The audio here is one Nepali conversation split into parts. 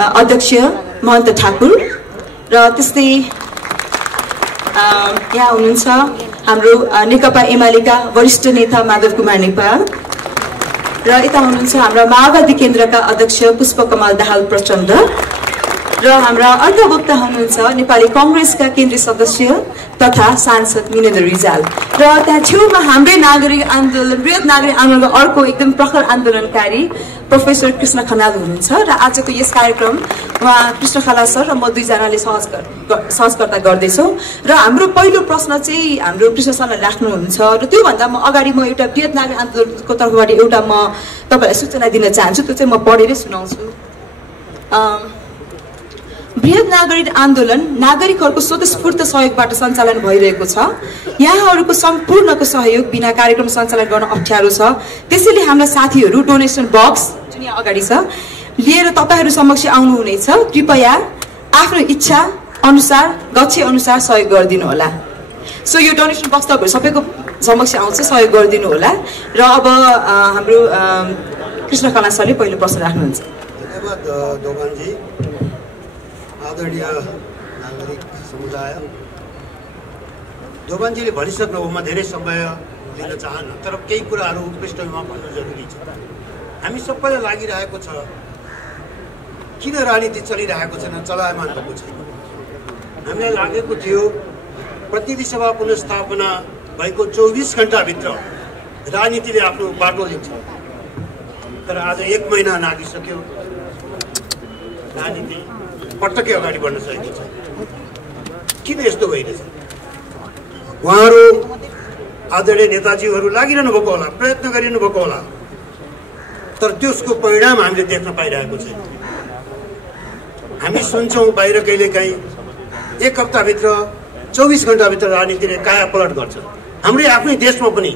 अध्यक्ष महन्त ठाकुर र त्यस्तै यहाँ हुनुहुन्छ हाम्रो नेकपा एमालेका वरिष्ठ नेता माधव कुमार नेपाल र यता हुनुहुन्छ हाम्रा माओवादी केन्द्रका अध्यक्ष पुष्पकमल दाहाल प्रचण्ड र हाम्रा अन्तर्भुक्त हुनुहुन्छ नेपाली कांग्रेसका केन्द्रीय सदस्य तथा सांसद मिनेन्द्र रिजाल र त्यहाँ छेउमा हाम्रै नागरिक आन्दोलन बृहत नागरिक आन्दोलनको अर्को एकदम प्रखर आन्दोलनकारी प्रोफेसर कृष्ण खनाल हुनुहुन्छ र आजको यस कार्यक्रम उहाँ कृष्ण खनाल सर र म दुईजनाले सहजकर्ता गर्दैछौँ र हाम्रो पहिलो प्रश्न चाहिँ हाम्रो कृष्ण सरले राख्नुहुन्छ र त्योभन्दा म अगाडि म एउटा बृहत नागरिक आन्दोलनको तर्फबाट एउटा म तपाईँलाई सूचना दिन चाहन्छु। त्यो चाहिँ म पढेरै सुनाउँछु। बृहत नागरिक आन्दोलन नागरिकहरूको स्वतस्फूर्त सहयोगबाट सञ्चालन भइरहेको छ। यहाँहरूको सम्पूर्णको सहयोग बिना कार्यक्रम सञ्चालन गर्न अप्ठ्यारो छ। त्यसैले हाम्रा साथीहरू डोनेसन बक्स जुन यहाँ अगाडि छ लिएर तपाईहरू समक्ष आउनुहुनेछ। कृपया आफ्नो इच्छा अनुसार गच्छे अनुसार सहयोग गरिदिनु होला। सो यो डोनेसन बक्स तपाईँहरू सबैको समक्ष आउँछ, सहयोग गरिदिनु होला। र अब हाम्रो कृष्ण खनाल सरले पहिलो प्रश्न राख्नुहुन्छ। धन्यवाद दोकानजी। आदरणीय नागरिक समुदाय, दोभानजीले भनिसक्नुभयो, म धेरै समय दिन चाहन्न, तर केही कुराहरू पृष्ठभूमिमा भन्न जरुरी छ। हामी सबैलाई लागिरहेको छ किन राजनीति चलिरहेको छैन, चलायमान भएको छैन। हामीलाई लागेको थियो प्रतिनिधि सभा पुनर्स्थापना भएको 24 घण्टाभित्र राजनीतिले आफ्नो बाटो लिन्छ, तर आज 1 महिना नागिसक्यो, राजनीति पटक्कै अगाडि बढ्न सकेको छ। किन यस्तो भइरहेछ? उहाँहरू आदरणीय नेताजीहरू लागिरहनु भएको होला, प्रयत्न गरिरहनु भएको होला, तर त्यसको परिणाम हामीले देख्न पाइरहेको छैन। हामी सुन्छौँ बाहिर कहिलेकाहीँ 1 हप्ताभित्र 24 घण्टाभित्र राजनीतिले कायापलट गर्छ। हाम्रै आफ्नै देशमा पनि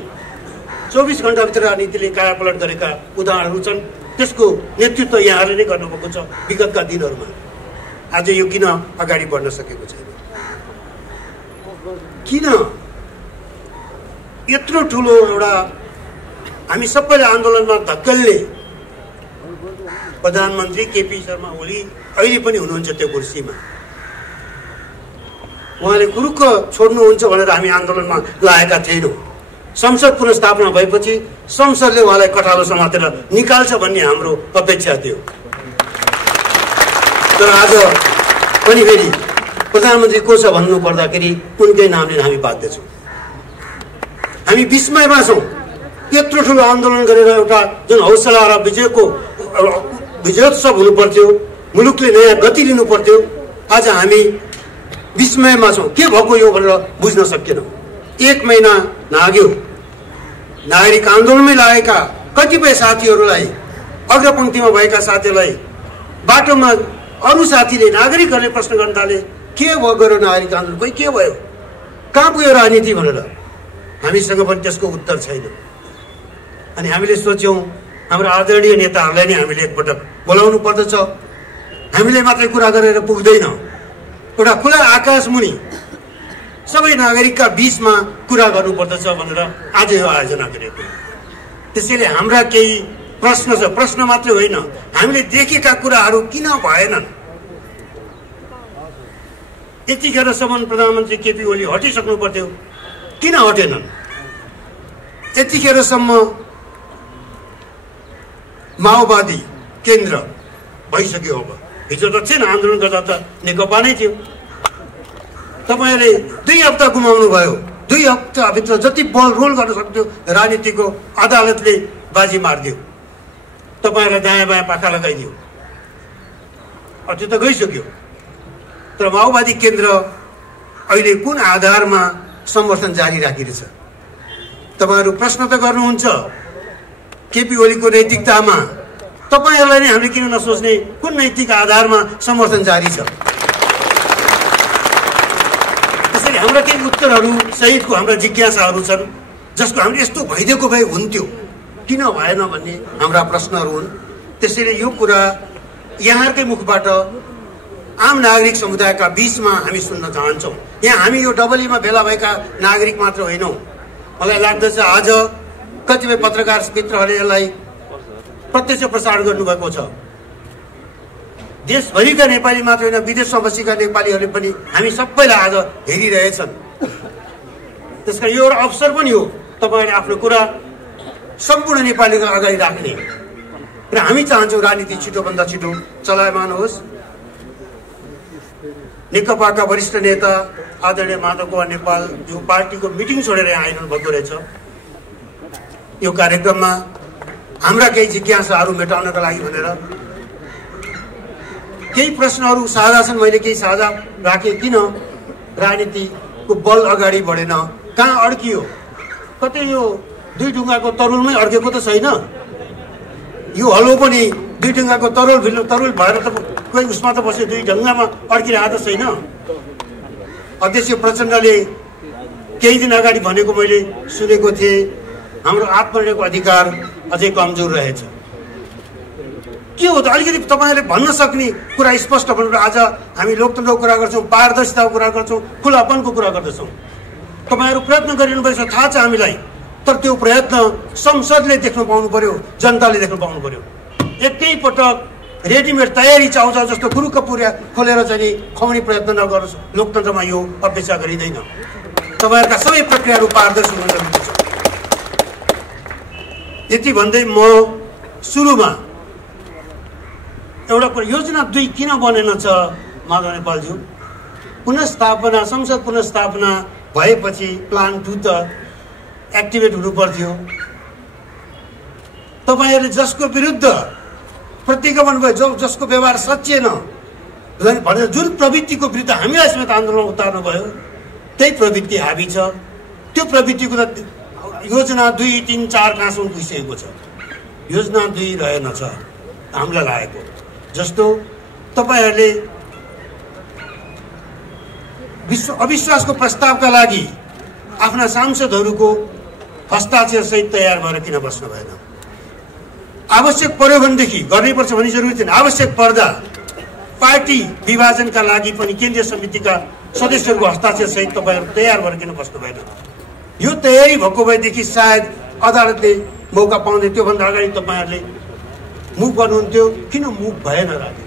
24 घण्टाभित्र राजनीतिले कायापलट गरेका उदाहरणहरू छन्। त्यसको नेतृत्व यहाँहरूले नै गर्नुभएको छ विगतका दिनहरूमा। आज यो किन अगाडि बढ्न सकेको छैन? किन यत्रो ठुलो एउटा हामी सबैले आन्दोलनमा धक्कलले प्रधानमन्त्री केपी शर्मा ओली अहिले पनि हुनुहुन्छ त्यो कुर्सीमा। उहाँले कुरुक्क छोड्नुहुन्छ भनेर हामी आन्दोलनमा लागेका थिएनौँ। संसद पुनर्स्थापना भएपछि संसदले उहाँलाई कठालो समातेर निकाल्छ भन्ने हाम्रो अपेक्षा थियो। तर आज पनि फेरि प्रधानमन्त्री को छ भन्नु पर्दाखेरि उनकै नामले हामी बाध्य छौँ। हामी विस्मयमा छौँ। यत्रो ठुलो आन्दोलन गरेर एउटा जुन हौसला र विजयोत्सव हुनु पर्थ्यो, मुलुकले नयाँ गति लिनु पर्थ्यो, आज हामी विस्मयमा छौँ। के भएको यो भनेर बुझ्न सकेनौँ। 1 महिना नाग्यो। नागरिक आन्दोलनमै लागेका कतिपय साथीहरूलाई, अग्रपङ्क्तिमा भएका साथीहरूलाई बाटोमा अरू साथीले, नागरिकहरूले प्रश्न गर्न थाले, के गर्यो नागरिक आन्दोलन, कोही के भयो, कहाँ पुग्यो राजनीति भनेर। हामीसँग पनि त्यसको उत्तर छैन। अनि हामीले सोच्यौँ हाम्रो आदरणीय नेताहरूलाई नै हामीले एकपटक बोलाउनु पर्दछ। हामीले मात्रै कुरा गरेर पुग्दैन। एउटा खुला आकाश मुनि सबै नागरिकका बीचमा कुरा गर्नुपर्दछ भनेर आज यो आयोजना गरेको। त्यसैले हाम्रा केही प्रश्न छ। प्रश्न मात्रै होइन, हामीले देखेका कुराहरू किन भएनन्? यतिखेरसम्म प्रधानमन्त्री केपी ओली हटिसक्नु पर्थ्यो, किन हटेनन्? यतिखेरसम्म माओवादी केन्द्र भइसक्यो। अब हिजो त थिएन, आन्दोलन गर्दा त नेकपा नै थियो। तपाईँहरूले 2 हप्ता गुमाउनु भयो। 2 हप्ताभित्र जति बल रोल गर्न सक्थ्यो राजनीतिको अदालतले बाजी मारिदियो। तपाईँहरूलाई दायाँ बायाँ पाखा लगाइदियो। त्यो त गइसक्यो। तर माओवादी केन्द्र अहिले कुन आधारमा समर्थन जारी राखिरहेछ? तपाईँहरू प्रश्न त गर्नुहुन्छ केपी ओलीको नैतिकतामा। तपाईँहरूलाई नै हामीले किन नसोच्ने कुन नैतिक आधारमा समर्थन जारी छ? त्यसैले हाम्रा केही उत्तरहरू सहितको हाम्रा जिज्ञासाहरू छन्, जसको हामीले यस्तो भइदिएको भए हुन्थ्यो, किन भएन भन्ने हाम्रा प्रश्नहरू हुन्। त्यसैले यो कुरा यहाँहरूकै मुखबाट आम नागरिक समुदायका बीचमा हामी सुन्न चाहन्छौँ। यहाँ हामी यो डबलीमा भेला भएका नागरिक मात्र होइनौँ। मलाई लाग्दछ आज कतिपय पत्रकार मित्रहरूले यसलाई प्रत्यक्ष प्रसारण गर्नुभएको छ। देशभरिका नेपाली मात्र होइन, विदेशमा बसेका नेपालीहरूले पनि हामी सबैलाई आज हेरिरहेछन्। त्यसकारण यो एउटा अवसर पनि हो तपाईँहरूले आफ्नो कुरा सम्पूर्ण नेपालीको अगाडि राख्ने, र हामी चाहन्छौँ राजनीति छिटोभन्दा छिटो चलायमान होस्। नेकपाका वरिष्ठ नेता आदरणीय माधव कुमार नेपाल जो पार्टीको मिटिङ छोडेर यहाँ आइरहनु भएको रहेछ। यो कार्यक्रममा हाम्रा केही जिज्ञासाहरू मेटाउनका लागि भनेर केही प्रश्नहरू साझा छन्, मैले केही साझा राखेँ। किन राजनीतिको बल अगाडि बढेन, कहाँ अड्कियो? कतै यो दुई ढुङ्गाको तरुलमै अड्केको त छैन। यो हलो पनि दुई ढुङ्गाको तरुल भएर त कोही उसमा त बस्यो, दुई ढुङ्गामा अड्किरहेको त छैन। अध्यक्ष प्रचण्डले केही दिन अगाडि भनेको मैले सुनेको थिएँ, हाम्रो आत्मनिर्भरको अधिकार अझै कमजोर रहेछ। के हो त? अलिकति तपाईँहरूले भन्न सक्ने कुरा स्पष्ट भन्नु। आज हामी लोकतन्त्रको कुरा गर्छौँ, पारदर्शिताको कुरा गर्छौँ, खुलापनको कुरा गर्दछौँ। तपाईँहरू प्रयत्न गरिरहनुभएको छ, थाहा छ हामीलाई, तर त्यो प्रयत्न संसदले देख्न पाउनु पर्यो, जनताले देख्न पाउनु पर्यो। एकैपटक रेडिमेड तयारी चाउचाउ जस्तो कुरुक्क पुर्या खोलेर चाहिँ खुवाउने प्रयत्न नगर्नुहोस्। लोकतन्त्रमा यो अपेक्षा गरिँदैन। तपाईँहरूका सबै प्रक्रियाहरू पारदर्शी हुन जरुरी छ। यति भन्दै म सुरुमा एउटा कुरा, योजना 2 किन बनेन छ माधव नेपालज्यू? पुनर्स्थापना, संसद पुनर्स्थापना भएपछि प्लान 2 त एक्टिभेट हुनु पर्थ्यो। तपाईँहरूले जसको विरुद्ध प्रतिगमन भयो, जसको व्यवहार सचिएन भनेर जुन प्रवृत्तिको विरुद्ध हामीलाई समेत आन्दोलन उतार्नु भयो, त्यही प्रवृत्ति हाबी छ। त्यो प्रवृत्तिको त योजना 2, 3, 4 कहाँसम्म पुगिसकेको छ। योजना 2 रहेनछ हामीलाई लागेको जस्तो। तपाईँहरूले अविश्वासको प्रस्तावका लागि आफ्ना सांसदहरूको हस्ताक्षर सहित तयार भएर किन बस्नु भएन? आवश्यक पर्यो भनेदेखि गर्नैपर्छ भन्ने जरुरी थिएन। आवश्यक पर्दा पार्टी विभाजनका लागि पनि केन्द्रीय समितिका सदस्यहरूको हस्ताक्षर सहित तपाईँहरू तयार भएर किन बस्नु भएन? यो तयारी भएको भएदेखि सायद अदालतले मौका पाउँदै त्योभन्दा अगाडि तपाईँहरूले मुभ गर्नुहुन्थ्यो। किन मुभ भएन? राजनीति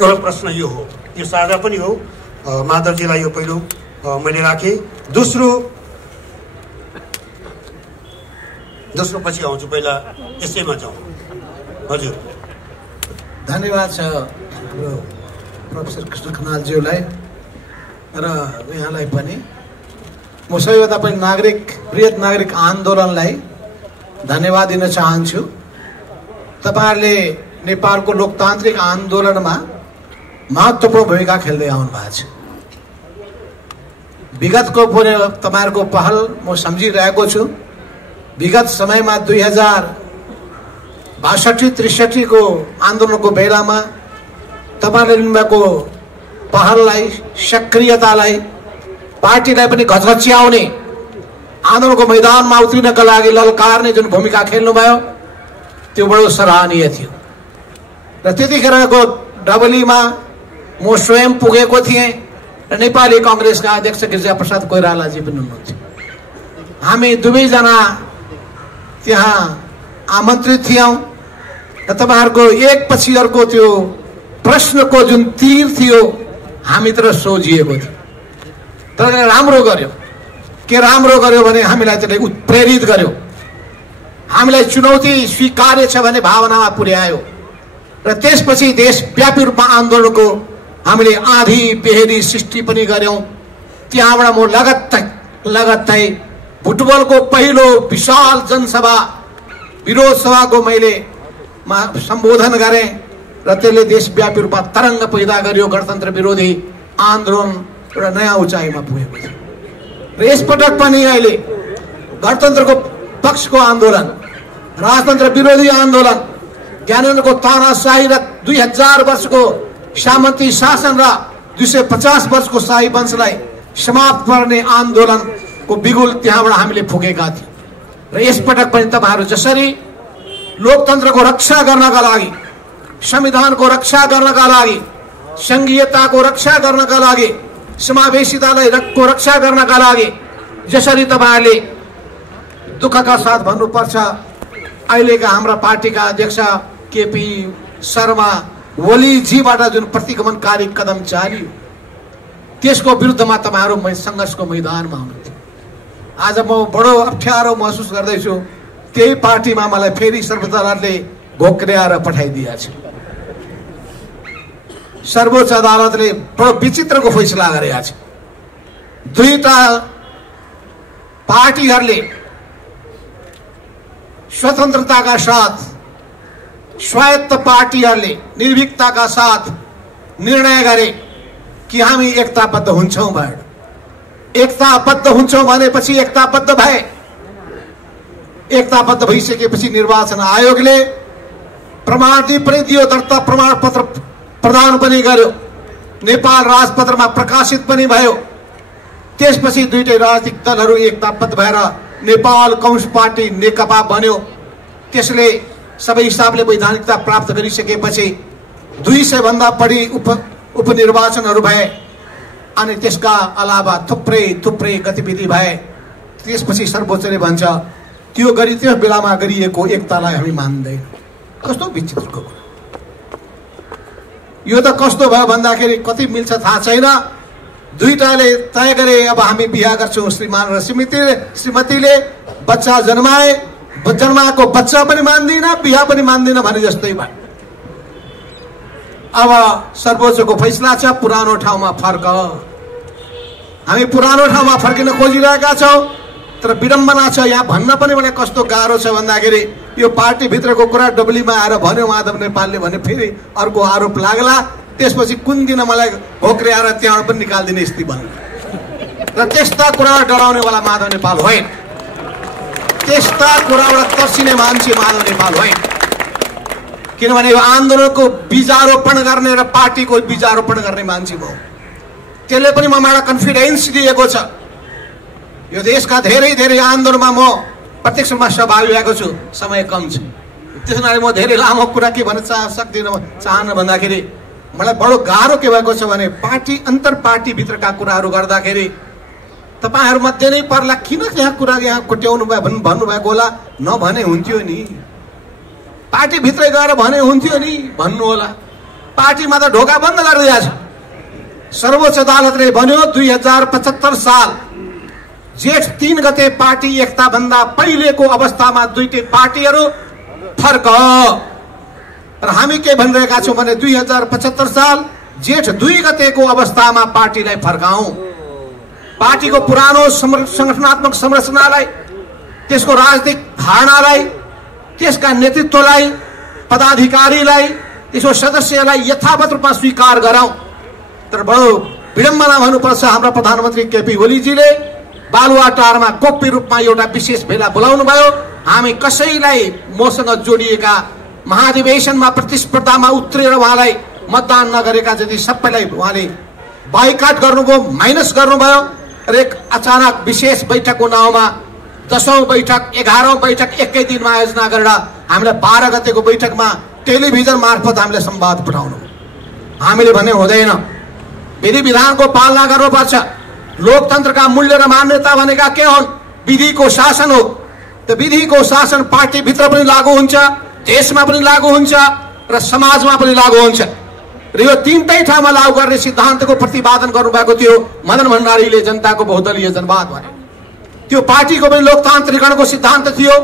एउटा प्रश्न यो हो, यो साझा पनि हो। माधवजीलाई यो पहिलो मैले राखेँ। दोस्रो पछि आउँछु, पहिला यसैमा जाउँ। हजुर, धन्यवाद छ हाम्रो प्रोफेसर कृष्ण खनालज्यूलाई र यहाँलाई पनि। म सबैभन्दा पहिले वृहत नागरिक आन्दोलनलाई धन्यवाद दिन चाहन्छु। तपाईँहरूले नेपालको लोकतान्त्रिक आन्दोलनमा महत्त्वपूर्ण भूमिका खेल्दै आउनु भएको छ। विगतको तपाईँहरूको पहल म सम्झिरहेको छु। विगत समयमा 2062-63 को आन्दोलनको बेलामा तपाईँहरूले लिनुभएको पहललाई, सक्रियतालाई, पार्टीलाई पनि घचघच्याउने, आन्दोलनको मैदानमा उत्रिनका लागि ललकारने जुन भूमिका खेल्नुभयो त्यो बडो सराहनीय थियो। र त्यतिखेरको डबलीमा म स्वयं पुगेको थिएँ र नेपाली कांग्रेसका अध्यक्ष गिरिजाप्रसाद कोइरालाजी पनि हुनुहुन्थ्यो। हामी दुवैजना त्यहाँ आमन्त्रित थियौँ र तपाईँहरूको एक पछि अर्को त्यो प्रश्नको जुन तीर थियो हामीतिर सोझिएको थियो। तर राम्रो गर्यो, के राम्रो गर्यो भने हामीलाई त्यसले उत्प्रेरित गर्यो, हामीलाई चुनौती स्वीकार्य छ भन्ने भावनामा पुर्यायो। र त्यसपछि देशव्यापी रूपमा आन्दोलनको हामीले आधी बेहेरी सृष्टि पनि गर्यौँ। त्यहाँबाट म लगत्तै फुटबलको पहिलो विशाल जनसभा, विरोध सभाको मैले सम्बोधन गरेँ र त्यसले देशव्यापी रूपमा तरङ्ग पैदा गर्यो। गणतन्त्र विरोधी आन्दोलन एउटा नयाँ उचाइमा पुगेको थियो। र यसपटक पनि अहिले गणतन्त्रको पक्षको आन्दोलन, राजतन्त्र विरोधी आन्दोलन, ज्ञानेन्द्रको तानाशाही र 2000 वर्षको सामन्ती शासन र 250 वर्षको शाही वंशलाई समाप्त गर्ने आन्दोलनको बिगुल त्यहाँबाट हामीले फुकेका थियौँ। र यसपटक पनि तपाईँहरू जसरी लोकतन्त्रको रक्षा गर्नका लागि, संविधानको रक्षा गर्नका लागि, संघीयताको रक्षा गर्नका लागि, समावेशितालाई रक्षा गर्नका लागि जसरी तपाईँहरूले दुःखका साथ भन्नुपर्छ, अहिलेका हाम्रा पार्टीका अध्यक्ष केपी शर्मा ओलीजीबाट जुन प्रतिगमनकारी कदम चालियो त्यसको विरुद्धमा तपाईहरु संघर्षको मैदानमा हुनुहुन्थ्यो। आज म बडो अप्ठ्यारो महसुस गर्दैछु, त्यही पार्टीमा मलाई फेरि सर्वोच्च अदालतले घोक्र्याएर पठाइदिएको छ। सर्वोच्च अदालतले बडो विचित्रको फैसला गरेको छ। दुईटा पार्टीहरूले स्वतन्त्रताका साथ, स्वायत्त पार्टीहरूले निर्भीकताका साथ निर्णय गरे कि हामी एकताबद्ध हुन्छौं भनेर। एकताबद्ध हुन्छौं भनेपछि एकताबद्ध भए। एकताबद्ध भइसकेपछि निर्वाचन आयोगले प्रमाणित पनि दियो, दर्ता प्रमाणपत्र प्रदान पनि गर्यो, नेपाल राजपत्रमा प्रकाशित पनि भयो। त्यसपछि दुईटै राजनीतिक दलहरू एकताबद्ध भएर नेपाल कम्युनिस्ट पार्टी नेकपा बन्यो। त्यसले सबै हिसाबले वैधानिकता प्राप्त गरिसकेपछि 200 भन्दा बढी उपनिर्वाचनहरू भए अनि त्यसका अलावा थुप्रै गतिविधि भए। त्यसपछि सर्वोच्चले भन्छ त्यो बेलामा गरिएको एकतालाई हामी मान्दैन। कस्तो विचित्रको कुरा! यो त कस्तो भयो भन्दाखेरि कति मिल्छ थाहा छैन। दुईटाले तय गरे अब हामी बिहा गर्छौं। श्रीमान र श्रीमतीले बच्चा जन्माए, जन्माएको बच्चा पनि मान्दिन, बिहा पनि मान्दिन भने जस्तै भयो। अब सर्वोच्चको फैसला छ पुरानो ठाउँमा फर्क। हामी पुरानो ठाउँमा फर्किन खोजिरहेका छौं, तर विडम्बना छ। यहाँ भन्न पनि मलाई कस्तो गाह्रो छ भन्दाखेरि यो पार्टी भित्रको कुरा डब्लीमा आएर भन्यो माधव नेपालले भने फेरि अर्को आरोप लाग्ला। त्यसपछि कुन दिन मलाई घोक्र्याएर त्यहाँबाट पनि निकाल्दिने स्थिति बन्यो। र त्यस्ता कुरा डराउने वाला माधव नेपाल होइन। त्यस्ता कुराबाट तर्सिने मान्छे माधव नेपाल होइन। किनभने यो आन्दोलनको बीजारोपण गर्ने र पार्टीको बीजारोपण गर्ने मान्छे हो। त्यसले पनि मलाई कन्फिडेन्स दिएको छ। यो देशका धेरै आन्दोलनमा म प्रत्यक्ष रूपमा सहभागी भएको छु। समय कम छ, त्यसैले म धेरै लामो कुरा के भन्न चाहन्न भन्दाखेरि मलाई बडो गाह्रो के भएको छ भने पार्टी अन्तर पार्टी भित्रका कुराहरू गर्दाखेरि तपाईहरु मध्ये नै पर्ला किन यहाँ कुरा यहाँ कोट्याउनु भयो भन्नुभएको होला। नभने हुन्थ्यो नि, पार्टी भित्रै गएर भने हुन्थ्यो नि भन्नु होला। पार्टीमा त ढोका बन्द गरिदिएको छ। सर्वोच्च अदालतले भन्यो 2075 साल जेठ 3 गते पार्टी एकता भन्दा पहिलेको अवस्थामा दुईटै पार्टीहरू फर्क। र हामी के भनिरहेका छौं भने 2075 साल जेठ 2 गतेको अवस्थामा पार्टीलाई फर्काऊ। पार्टीको पुरानो संगठनात्मक संरचनालाई, त्यसको राजनीतिक धारणालाई, त्यसका नेतृत्वलाई, पदाधिकारीलाई, त्यसको सदस्यलाई यथावत रूपमा स्वीकार गराऊ। तर बडो विडम्बना भन्नुपर्छ, हाम्रा प्रधानमन्त्री केपी ओलीजीले बालुवाटारमा गोप्य रूपमा एउटा विशेष भेला बोलाउनु भयो। हामी कसैलाई मसँग जोडिएका महाधिवेशनमा प्रतिस्पर्धामा उत्रेर उहाँलाई मतदान नगरेका जति सबैलाई उहाँले बाइकाट गर्नुभयो, माइनस गर्नुभयो। र एक अचानक विशेष बैठकको नाउँमा 10औं बैठक 11औं बैठक एकै दिनमा आयोजना गरेर हामीलाई 12 गतेको बैठकमा टेलिभिजन मार्फत हामीले संवाद पठाउनु। हामीले भने हुँदैन, विधि विधानको पालना गर्नुपर्छ। लोकतन्त्रका मूल्य र मान्यता भनेका के हुन्? विधिको शासन हो। त विधिको शासन पार्टी भित्र पनि लागू हुन्छ, देशमा पनि लागू हुन्छ र समाजमा पनि लागू हुन्छ। र यो तीनटै ठाउँमा लागू गर्ने सिद्धान्तको प्रतिपादन गर्नुभएको थियो मदन भण्डारीले। जनताको बहुदलीय जनवाद भने त्यो पार्टीको पनि लोकतान्त्रिकरणको सिद्धान्त थियो,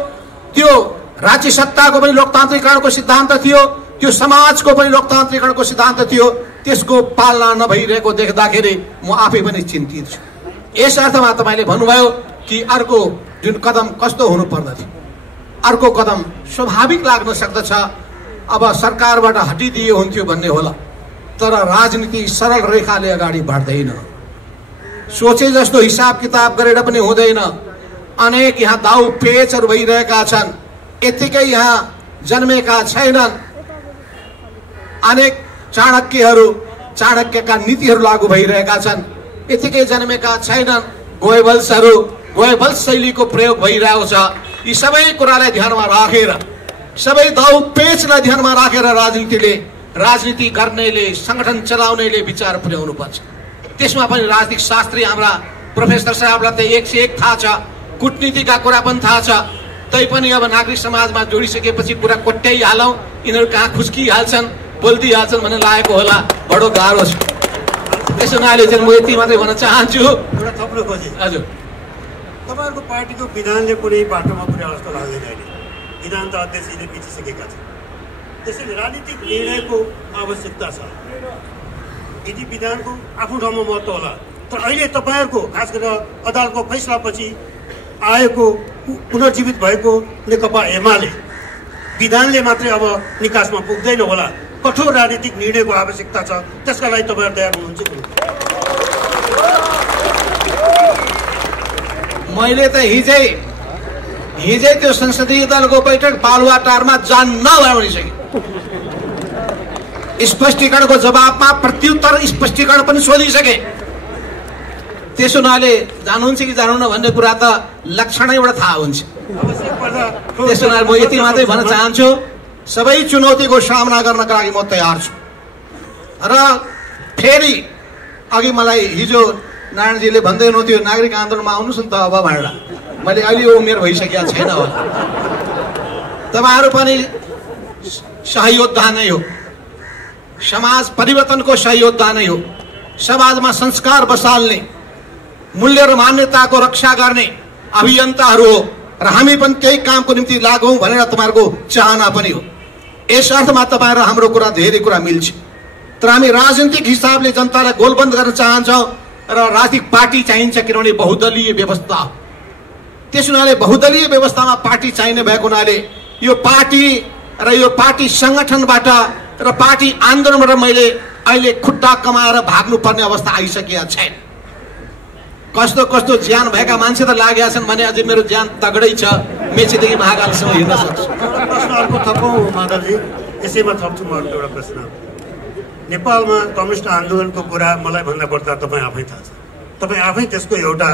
त्यो राज्य सत्ताको पनि लोकतान्त्रिकरणको सिद्धान्त थियो, त्यो समाजको पनि लोकतान्त्रिकरणको सिद्धान्त थियो। त्यसको पालना नभइरहेको देख्दाखेरि म आफै पनि चिन्तित छु। यस अर्थमा तपाईले भन्नुभयो कि अर्को जुन कदम कस्तो हुनु पर्दछ, अर्को कदम स्वाभाविक लाग्न सक्दछ अब सरकारबाट हटिदिए हुन्थ्यो भन्ने होला। तर राजनीति सरल रेखाले अगाडि बढ्दैन, सोचे जस्तो हिसाब किताब गरेर पनि हुँदैन। अनेक यहाँ दाउ पेचहरू भइरहेका छन्, यतिकै यहाँ जन्मेका छैनन्। अनेक चाणक्यका नीतिहरू लागू भइरहेका छन्, यतिकै जन्मेका छैनन्। गोयबल्स शैलीको प्रयोग भइरहेको छ। यी सबै कुरालाई ध्यानमा राखेर, सबै दाउ पेचलाई ध्यानमा राखेर राजनीति गर्नेले, संगठन चलाउनेले विचार पुर्याउनु पर्छ। त्यसमा पनि राजनीतिक शास्त्री हाम्रा प्रोफेसर साहबलाई त 1 से 1 थाहा छ, कूटनीतिका कुरा पनि थाहा छ। तैपनि अब नागरिक समाजमा जोडिसकेपछि कुरा कोट्याइहालौँ, यिनीहरू कहाँ खुस्किहाल्छन्, बोल्दिहाल्छन् भन्ने लागेको होला। बडो गाह्रो छ। त्यसो हुनाले चाहिँ म यति मात्रै भन्न चाहन्छु। एउटा थप्लो खोजेँ। हजुर, तपाईँहरूको पार्टीको विधानले कुनै बाटोमा पुर्यायो जस्तो लाग्दैन अहिले। विधान त अध्यक्षले बिचिसकेका छन्, त्यसैले राजनीतिक निर्णयको आवश्यकता छ। यदि विधानको आफ्नो ठाउँमा महत्त्व होला, तर अहिले तपाईँहरूको खास गरेर अदालतको फैसलापछि आएको पुनर्जीवित भएको नेकपा एमाले विधानले मात्रै अब निकासमा पुग्दैन होला, कठोर राजनीतिक निर्णयको आवश्यकता छ। त्यसका लागि तपाईँहरू तयार हुनुहुन्छ कि? मैले त हिजै त्यो संसदीय दलको बैठक बालुवाटारमा जान नभनिसकेँ। स्पष्टीकरणको जवाबमा प्रत्युत्तर स्पष्टीकरण पनि सोधिसके। त्यसो हुनाले जानुहुन्छ कि जानुहुन्न भन्ने कुरा त लक्षणैबाट थाहा हुन्छ। त्यसो हुनाले म यति मात्रै भन्न चाहन्छु, सबै चुनौतीको सामना गर्नका लागि म तयार छु। र फेरि अघि मलाई हिजो नारायणजीले भन्दै हुनुहुन्थ्यो नागरिक आन्दोलनमा आउनुहोस् न त अब भनेर। मैले अहिले यो उमेर भइसकेको छैन होला। तपाईँहरू पनि सहयोद्धा नै हो, समाज परिवर्तनको सहयोद्धा नै हो, समाजमा संस्कार बसाल्ने, मूल्य र मान्यताको रक्षा गर्ने अभियन्ताहरू हो र हामी पनि त्यही कामको निम्ति लागौँ भनेर तपाईँहरूको चाहना पनि हो। यस अर्थमा तपाईँहरू हाम्रो कुरा धेरै कुरा मिल्छ। तर हामी राजनीतिक हिसाबले जनतालाई गोलबन्द गर्न चाहन्छौँ र राजनीतिक पार्टी चाहिन्छ, किनभने बहुदलीय व्यवस्था हो। त्यस हुनाले बहुदलीय व्यवस्थामा पार्टी चाहिने भएको हुनाले यो पार्टी र यो पार्टी सङ्गठनबाट र पार्टी आन्दोलनबाट मैले अहिले खुट्टा कमाएर भाग्नुपर्ने अवस्था आइसकेका छैन। कस्तो कस्तो ज्यान भएका मान्छे त लागेका छन् भने अझै मेरो ज्यान तगडै छ, मेचीदेखि महाकालसम्म हिँड्न सक्छु। प्रश्न अर्को थपौँ माधवजी, यसैमा थप्छु म अर्को एउटा प्रश्न। नेपालमा कम्युनिस्ट आन्दोलनको कुरा मलाई भन्दा बढ्दा तपाईँ आफै थाहा छ। तपाईँ आफै त्यसको एउटा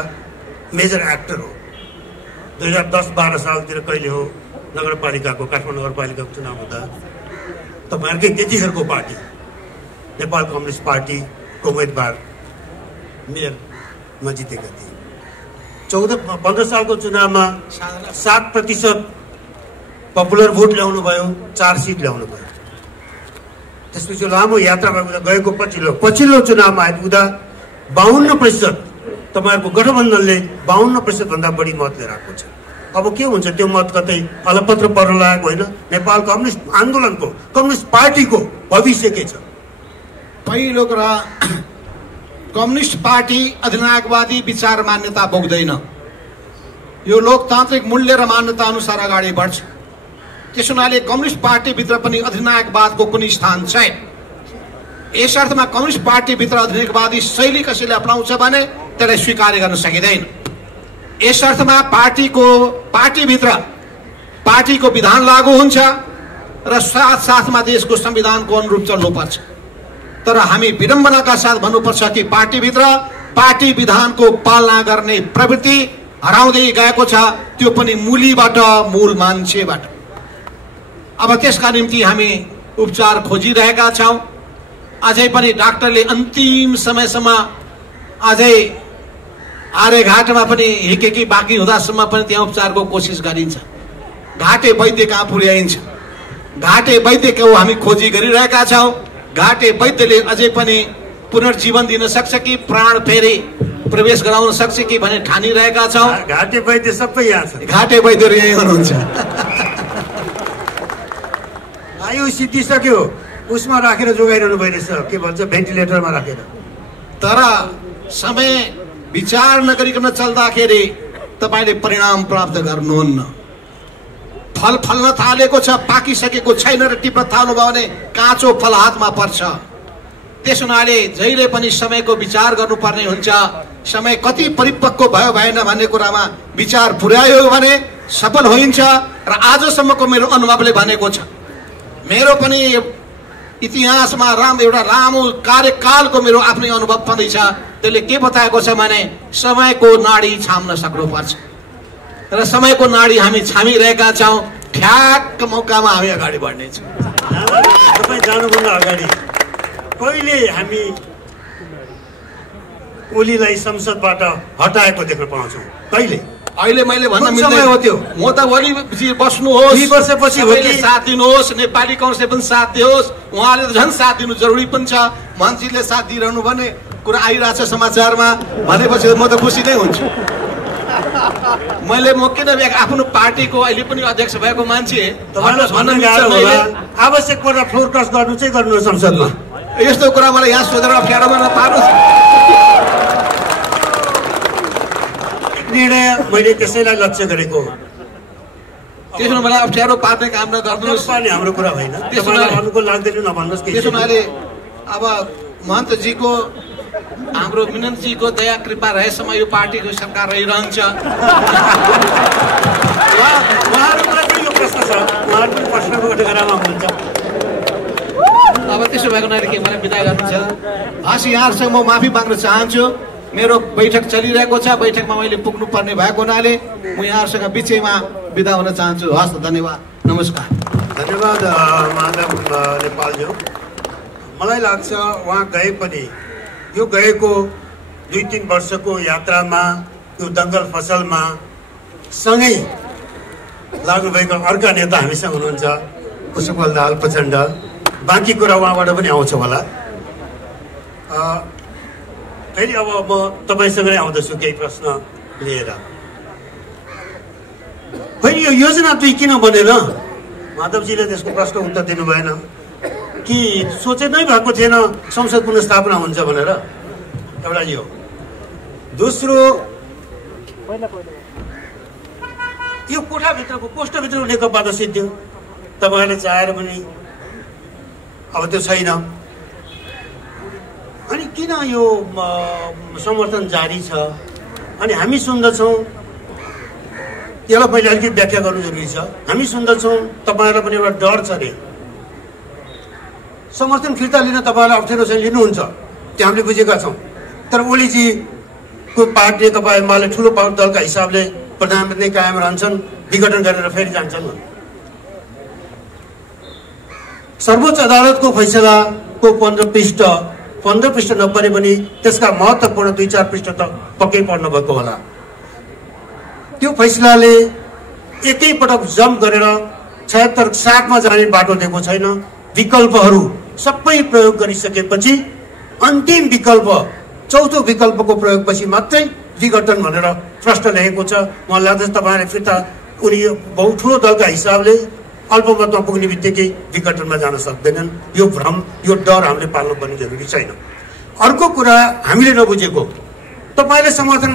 मेजर एक्टर हो। 2010-12 सालतिर कहिले हो नगरपालिकाको, काठमाडौँ नगरपालिकाको चुनाव हुँदा तपाईँहरूकै त्यतिखेरको पार्टी नेपाल कम्युनिस्ट पार्टीको उम्मेदवार मेयरमा जितेका थिए। 14-15 सालको चुनावमा 7% पपुलर भोट ल्याउनु भयो, 4 सिट ल्याउनु भयो। त्यसपछि लामो यात्रामा गएको पछिल्लो चुनावमा आइपुग्दा 52% तपाईँहरूको गठबन्धनले 52% भन्दा बढी मत लिएर आएको छ। अब के हुन्छ, त्यो मत कतै अलपत्र पर्न लागेको होइन? नेपाल कम्युनिस्ट आन्दोलनको, कम्युनिस्ट पार्टीको भविष्य के छ? पहिलो कुरा, कम्युनिस्ट पार्टी अधिनायकवादी विचार मान्यता बोक्दैन। यो लोकतान्त्रिक मूल्य र मान्यता अनुसार अगाडि बढ्छ। त्यस हुनाले कम्युनिस्ट पार्टीभित्र पनि अधिनायकवादको कुनै स्थान छैन। यस अर्थमा कम्युनिस्ट पार्टीभित्र अधिनायकवादी शैली कसैले अपनाउँछ भने त्यसलाई स्वीकार गर्न सकिँदैन। यस अर्थमा पार्टीभित्र पार्टीको विधान लागू हुन्छ र साथमा देशको संविधानको अनुरूप चल्नुपर्छ। तर हामी विडम्बनाका साथ भन्नुपर्छ कि पार्टीभित्र पार्टी विधानको पालना गर्ने प्रवृत्ति हराउँदै गएको छ, त्यो पनि मूलीबाट, मूल मान्छेबाट। अब त्यसका निम्ति हामी उपचार खोजिरहेका छौँ। अझै पनि डाक्टरले अन्तिम समयसम्म अझै आर्यघाटमा पनि हिकेकी बाँकी हुँदासम्म पनि त्यहाँ उपचारको कोसिस गरिन्छ। घाटे वैद्य कहाँ पुर्याइन्छ, घाटे वैद्यको हामी खोजी गरिरहेका छौँ। घाटे वैद्यले अझै पनि पुनर्जीवन दिन सक्छ कि प्राण फेरि प्रवेश गराउन सक्छ कि भन्ने ठानिरहेका छौँ। घाटे वैद्य सबै यहाँ छ, घाटे वैद्यहरू यहीँ हुनुहुन्छ। आयु सिद्धिसक्यो, उसमा राखेर जोगाइरहनु भइरहेछ, के भन्छ भेन्टिलेटरमा राखेर। तर समय विचार नगरिकन चल्दाखेरि तपाईँले परिणाम प्राप्त गर्नुहुन्न। फल फल्न थालेको छ, पाकिसकेको छैन र टिप्न थाल्नुभयो भने काँचो फल हातमा पर्छ। त्यस हुनाले जहिले पनि समयको विचार गर्नुपर्ने हुन्छ। समय कति परिपक्व भयो भएन भन्ने कुरामा विचार पुर्यायो भने सफल होइन्छ। र आजसम्मको मेरो अनुभवले भनेको छ, मेरो पनि इतिहासमा एउटा लामो कार्यकालको मेरो आफ्नै अनुभव पनि छ। त्यसले के बताएको छ भने समयको नाडी छाम्न सक्नुपर्छ र समयको नाडी हामी छामिरहेका छौँ। ठ्याक्क मौकामा हामी अगाडि बढ्नेछौँ। तपाईँ जानुभन्दा अगाडि कहिले हामी ओलीलाई संसदबाट हटाएको देख्न पाउँछौँ? कहिले? अहिले मैले भन्न कुन समय हो त्यो? म त वरिपरि बस्नुहोस्, 2 वर्षपछि हो कि? साथ दिनुहोस्, नेपाली कांग्रेसले पनि साथ दियोस्, उहाँले त झन् साथ दिनु जरुरी पनि छ। मान्छेले साथ दिइरहनु भन्ने कुरा आइरहेछ समाचारमा भनेपछि म त खुसी नै हुन्छु। मैले म किन आफ्नो पार्टीको अहिले पनि अध्यक्ष भएको मान्छे आवश्यक पर्दा फ्लोर क्रस गर्नु चाहिँ गर्नु संसदमा। यस्तो कुरा मलाई यहाँ सोधेर अप्ठ्यारोमा नपार्नुहोस्। निर्णय मैले त्यसैलाई लक्ष्य गरेको। त्यसो मलाई अप्ठ्यारो पार्ने काम नगर्नुहोस्। पार्ने हाम्रो कुरा होइन। त्यसैलाई अनुकूल लाग्दैन नभन्नुहोस्। त्यसो भए अब महन्तजीको हाम्रो मिननजीको दया कृपा रहेसम्म यो पार्टीको सरकार रहिरहन्छ। उहाँहरूको यो प्रश्न छ, उहाँहरूको प्रश्नको कठघरामा हुन्छ। अब त्यसो भएको हुनाले के मलाई बिदा गर्नु छ? हस्, यहाँहरूसँग म माफी माग्न चाहन्छु। मेरो बैठक चलिरहेको छ, बैठकमा मैले पुग्नु पर्ने भएको हुनाले म यहाँहरूसँग बिचैमा बिदा हुन चाहन्छु। हस्, धन्यवाद, नमस्कार। धन्यवाद माधव नेपालज्यू। मलाई लाग्छ उहाँ गए पनि यो गएको 2-3 वर्षको यात्रामा यो दङ्गल फसलमा सँगै लाग्नुभएको अर्का नेता हामीसँग हुनुहुन्छ पुष्पकमल दाहाल प्रचण्ड। बाँकी कुरा उहाँबाट पनि आउँछ होला। फेरि अब म तपाईँसँगै आउँदैछु केही प्रश्न लिएर। फेरि यो योजना 2 किन बनेन? माधवजीले त्यसको प्रश्न उत्तर दिनु भएन कि सोचे नै भएको थिएन संसद पुनर्स्थापना हुन्छ भनेर। एउटा यो। दोस्रो, यो कोठाभित्रको पोस्टभित्र नेकपा त सिद्धियो, तपाईँहरूले चाहेर पनि अब त्यो छैन। अनि किन यो समर्थन जारी छ? अनि हामी सुन्दछौँ, यसलाई मैले अलिकति व्याख्या गर्नु जरुरी छ। हामी सुन्दछौँ तपाईँहरूलाई पनि एउटा डर छ अरे समर्थन फिर्ता लिन तपाईँहरूलाई अप्ठ्यारो चाहिँ लिनुहुन्छ, त्यो हामीले बुझेका छौँ। तर ओलीजीको पार्टी नेकपा एमाले ठुलो दलका हिसाबले प्रधानमन्त्री कायम रहन्छन्, विघटन गरेर फेरि जान्छन्। सर्वोच्च अदालतको फैसलाको 15 पृष्ठ नपरे पनि त्यसका महत्त्वपूर्ण 2-4 पृष्ठ त पक्कै पढ्नु भएको होला। त्यो फैसलाले एकैपटक जम्प गरेर 76-60 मा जाने बाटो दिएको छैन। विकल्पहरू सबै प्रयोग गरिसकेपछि अन्तिम विकल्प, चौथो विकल्पको प्रयोगपछि मात्रै विघटन भनेर प्रश्न लेखेको छ। मलाई लाग्छ तपाईँहरूले फिर्ता उनी बहुत ठुलो दलका हिसाबले अल्पमतमा पुग्ने बित्तिकै विघटनमा जान सक्दैनन्। यो भ्रम, यो डर हामीले पाल्नुपर्ने जरुरी छैन। अर्को कुरा हामीले नबुझेको, तपाईँले समर्थन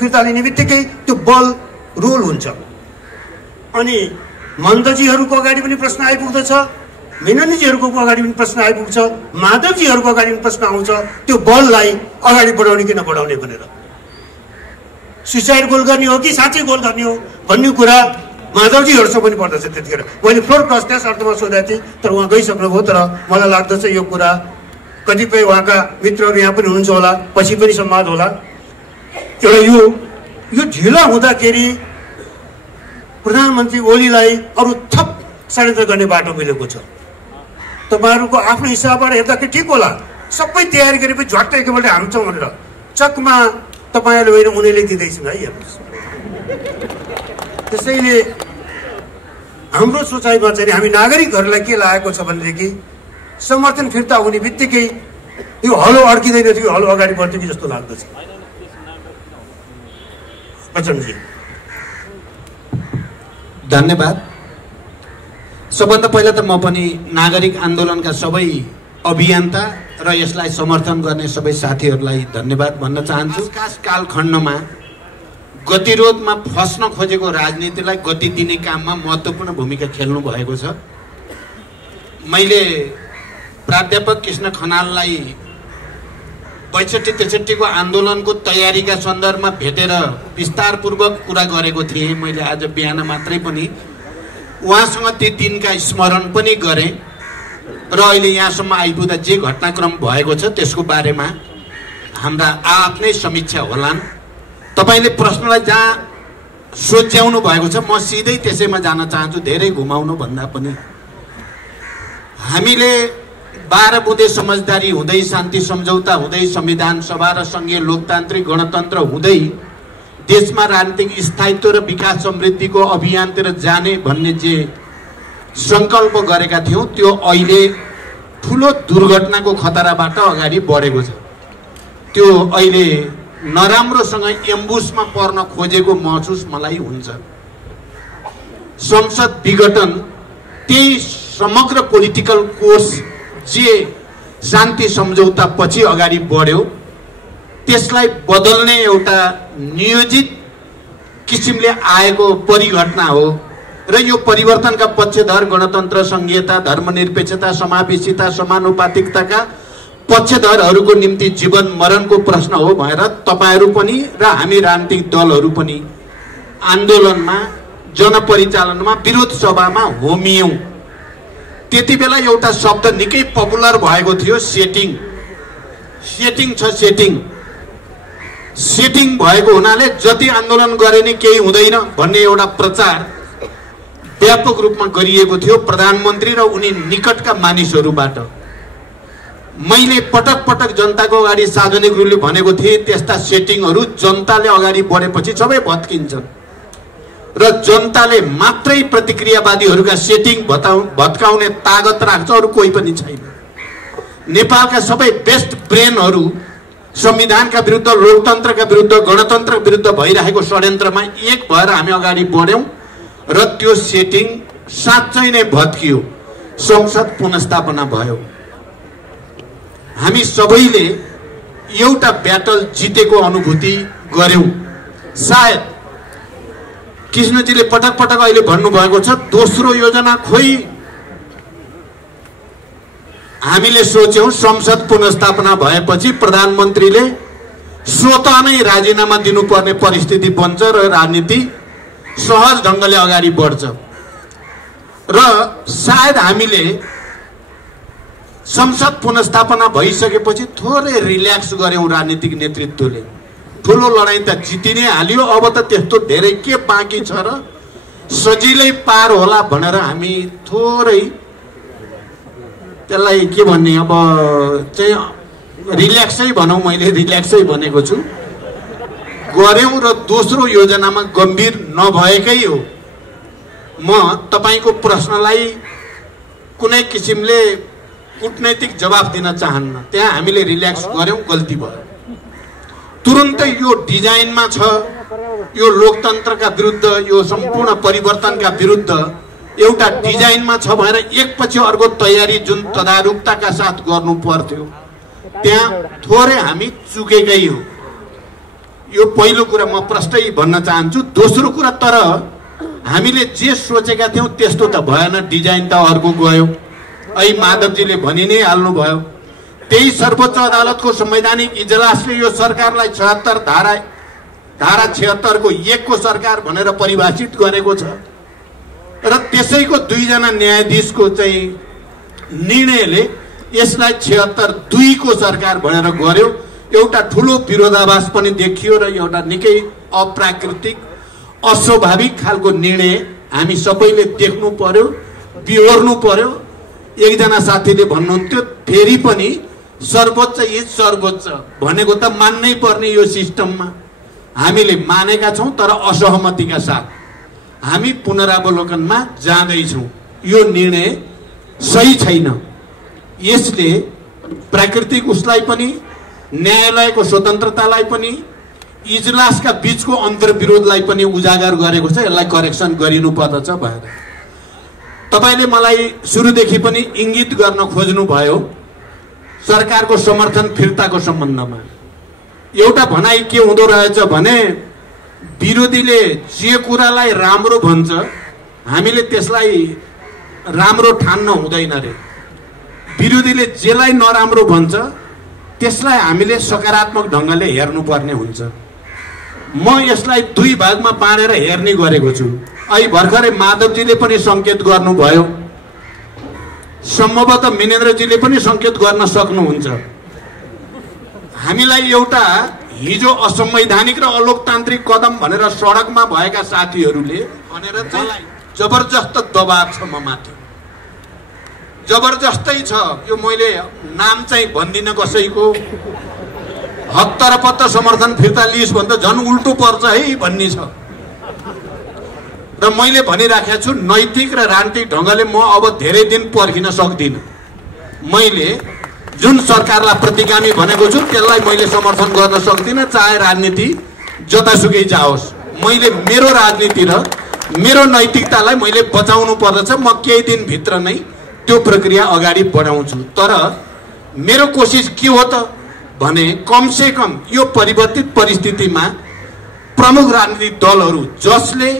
फिर्ता लिने बित्तिकै त्यो बल रोल हुन्छ। अनि मन्दजीहरूको अगाडि पनि प्रश्न आइपुग्दछ, मेननजीहरूको अगाडि पनि प्रश्न आइपुग्छ, माधवजीहरूको अगाडि पनि प्रश्न आउँछ, त्यो बललाई अगाडि बढाउने कि नबढाउने भनेर। सुसाइड गोल गर्ने हो कि साँच्चै गोल गर्ने हो भन्ने कुरा माधवजीहरूसँग पनि पर्दछ। त्यतिखेर मैले फ्लोर क्रस त्यस अर्थमा सोधेको थिएँ, तर उहाँ गइसक्नुभयो। तर मलाई लाग्दछ यो कुरा कतिपय उहाँका मित्रहरू यहाँ पनि हुनुहुन्छ होला, पछि पनि संवाद होला। एउटा यो ढिलो हुँदाखेरि प्रधानमन्त्री ओलीलाई अरू थप षड्यन्त्र गर्ने बाटो मिलेको छ। तपाईँहरूको आफ्नो हिसाबबाट हेर्दाखेरि ठिक होला, सबै तयारी गरेपछि झट्टै एकपल्ट हान्छौँ भनेर चकमा तपाईँहरूले होइन उनीहरूले दिँदैछन् है। हेर्नुहोस्, त्यसैले हाम्रो सोचाइमा चाहिँ हामी नागरिकहरूलाई के लागेको छ भनेदेखि समर्थन फिर्ता हुने बित्तिकै यो हलो अड्किँदैन थियो, हलो अगाडि बढ्थ्यो कि जस्तो लाग्दछ। प्रचण्डजी धन्यवाद। सबभन्दा पहिला त म पनि नागरिक आन्दोलनका सबै अभियन्ता र यसलाई समर्थन गर्ने सबै साथीहरूलाई धन्यवाद भन्न चाहन्छु। खास कालखण्डमा गतिरोधमा फस्न खोजेको राजनीतिलाई गति दिने काममा महत्त्वपूर्ण भूमिका खेल्नु भएको छ। मैले प्राध्यापक कृष्ण खनाललाई 62-63 आन्दोलनको तयारीका सन्दर्भमा भेटेर विस्तारपूर्वक कुरा गरेको थिएँ। मैले आज बिहान मात्रै पनि उहाँसँग ती दिनका स्मरण पनि गरेँ र अहिले यहाँसम्म आइपुग्दा जे घटनाक्रम भएको छ त्यसको बारेमा हाम्रा आफ्नै समीक्षा होलान्। तपाईँले प्रश्नलाई जहाँ सोच्याउनु भएको छ म सिधै त्यसैमा जान चाहन्छु, धेरै घुमाउनु भन्दा पनि। हामीले 12 बुँदे समझदारी हुँदै, शान्ति सम्झौता हुँदै, संविधान सभा र संघीय लोकतान्त्रिक गणतन्त्र हुँदै देशमा राजनीतिक स्थायित्व र विकास समृद्धिको अभियानतिर जाने भन्ने जे संकल्प गरेका थियौं त्यो अहिले ठुलो दुर्घटनाको खतराबाट अगाडि बढेको छ। त्यो अहिले नराम्रोसँग एम्बुसमा पर्न खोजेको महसुस मलाई हुन्छ। संसद विघटन त्यही समग्र पोलिटिकल कोर्स जे शान्ति सम्झौता पछि अगाडि बढ्यो त्यसलाई बदल्ने एउटा नियोजित किसिमले आएको परिघटना हो र यो परिवर्तनका पक्षधर गणतन्त्र, संघीयता, धर्मनिरपेक्षता, समावेशिता, समानुपातिकताका पक्षधरहरूको निम्ति जीवन मरणको प्रश्न हो भएर तपाईहरू पनि र हामी राजनीतिक दलहरू पनि आन्दोलनमा, जनपरिचालनमा, विरोध सभामा होमियौं। त्यति बेला एउटा शब्द निकै पपुलर भएको थियो, सेटिङ। सेटिङ छ, सेटिङ। सेटिङ भएको हुनाले जति आन्दोलन गरे नि केही हुँदैन भन्ने एउटा प्रचार व्यापक रूपमा गरिएको थियो प्रधानमन्त्री र उनी निकटका मानिसहरूबाट। मैले पटक पटक जनताको अगाडि सार्वजनिक रूपले भनेको थिएँ त्यस्ता सेटिङहरू जनताले अगाडि बढेपछि सबै भत्किन्छन् र जनताले मात्रै प्रतिक्रियावादीहरूका सेटिङ भत्काउने तागत राख्छ, अरू कोही पनि छैन। नेपालका सबै बेस्ट ब्रेनहरू संविधानका विरुद्ध, लोकतन्त्रका विरुद्ध, गणतन्त्रका विरुद्ध भइरहेको षड्यन्त्रमा एक भएर हामी अगाडि बढ्यौं र त्यो सेटिङ साँच्चै नै भत्कियो। संसद पुनर्स्थापना भयो। हामी सबैले एउटा ब्याटल जितेको अनुभूति गर्यौं। सायद कृष्णजीले पटक पटक अहिले भन्नुभएको छ दोस्रो योजना खोइ हामीले सोच्यौं संसद पुनर्स्थापना भएपछि प्रधानमन्त्रीले स्वतः नै राजीनामा दिनुपर्ने परिस्थिति बन्छ र राजनीति सहज ढंगले अगाडि बढ्छ र सायद हामीले संसद पुनर्स्थापना भइसकेपछि थोरै रिल्याक्स गर्यौं। राजनीतिक नेतृत्वले ठुलो लडाईँ त जिति नै हाल्यो, अब त त्यस्तो धेरै के बाँकी छ र सजिलै पार होला भनेर हामी थोरै त्यसलाई के भन्ने अब चाहिँ रिल्याक्सै भनौं, मैले रिल्याक्सै भनेको छु, गर्यौं र दोस्रो योजनामा गम्भीर नभएकै हो। म तपाईको प्रश्नलाई कुनै किसिमले कूटनैतिक जवाफ दिन चाहन्न। त्यहाँ हामीले रिल्याक्स गर्यौं, गल्ती भयो। तुरुन्तै यो डिजाइनमा छ, यो लोकतन्त्रका विरुद्ध, यो सम्पूर्ण परिवर्तनका विरुद्ध एउटा डिजाइनमा छ भनेर एकपछि अर्को तयारी जुन तदारुकताका साथ गर्नु पर्थ्यो त्यहाँ थोरै हामी चुकेकै हो। यो पहिलो कुरा म प्रष्टै भन्न चाहन्छु। दोस्रो कुरा, तर हामीले जे सोचेका थियौं त्यस्तो त भएन, डिजाइन त अर्को गयो। अहिले माधवजीले भनि नै हाल्नुभयो। त्यही सर्वोच्च अदालतको संवैधानिक इजलासले यो सरकारलाई 76 धारा 76 को 1 को सरकार भनेर परिभाषित गरेको छ र त्यसैको दुईजना न्यायाधीशको चाहिँ निर्णयले यसलाई 76(2) को सरकार भनेर गर्यो। एउटा ठुलो विरोधाभास पनि देखियो र एउटा निकै अप्राकृतिक, अस्वाभाविक खालको निर्णय हामी सबैले देख्नु पर्यो, बिहोर्नु पर्यो। एकजना साथीले भन्नुहुन्थ्यो फेरि पनि सर्वोच्च इज सर्वोच्च भनेको त मान्नै पर्ने यो सिस्टममा। हामीले मानेका छौं तर असहमतिका साथ हामी पुनरावलोकनमा जाँदैछौं। यो निर्णय सही छैन। यसले प्राकृतिक उसलाई पनि, न्यायालयको स्वतन्त्रतालाई पनि, इजलासका बीचको अन्तर्विरोधलाई पनि उजागर गरेको छ। यसलाई करेक्सन गरिनु पर्दछ भनेर तपाईले मलाई सुरुदेखि पनि इंगित गर्न खोज्नु भयो सरकारको समर्थन फिर्ताको सम्बन्धमा। एउटा भनाइ के हुँदो रहेछ भने विरोधीले जे कुरालाई राम्रो भन्छ हामीले त्यसलाई राम्रो ठान्न हुँदैन रे। विरोधीले जेलाई नराम्रो भन्छ त्यसलाई हामीले सकारात्मक ढंगले हेर्नुपर्ने हुन्छ। म यसलाई दुई भागमा बाँडेर हेर्ने गरेको छु। अहिले भर्खरै माधवजीले पनि संकेत गर्नुभयो, सम्भवतः मिनेन्द्रजीले पनि संकेत गर्न सक्नुहुन्छ। हामीलाई एउटा हिजो असंवैधानिक र अलोकतान्त्रिक कदम भनेर सडकमा भएका साथीहरूले भनेर चाहिँ जबरजस्त दबाव छ म माथि, जबरजस्तै छ। यो मैले नाम चाहिँ भन्दिन कसैको, हत्तरपत्त समर्थन फिर्ता लिइस् भन्दा झन् उल्टो पर्छ है भन्ने छ। र मैले भनिराखेको छु नैतिक र राजनीतिक ढङ्गले म अब धेरै दिन पर्खिन सक्दिनँ। मैले जुन सरकारलाई प्रतिगामी भनेको छु त्यसलाई मैले समर्थन गर्न सक्दिनँ, चाहे राजनीति जतासुकै जाओस्। मैले मेरो राजनीति र मेरो नैतिकतालाई मैले बचाउनु पर्दछ। म केही दिनभित्र नै त्यो प्रक्रिया अगाडि बढाउँछु। तर मेरो कोसिस के हो त भने कमसे कम यो परिवर्तित परिस्थितिमा प्रमुख राजनीतिक दलहरू जसले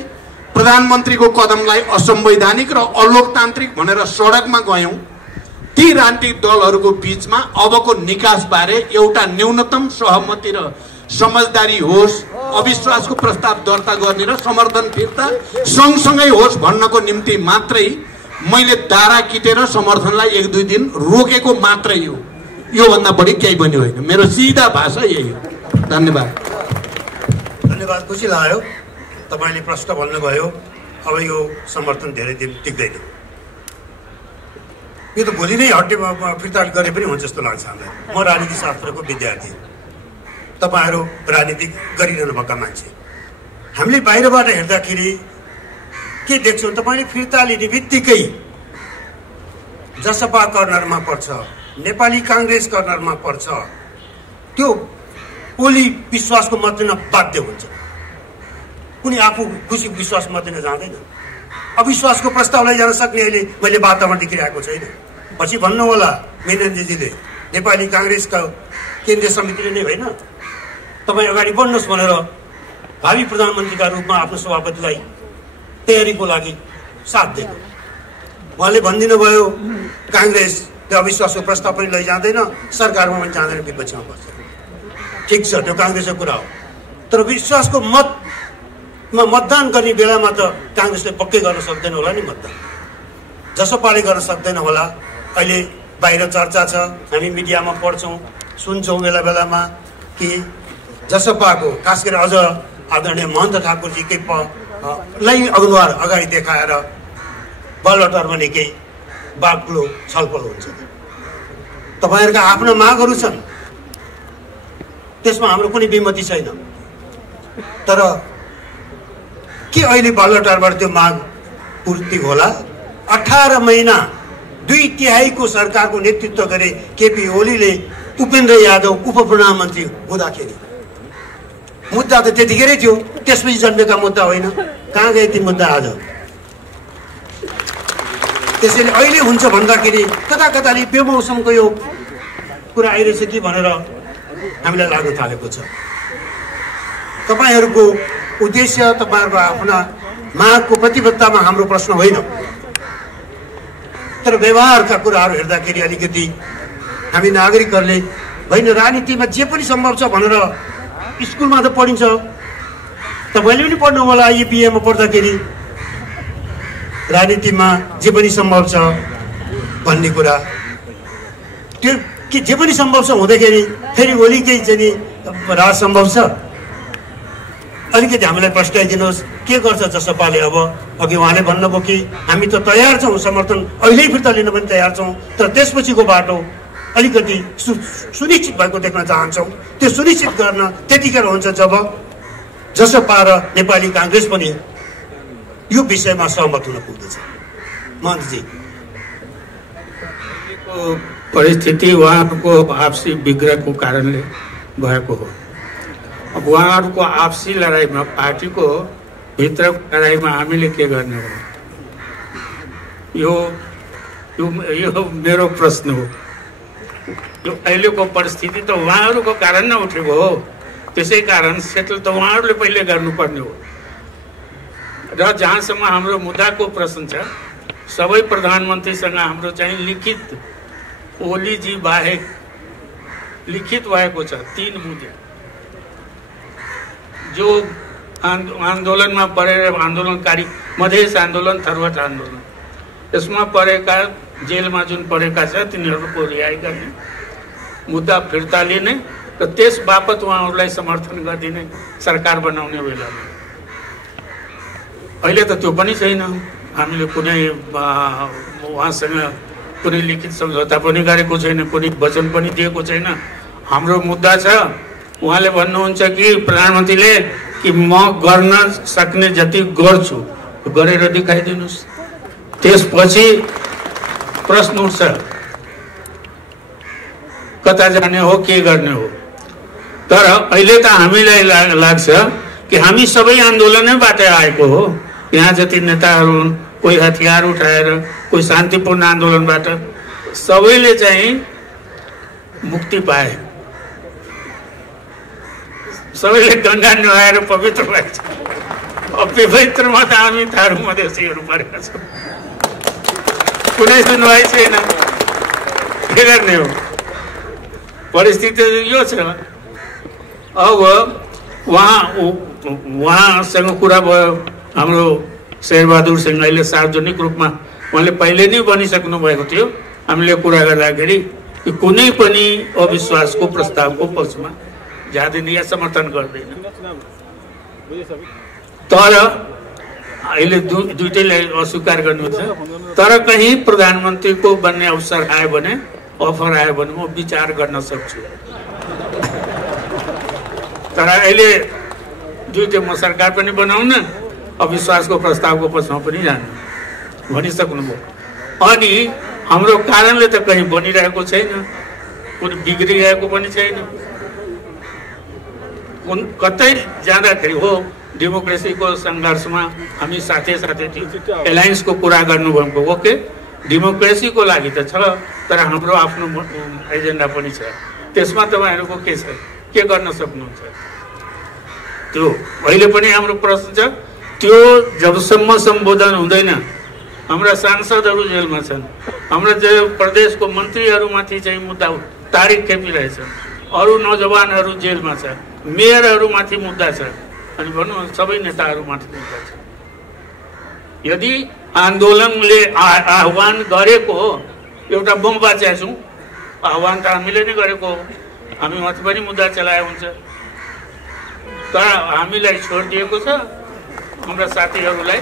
प्रधानमन्त्रीको कदमलाई असंवैधानिक र अलोकतान्त्रिक भनेर सडकमा गयौं, ती राजनीतिक दलहरूको बीचमा अबको निकासबारे एउटा न्यूनतम सहमति र समझदारी होस्, अविश्वासको प्रस्ताव दर्ता गर्ने र समर्थन फिर्ता सँगसँगै होस् भन्नको निम्ति मात्रै मैले दारा किटेर समर्थनलाई 1-2 दिन रोकेको मात्रै हो। यो भन्दा बढी केही पनि होइन। मेरो सिधा भाषा यही हो। धन्यवाद। धन्यवाद। खुसी लाग्यो तपाईले प्रश्न भन्नुभयो। अब यो समर्थन धेरै दिन टिक्दैन। यो त भोलि नै हट्टे फिर्ता गरे पनि हुन्छ जस्तो लाग्छ हामीलाई। म राजनीति शास्त्रको विद्यार्थी, तपाईहरू राजनीति गरिरहनु भएका मान्छे। हामीले बाहिरबाट हेर्दाखेरि के देख्छौँ, तपाईले फिर्ता लिने बित्तिकै जसपा कर्नरमा पर्छ, नेपाली कांग्रेस कर्नरमा पर्छ, त्यो ओली विश्वासको मत दिन बाध्य हुन्छ। कुनै आफू खुसी विश्वास मत दिन जाँदैन। अविश्वासको प्रस्ताव लैजान सक्ने अहिले मैले वातावरण देखिरहेको छैन। पछि भन्नु होला मेननजीले नेपाली कांग्रेसका केन्द्रीय समितिले नै होइन तपाईँ अगाडि बढ्नुहोस् भनेर भावी प्रधानमन्त्रीका रूपमा आफ्नो सभापतिलाई तयारीको लागि साथ दिएको। उहाँले भनिदिनु भयो कांग्रेस अविश्वासको प्रस्ताव पनि लैजाँदैन, सरकारमा पनि जाँदैन, विपक्षमा पर्छ। ठिक छ, त्यो कांग्रेसको कुरा हो। तर विश्वासको मतमा मतदान गर्ने बेलामा त कांग्रेसले पक्कै गर्न सक्दैन होला नि मतदान। जसपाले गर्न सक्दैन होला। अहिले बाहिर चर्चा छ, हामी मिडियामा पढ्छौँ सुन्छौँ बेला बेलामा कि जसपाको खास गरी अझ आदरणीय महन्त ठाकुरजीकै लाई अगुवार अगाडि देखाएर बलवटारमा निकै बाक्लो छलफल हुन्छ। तपाईहरुका आफ्ना मागहरू छन्, त्यसमा हाम्रो कुनै विमति छैन। तर के अहिले बलवटारबाट त्यो माग पूर्ति होला? 18 महिना 2/3 सरकारको नेतृत्व गरे केपी ओलीले उपेन्द्र यादव उप प्रधानमन्त्री हुँदाखेरि मुद्दा त त्यतिखेरै थियो, त्यसपछि जन्मेका मुद्दा होइन। कहाँ गए ती मुद्दा आज? त्यसैले अहिले हुन्छ भन्दाखेरि कता कताले बेमौसमको यो कुरा आइरहेछ कि भनेर हामीलाई लाग्न थालेको छ। तपाईहरुको उद्देश्य, तपाईहरुको आफ्ना मागको प्रतिबद्धतामा हाम्रो प्रश्न होइन। तर व्यवहारका कुराहरू हेर्दाखेरि अलिकति हामी नागरिकहरूले होइन राजनीतिमा जे पनि सम्भव छ भनेर स्कुलमा त पढिन्छ, तपाईले पनि पढ्नु होला IPM मा पढ्दाखेरि राजनीतिमा जे पनि सम्भव छ भन्ने कुरा। त्यो के जे पनि सम्भव छ हुँदाखेरि फेरि ओलीकै चाहिँ राज सम्भव छ? अलिकति हामीलाई प्रस्ताइदिनुहोस् के गर्छ जसपाले अब? अघि उहाँले भन्नुभयो कि हामी त तयार छौँ, समर्थन अहिले फिर्ता लिन पनि तयार छौँ, तर त्यसपछिको बाटो अलिकति सुनिश्चित भएको देख्न चाहन्छौँ। त्यो सुनिश्चित गर्न त्यतिखेर हुन्छ जब जसपा र नेपाली कांग्रेस पनि यो विषयमा सहमत हुन पुग्दछ। महन्तजी, परिस्थिति उहाँहरूको आपसी विग्रहको कारणले भएको हो। अब उहाँहरूको आपसी लडाइँमा, पार्टीको भित्रको लडाइँमा हामीले के गर्ने हो? यो मेरो प्रश्न हो। यो अहिलेको परिस्थिति त उहाँहरूको कारण नै उठेको हो। त्यसै कारण सेटल त उहाँहरूले पहिले गर्नुपर्ने हो। र जहाँसम्म हाम्रो मुद्दाको प्रश्न छ, सबै प्रधानमन्त्रीसँग हाम्रो चाहिँ लिखित, ओलीजी बाहेक लिखित भएको छ 3 मुद्दा जो आन्दोलनमा परेर आन्दोलनकारी, मधेस आन्दोलन, थरवट आन्दोलन, यसमा परेका जेलमा जुन परेका छ तिनीहरूको रिहाई गर्ने, मुद्दा फिर्ता लिने र त्यस बापत उहाँहरूलाई समर्थन गरिदिने सरकार बनाउने बेलामा। अहिले त त्यो पनि छैन। हामीले कुनै उहाँसँग कुनै लिखित सम्झौता पनि गरेको छैन, कुनै वचन पनि दिएको छैन। हाम्रो मुद्दा छ उहाँले भन्नुहुन्छ कि प्रधानमन्त्रीले कि म गर्न सक्ने जति गर्छु गरेर देखाइदिनुस्। त्यसपछि प्रश्न उठ्छ कता जाने हो के गर्ने हो। तर अहिले त हामीलाई लाग्छ कि हामी सबै आन्दोलनैबाट आएको हो। यहाँ जति नेताहरू कोही हतियार उठाएर कोही शान्तिपूर्ण आन्दोलनबाट सबैले चाहिँ मुक्ति पाए, सबैले गङ्गा नुहाएर पवित्र भएछ। अपवित्रमा त हामी थारू मधेसीहरू परेका छौँ, कुनै सुनवाई छैन, के गर्ने हो। परिस्थिति यो छ। अब उहाँसँग कुरा भयो हाम्रो शेरबहादुर सिंह, अहिले सार्वजनिक रूपमा उहाँले पहिले नै भनिसक्नु भएको थियो हामीले कुरा गर्दाखेरि कि कुनै पनि अविश्वासको प्रस्तावको पक्षमा जाँदैन या समर्थन गर्दैन। तर अहिले दुईटैले अस्वीकार गर्नुहुन्छ। तर कहीँ प्रधानमन्त्रीको बन्ने अवसर आयो भने, अफर आयो भने म विचार गर्न सक्छु। तर अहिले दुईटै म सरकार पनि बनाउन, अविश्वासको प्रस्तावको पक्षमा पनि जान्न भनिसक्नुभयो। अनि हाम्रो कारणले त कहीँ बनिरहेको छैन, कुनै बिग्रिरहेको पनि छैन। कतै जाँदाखेरि हो डेमोक्रेसीको सङ्घर्षमा हामी साथै साथै एलायन्सको कुरा गर्नुभएको, ओके डेमोक्रेसीको लागि त छ, तर हाम्रो आफ्नो एजेन्डा पनि छ। त्यसमा तपाईँहरूको के छ, के गर्न सक्नुहुन्छ? त्यो अहिले पनि हाम्रो प्रश्न छ। त्यो जबसम्म सम्बोधन हुँदैन, हाम्रा सांसदहरू जेलमा छन्, हाम्रा प्रदेशको मन्त्रीहरूमाथि चाहिँ मुद्दा तारिक खेपिरहेछन्, अरू नौजवानहरू जेलमा छ, मेयरहरूमाथि मुद्दा छ, अनि भनौँ सबै नेताहरूमाथि मुद्दा छ। यदि आन्दोलनले आह्वान गरेको एउटा बम बाच्या छौँ, आह्वान त हामीले नै गरेको हो, हामीमाथि पनि मुद्दा चलाए हुन्छ। तर हामीलाई छोडिदिएको छ, हाम्रा साथीहरूलाई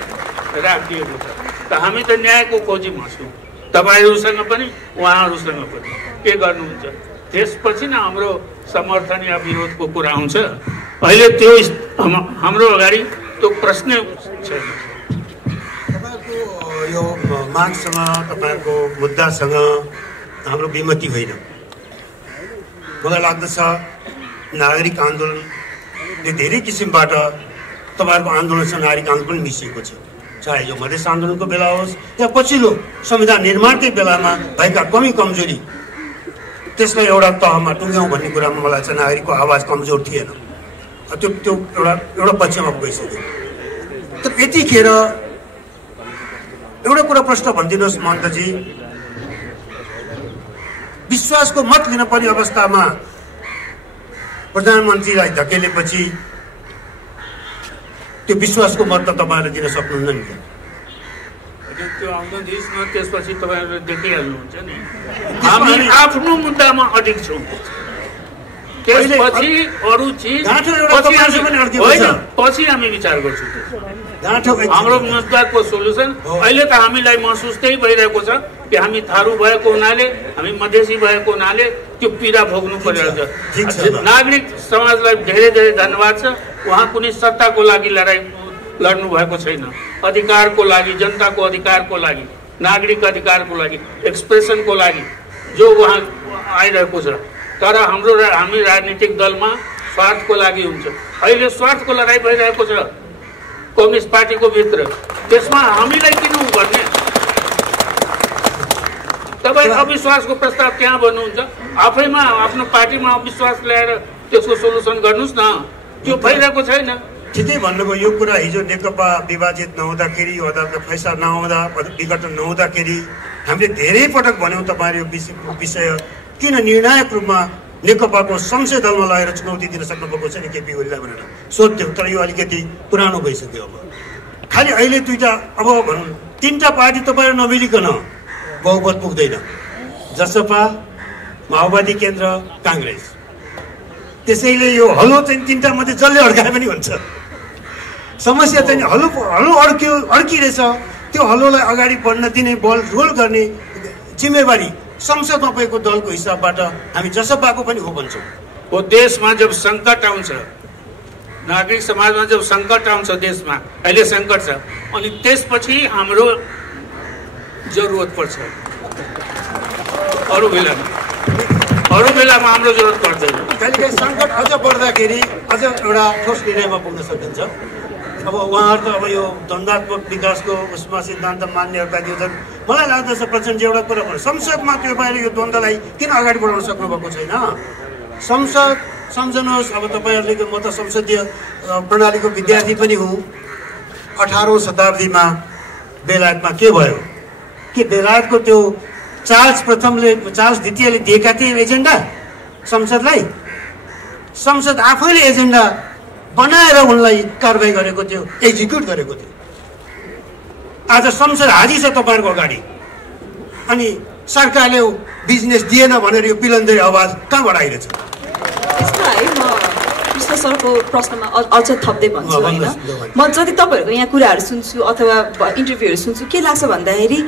राखिदिएको छ। त हामी त न्यायको खोजीमा छौँ, तपाईँहरूसँग पनि उहाँहरूसँग पनि। के गर्नुहुन्छ? त्यसपछि न हाम्रो समर्थन या विरोधको कुरा आउँछ। अहिले त्यो हाम्रो अगाडि त्यो प्रश्नै छैन। तपाईँको यो मागसँग, तपाईँको मुद्दासँग हाम्रो विमति होइन। मलाई लाग्दछ नागरिक आन्दोलनले धेरै किसिमबाट तपाईँहरूको आन्दोलनसँग नागरिक आन्दोलन पनि मिसिएको छ। चाहे यो मधेस आन्दोलनको बेला होस् या पछिल्लो संविधान निर्माणकै बेलामा भएका कमी कमजोरी, त्यसलाई एउटा तहमा टुङ्ग्याउँ भन्ने कुरामा मलाई चाहिँ नागरिकको आवाज कमजोर थिएन। त्यो एउटा पक्षमा गइसक्यो। तर यतिखेर एउटा कुरा प्रश्न भनिदिनुहोस् महन्तजी, विश्वासको मत लिन पर्ने अवस्थामा प्रधानमन्त्रीलाई धकेलेपछि त्यो विश्वासको मत त तपाईँहरूले दिन सक्नुहुन्न नि। त्यो आउँदो दिसमा त्यसपछि तपाईँहरूले देखिहाल्नुहुन्छ नि, हामी आफ्नो मुद्दामा अडिग छौँ। त्यसपछि अरू चिज पछि हामी विचार गर्छौँ। हाम्रो मुद्दाको सोल्युसन अहिले त हामीलाई महसुस त्यही भइरहेको छ कि हामी थारू भएको हुनाले, हामी मधेसी भएको हुनाले त्यो पीडा भोग्नु परिरहेको छ। नागरिक समाजलाई धेरै धेरै धन्यवाद छ। उहाँ कुनै सत्ताको लागि लड्नु भएको छैन, अधिकारको लागि, जनताको अधिकारको लागि, नागरिक अधिकारको लागि, एक्सप्रेसनको लागि जो उहाँ आइरहेको छ। तर हामी राजनीतिक दलमा स्वार्थको लागि हुन्छ। अहिले स्वार्थको लडाइँ भइरहेको छ कम्युनिस्ट पार्टीको भित्र, त्यसमा हामीलाई किन गर्ने? तपाईँ अविश्वासको प्रस्ताव त्यहाँ भन्नुहुन्छ, आफैमा आफ्नो पार्टीमा अविश्वास ल्याएर त्यसको सोल्युसन गर्नुहोस् न। त्यो भइरहेको छैन। ठिकै भन्नुभयो। यो कुरा हिजो नेकपा विभाजित नहुँदाखेरि, अदालतको फैसला नहुँदा, विघटन नहुँदाखेरि हामीले धेरै पटक भन्यौँ तपाईँहरू विषय किन निर्णायक रूपमा नेकपाको संसदीय दलमा लगेर चुनौती दिन सक्नुभएको छ नि केपी ओलीलाई भनेर सोध्थ्यौँ। तर यो अलिकति पुरानो भइसक्यो। अब खालि अहिले दुईवटा, अब भनौँ तिनवटा पार्टी तपाईँहरू नमिलिकन बहुमत पुग्दैन। जसपा, माओवादी केन्द्र, काङ्ग्रेस। त्यसैले यो हलो चाहिँ तिनवटा मध्ये जसले अड्काए पनि हुन्छ। समस्या चाहिँ हलो अड्किरहेछ। त्यो हलोलाई अगाडि बढ्न दिने, बल रोल गर्ने जिम्मेवारी संसदमा भएको दलको हिसाबबाट हामी जसपाको पनि हो भन्छौँ। वो देशमा जब सङ्कट आउँछ, नागरिक समाजमा जब सङ्कट आउँछ, देशमा अहिले सङ्कट छ, अनि त्यसपछि हाम्रो जरुरत पर्छ। अरू बेलामा हाम्रो जरुरत पर्दैन। कहिलेकाहीँ सङ्कट अझ बढ्दाखेरि अझ एउटा ठोस निर्णयमा पुग्न सकिन्छ। अब उहाँहरू त अब यो द्वन्द्वात्मक विकासको उसमा सिद्धान्त मान्नेहरूका थियो। मलाई लाग्दछ प्रचण्डजी एउटा कुरा भन्नु, संसदमा तपाईँले यो द्वन्द्वलाई किन अगाडि बढाउन सक्नुभएको छैन? संसद सम्झनुहोस्, अब तपाईँहरूले म त संसदीय प्रणालीको विद्यार्थी पनि हुँ। 18औं शताब्दीमा बेलायतमा के भयो कि बेलायतको त्यो चार्ल्स द्वितीयले दिएका थिए एजेन्डा संसदलाई, संसद आफैले एजेन्डा बनाएर उनलाई कारवाही गरेको थियो, एक्जिक्युट गरेको थियो। आज संसद हाजिर छ तपाईँहरूको अगाडि, अनि सरकारले बिजनेस दिएन भनेर यो पिलन्दरी आवाज कहाँबाट आइरहेछ? त्यसलाई म कृष्ण सरको प्रश्नमा अझ थप्दै भन्छु होइन। म जति तपाईँहरूको यहाँ कुराहरू सुन्छु अथवा इन्टरभ्यूहरू सुन्छु, के लाग्छ भन्दाखेरि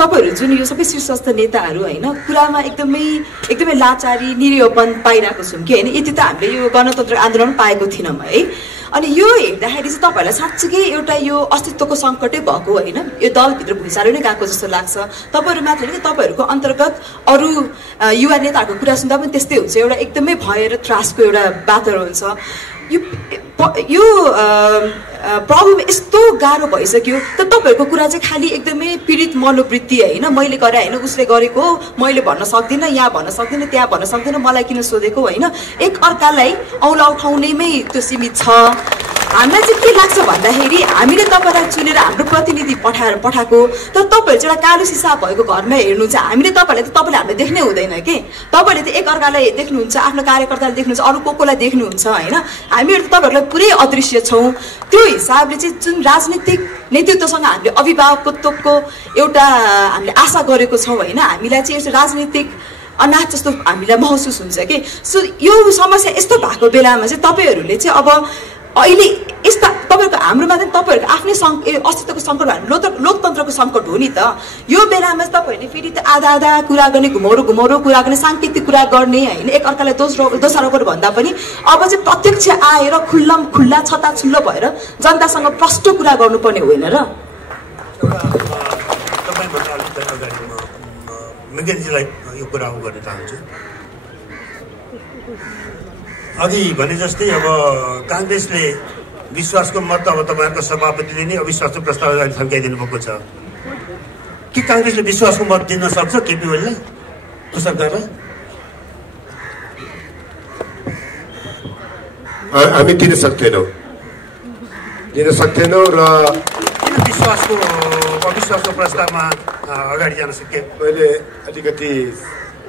तपाईँहरू जुन यो सबै शीर्षस्थ नेताहरू होइन, कुरामा एकदमै लाचारी निरीहपन पाइरहेको छौँ कि होइन। यति त हामीले यो गणतन्त्र आन्दोलन पाएको थिएनौँ है। अनि यो हेर्दाखेरि चाहिँ तपाईँहरूलाई साँच्चीकै एउटा यो अस्तित्वको सङ्कटै भएको होइन, यो दलभित्र भुइँचालो नै गएको जस्तो लाग्छ। तपाईँहरू मात्र होइन, तपाईँहरूको अन्तर्गत अरू युवा नेताहरूको कुरा सुन्दा पनि त्यस्तै हुन्छ। एउटा एकदमै भय र त्रासको एउटा वातावरण हुन्छ। यो प्रब्लम यस्तो गाह्रो भइसक्यो त तपाईँहरूको कुरा चाहिँ खालि एकदमै पीडित मनोवृत्ति होइन, मैले गरे होइन, उसले गरेको मैले भन्न सक्दिनँ, यहाँ भन्न सक्दिनँ, त्यहाँ भन्न सक्दिनँ, मलाई किन सोधेको होइन, एक अर्कालाई औँला उठाउनेमै त्यो सीमित छ। हामीलाई चाहिँ के लाग्छ भन्दाखेरि हामीले तपाईँलाई चुनेर हाम्रो प्रतिनिधि पठाएको, तर तपाईँहरू चाहिँ एउटा कालो सिसा भएको घरमा हेर्नुहुन्छ। हामीले तपाईँले हामीले देख्नै हुँदैन कि, तपाईँले त एक अर्कालाई देख्नुहुन्छ, आफ्नो कार्यकर्तालाई देख्नुहुन्छ, अरू कोलाई देख्नुहुन्छ होइन। हामीहरू त तपाईँहरूलाई पुरै अदृश्य छौँ। त्यो हिसाबले चाहिँ जुन राजनीतिक नेतृत्वसँग हामीले अभिभावकत्वको एउटा हामीले आशा गरेको छौँ होइन, हामीलाई चाहिँ यस्तो राजनीतिक अनाथ जस्तो हामीलाई महसुस हुन्छ कि। सो यो समस्या यस्तो भएको बेलामा चाहिँ तपाईँहरूले चाहिँ अब अहिले यस्ता तपाईँहरूको हाम्रोमा चाहिँ तपाईँहरूको आफ्नै अस्तित्वको सङ्कट भयो, लोकतन्त्रको सङ्कट हो नि त। यो बेलामा चाहिँ तपाईँहरूले फेरि त आधा कुरा गर्ने, घुमाउरो कुरा गर्ने, साङ्केतिक कुरा गर्ने होइन, एक अर्कालाई दोषारोपण भन्दा पनि अब चाहिँ प्रत्यक्ष आएर खुल्ला छताछुल्लो भएर जनतासँग प्रष्ट कुरा गर्नुपर्ने होइन र? तपाईँभन्दा अलिक अगाडि म मेकेन्जीलाई यो कुरा गर्न चाहन्छु। अघि भने जस्तै अब काङ्ग्रेसले विश्वासको मत अब तपाईँहरूको सभापतिले नै अविश्वासको प्रस्ताव अगाडि थन्काइदिनु भएको छ कि काङ्ग्रेसले विश्वासको मत दिन सक्छ केपी ओलीलाई, सरकारलाई? हामी दिन सक्दैनौँ र किन अविश्वासको प्रस्तावमा अगाडि जान सके?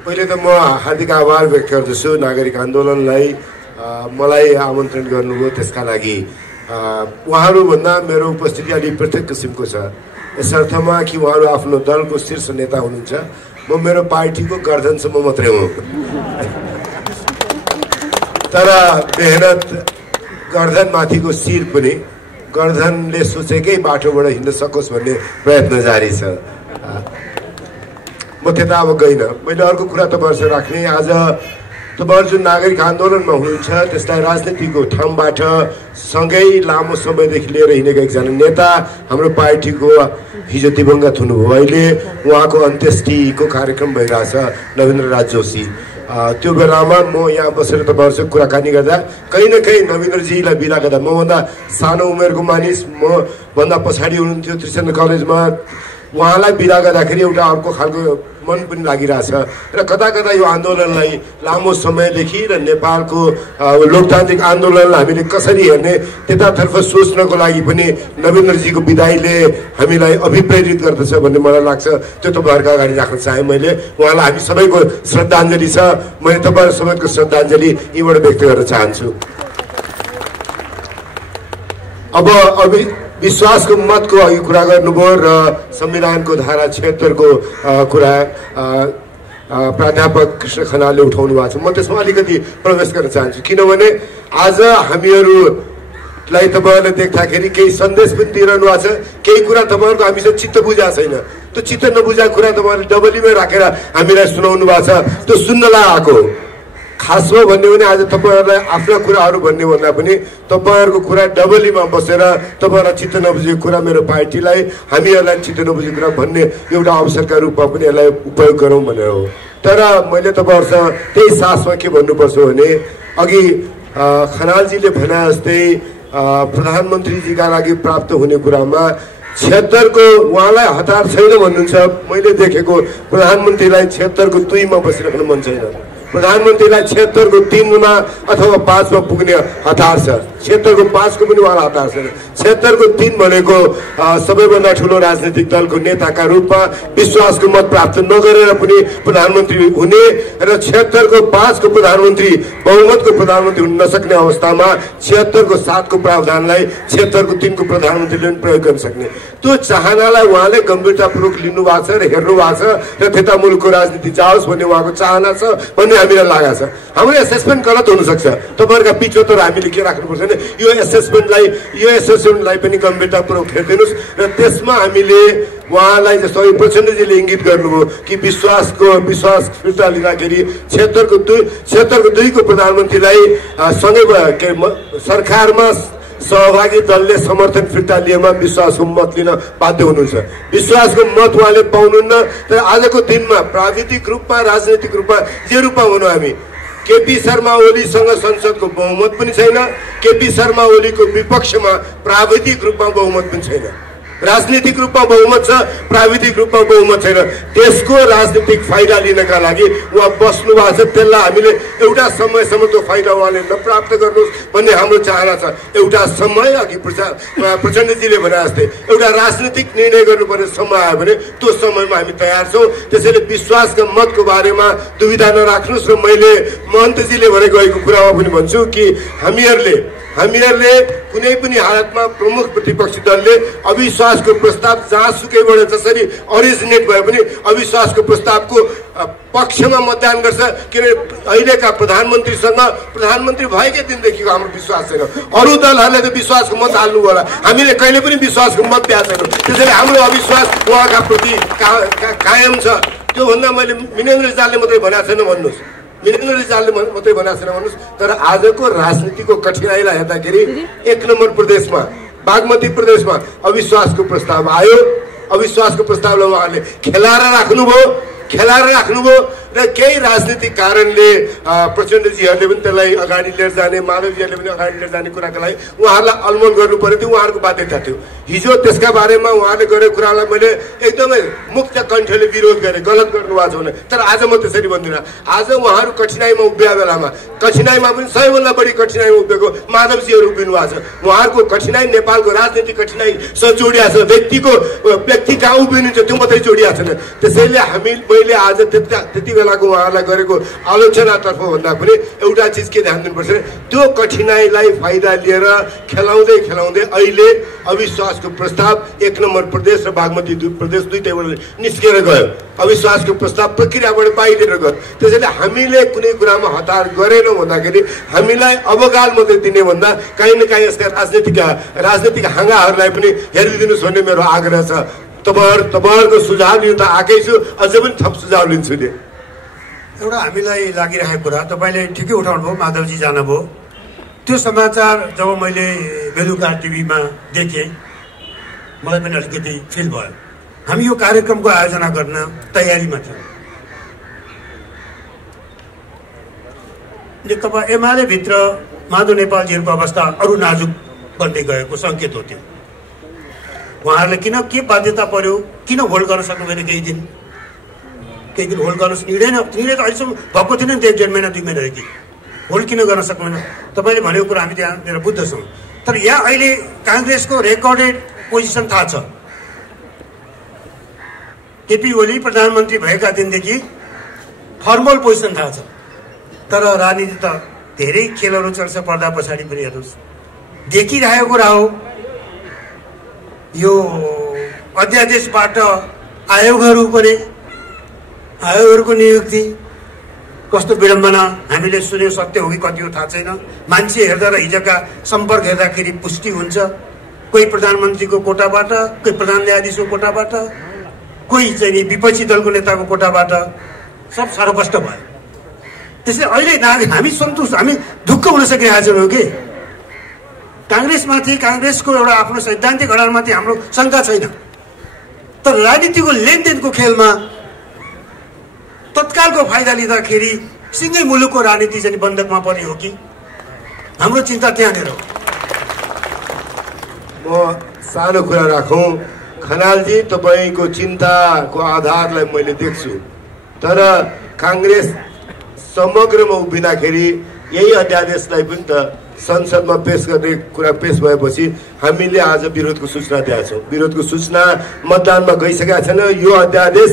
पहिले त म हार्दिक आभार व्यक्त गर्दछु नागरिक आन्दोलनलाई, मलाई आमन्त्रण गर्नुभयो त्यसका लागि। उहाँहरूभन्दा मेरो उपस्थिति अलिक पृथक किसिमको छ, यस अर्थमा कि उहाँहरू आफ्नो दलको शीर्ष नेता हुनुहुन्छ, म मेरो पार्टीको गर्दनसम्म मात्रै हुँ। तर मेहनत गर्दनमाथिको शिर पनि, गर्दनले सोचेकै बाटोबाट हिँड्न सकोस् भन्ने प्रयत्न जारी छ। म त्यता अब गइनँ। मैले अर्को कुरा तपाईँहरूसँग राख्ने, आज तपाईँहरू जुन नागरिक आन्दोलनमा हुनुहुन्छ त्यसलाई राजनीतिको ठाउँबाट सँगै लामो समयदेखि लिएर हिँडेको एकजना नेता हाम्रो पार्टीको हिजो दिवंगत हुनुभयो, अहिले उहाँको अन्त्येष्टिको कार्यक्रम भइरहेछ, नवीन्द्र राज जोशी। त्यो बेलामा म यहाँ बसेर तपाईँहरूसँग कुराकानी गर्दा कहीँ न कहीँ नवीन्द्रजीलाई बिदा गर्दा, मभन्दा सानो उमेरको मानिस, मभन्दा पछाडि हुनुहुन्थ्यो त्रिचन्द्र कलेजमा, उहाँलाई बिदा गर्दाखेरि एउटा अर्को खालको मन पनि लागिरहेछ र कता यो आन्दोलनलाई लामो समयदेखि र नेपालको लोकतान्त्रिक आन्दोलनलाई हामीले कसरी हेर्ने त्यतातर्फ सोच्नको लागि पनि नवीन्द्रजीको विदाईले हामीलाई अभिप्रेरित गर्दछ भन्ने मलाई लाग्छ। त्यो तपाईँहरूको अगाडि राख्न चाहेँ मैले। उहाँलाई हामी सबैको श्रद्धाञ्जली छ, मैले तपाईँहरू सबैको श्रद्धाञ्जली यीबाट व्यक्त गर्न चाहन्छु। अब विश्वासको मतको अघि कुरा गर्नुभयो र संविधानको धारा 76 को कुरा प्राध्यापक कृष्ण खनालले उठाउनु भएको छ। म त्यसमा अलिकति प्रवेश गर्न चाहन्छु, किनभने आज हामीहरूलाई तपाईँहरूले देख्दाखेरि केही सन्देश पनि दिइरहनु भएको छ, केही कुरा तपाईँहरूको हामीसँग चित्त बुझाएको छैन। त्यो चित्त नबुझाएको कुरा तपाईँहरूले डबलीमै राखेर हामीलाई सुनाउनु भएको छ, त्यो सुन्नलाई आएको। खासमा भन्ने भने आज तपाईँहरूलाई आफ्ना कुराहरू भन्ने भन्दा पनि तपाईँहरूको कुरा डबलीमा बसेर तपाईँहरूलाई चित्त नबुझेको कुरा मेरो पार्टीलाई हामीहरूलाई चित्त नबुझेको कुरा भन्ने एउटा अवसरका रूपमा पनि यसलाई उपयोग गरौँ भनेर हो। तर मैले तपाईँहरूसँग त्यही साथमा के भन्नुपर्छ भने अघि खनालजीले भने जस्तै प्रधानमन्त्रीजीका लागि प्राप्त हुने कुरामा 76 को उहाँलाई हतार छैन भन्नुहुन्छ। मैले देखेको प्रधानमन्त्रीलाई 76 को 2 मा बसिराख्नु मन छैन। प्रधानमन्त्रीलाई 76 को 3 मा अथवा 5 मा पुग्ने हतार छ। 76 को 5 को पनि उहाँलाई हतार छैन। 76 को 3 भनेको सबैभन्दा ठुलो राजनीतिक दलको नेताका रूपमा विश्वासको मत प्राप्त नगरेर पनि प्रधानमन्त्री हुने र 76 को 5 को प्रधानमन्त्री बहुमतको प्रधानमन्त्री हुन नसक्ने अवस्थामा 76 को 7 को प्रावधानलाई 76 को 3 को प्रधानमन्त्रीले पनि प्रयोग गर्न सक्ने त्यो चाहनालाई उहाँले गम्भीरतापूर्वक लिनु भएको छ र हेर्नु भएको छ र त्यता मुलुकको राजनीति जाओस् भन्ने उहाँको चाहना छ भन्ने हामीलाई लागेको छ। हाम्रो एसेसमेन्ट गलत हुनसक्छ। तपाईँहरूका बिचमा तर हामीले के राख्नुपर्छ भने यो एसेसमेन्टलाई पनि गम्भीरतापूर्वक हेरिदिनुहोस् र त्यसमा हामीले उहाँलाई जस्तो प्रचण्डजीले इङ्गित गर्नुभयो कि विश्वास फिर्ता लिँदाखेरि 76 को 2 को प्रधानमन्त्रीलाई सँगै सरकारमा सहभागी दलले समर्थन फिर्ता लिएमा विश्वासको मत लिन बाध्य हुनुहुन्छ। विश्वासको मत उहाँले पाउनुहुन्न। तर आजको दिनमा प्राविधिक रूपमा राजनैतिक रूपमा जे रूपमा भनौँ हामी केपी शर्मा ओलीसँग संसदको बहुमत पनि छैन। केपी शर्मा ओलीको विपक्षमा प्राविधिक रूपमा बहुमत पनि छैन। राजनीतिक रूपमा बहुमत छ, प्राविधिक रूपमा बहुमत छैन। त्यसको राजनीतिक फाइदा लिनका लागि उहाँ बस्नु भएको छ। त्यसलाई हामीले एउटा समयसम्म त्यो फाइदा उहाँले नप्राप्त गर्नुहोस् भन्ने हाम्रो चाहना छ। एउटा समय अघि प्रचण्डजीले भने जस्तै एउटा राजनीतिक निर्णय गर्नुपर्ने समय आयो भने त्यो समयमा हामी तयार छौँ। त्यसैले विश्वासका मतको बारेमा दुविधा नराख्नुहोस् र मैले महन्तजीले भने गएको कुरामा पनि भन्छु कि हामीहरूले कुनै पनि हालतमा प्रमुख प्रतिपक्षी दलले अविश्वासको प्रस्ताव जहाँसुकैबाट जसरी अरिजिनेट भए पनि अविश्वासको प्रस्तावको पक्षमा मतदान गर्छ। किनभने अहिलेका प्रधानमन्त्री भएकै दिनदेखिको हाम्रो विश्वास छैन। अरू दलहरूले त विश्वासको मत हाल्नु होला, हामीले कहिले पनि विश्वासको मत दिएको छैनौँ। त्यसैले हाम्रो अविश्वास उहाँका प्रति कायम छ। त्योभन्दा मैले मिनेन्द्र रिजालले मात्रै भनेको छैन भन्नुहोस्, मिनेन्द्र रिजालले मात्रै भनेको छैन भन्नुहोस्। तर आजको राजनीतिको कठिनाइलाई हेर्दाखेरि 1 नम्बर प्रदेशमा बागमती प्रदेशमा अविश्वासको प्रस्ताव आयो। अविश्वासको प्रस्तावलाई उहाँले खेलाएर राख्नुभयो र केही राजनीतिक कारणले प्रचण्डजीहरूले पनि त्यसलाई अगाडि लिएर जाने, माधवजीहरूले पनि अगाडि लिएर जाने कुराको लागि उहाँहरूलाई अलमल गर्नु पर्यो थियो। उहाँहरूको बाध्यता थियो। हिजो त्यसका बारेमा उहाँले गरेको कुरालाई मैले एकदमै मुक्त कण्ठले विरोध गरेँ, गलत गर्नुभएको छ भने। तर आज म त्यसरी भन्दिनँ। आज उहाँहरू कठिनाइमा उभिया बेलामा पनि सबैभन्दा बढी कठिनाइमा उभिएको माधवजीहरू उभिनु भएको छ। उहाँहरूको कठिनाइ नेपालको राजनीतिक कठिनाइसँग जोडिएको छ। व्यक्ति कहाँ उभिनुहुन्छ त्यो मात्रै जोडिएको छैन। त्यसैले मैले आज त्यति बेलाको उहाँहरूलाई गरेको आलोचनातर्फ भन्दा पनि एउटा चिज के ध्यान दिनुपर्छ, त्यो कठिनाइलाई फाइदा लिएर खेलाउँदै अहिले अविश्वासको प्रस्ताव 1 नम्बर प्रदेश र बागमती प्रदेश दुईटैबाट निस्केर गयो। अविश्वासको प्रस्ताव प्रक्रियाबाट बाहिर गयो। त्यसैले हामीले कुनै कुरामा हतार गरेनौँ भन्दाखेरि हामीलाई अवगाल मात्रै दिने भन्दा काहीँ न काहीँ यसका राजनीतिक हाँगाहरूलाई पनि हेरिदिनुहोस् भन्ने मेरो आग्रह छ। तपाईँहरूको सुझाव लिनु त आएकै छु, अझै पनि थप सुझाव लिन्छु नि। एउटा हामीलाई लागिरहेको कुरा तपाईँले ठिकै उठाउनु भयो, माधवजी जानुभयो। त्यो समाचार जब मैले बेलुका टिभीमा देखेँ मलाई पनि अलिकति फिल भयो। हामी यो कार्यक्रमको आयोजना गर्न तयारीमा थियौँ। तपाईँ एमाले भित्र माधव नेपालजीहरूको अवस्था अरू नाजुक बन्दै गएको सङ्केत हो। त्यो उहाँहरूले के बाध्यता पर्यो, किन होल्ड गर्न सक्नु भएन? केही दिन होल्ड गर्न निर्णय त अहिलेसम्म भएको थिएन नि। 1.5 महिना 2 महिनादेखि होल्ड किन गर्न सक्दैन? तपाईँले भनेको कुरा हामी त्यहाँनिर बुझ्दछौँ। तर यहाँ अहिले काङ्ग्रेसको रेकर्डेड पोजिसन थाहा छ। केपी ओली प्रधानमन्त्री भएका दिनदेखि फर्मल पोजिसन थाहा छ। तर राजनीति त धेरै खेलहरू चल्छ पर्दा पछाडि पनि। हेर्नुहोस्, देखिरहेको कुरा हो। यो अध्यादेशबाट आयोगहरूको नियुक्ति कस्तो विडम्बना हामीले सुन्यो। सत्य हो कि कति हो थाहा छैन। मान्छे हेर्दा र हिजोका सम्पर्क हेर्दाखेरि पुष्टि हुन्छ। कोही प्रधानमन्त्रीको कोटाबाट, कोही प्रधान न्यायाधीशको कोटाबाट, कोही चाहिँ विपक्षी दलको नेताको कोटाबाट, सब सर्वस्पष्ट भयो। त्यसैले अहिले हामी सन्तुष्ट, हामी ढुक्क हुन सकिरहेका छैनौँ कि काङ्ग्रेसमाथि, काङ्ग्रेसको एउटा आफ्नो सैद्धान्तिक अडानमाथि हाम्रो शङ्का छैन। तर राजनीतिको लेनदेनको खेलमा तत्कालको फाइदा लिँदाखेरि सिँगै मुलुकको राजनीति चाहिँ बन्धकमा पर्ने हो कि? हाम्रो चिन्ता त्यहाँनिर हो। म सानो कुरा राखौँ, खनालजी तपाईँको चिन्ताको आधारलाई मैले देख्छु, तर काङ्ग्रेस समग्रमा उभिँदाखेरि यही अध्यादेशलाई पनि त संसदमा पेश गर्ने कुरा पेश भएपछि हामीले आज विरोधको सूचना दिएका छौँ। विरोधको सूचना मतदानमा गइसकेका छैन। यो अध्यादेश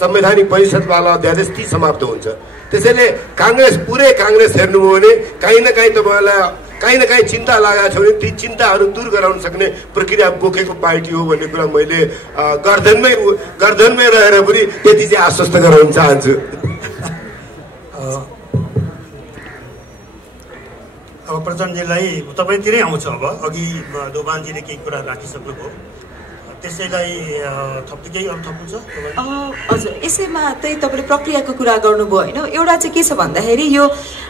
संवैधानिक परिषदवाला अध्यादेश ती समाप्त हुन्छ। त्यसैले काङ्ग्रेस, पुरै काङ्ग्रेस हेर्नुभयो भने कहीँ न कहीँ तपाईँलाई कहीँ न कहीँ चिन्ता लागेको छ भने ती चिन्ताहरू दूर गराउन सक्ने प्रक्रिया बोकेको पार्टी हो भन्ने कुरा मैले गर्दनमै रहेर पनि त्यति चाहिँ आश्वस्त गराउन चाहन्छु। अब प्रचण्डजीलाई तपाईँतिरै आउँछ। अब अघि दोभानजीले केही कुरा राखिसक्नुभयो, त्यसैलाई थप्दै केही अरू थप्नु छ? हजुर, यसैमा त्यही तपाईँले प्रक्रियाको कुरा गर्नुभयो होइन। एउटा चाहिँ के छ भन्दाखेरि यो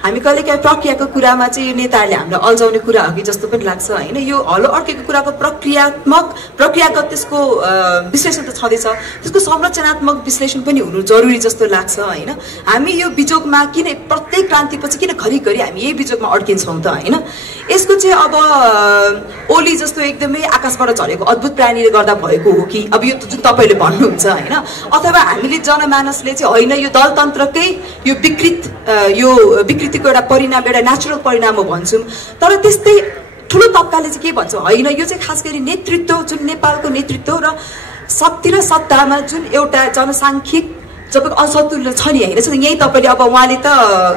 हामी कहिलेकाहीँ प्रक्रियाको कुरामा चाहिँ यो नेताहरूले हामीलाई अल्झाउने कुरा हो कि जस्तो पनि लाग्छ होइन। यो हलो अड्केको कुराको प्रक्रियागत त्यसको विश्लेषण त छँदैछ, त्यसको संरचनात्मक विश्लेषण पनि हुनु जरुरी जस्तो लाग्छ होइन। हामी यो बिजोगमा किन प्रत्येक क्रान्तिपछि किन घरिघरि हामी यही बिजोगमा अड्किन्छौँ त होइन। यसको चाहिँ अब ओली जस्तो एकदमै आकाशबाट झरेको अद्भुत प्राणीले गर्दा भएको हो कि अब यो जुन तपाईँले भन्नुहुन्छ होइन, अथवा हामीले जनमानसले चाहिँ होइन यो दलतन्त्रकै यो विकृतिको एउटा परिणाम, एउटा नेचुरल परिणाम हो भन्छौँ। तर त्यस्तै ठुलो तबकाले चाहिँ के भन्छ होइन, यो चाहिँ खास गरी नेतृत्व, जुन नेपालको नेतृत्व र शक्ति र सत्तामा जुन एउटा जनसाङ्ख्यिक जब असन्तुलन छ नि होइन। यहीँ तपाईँले अब उहाँले त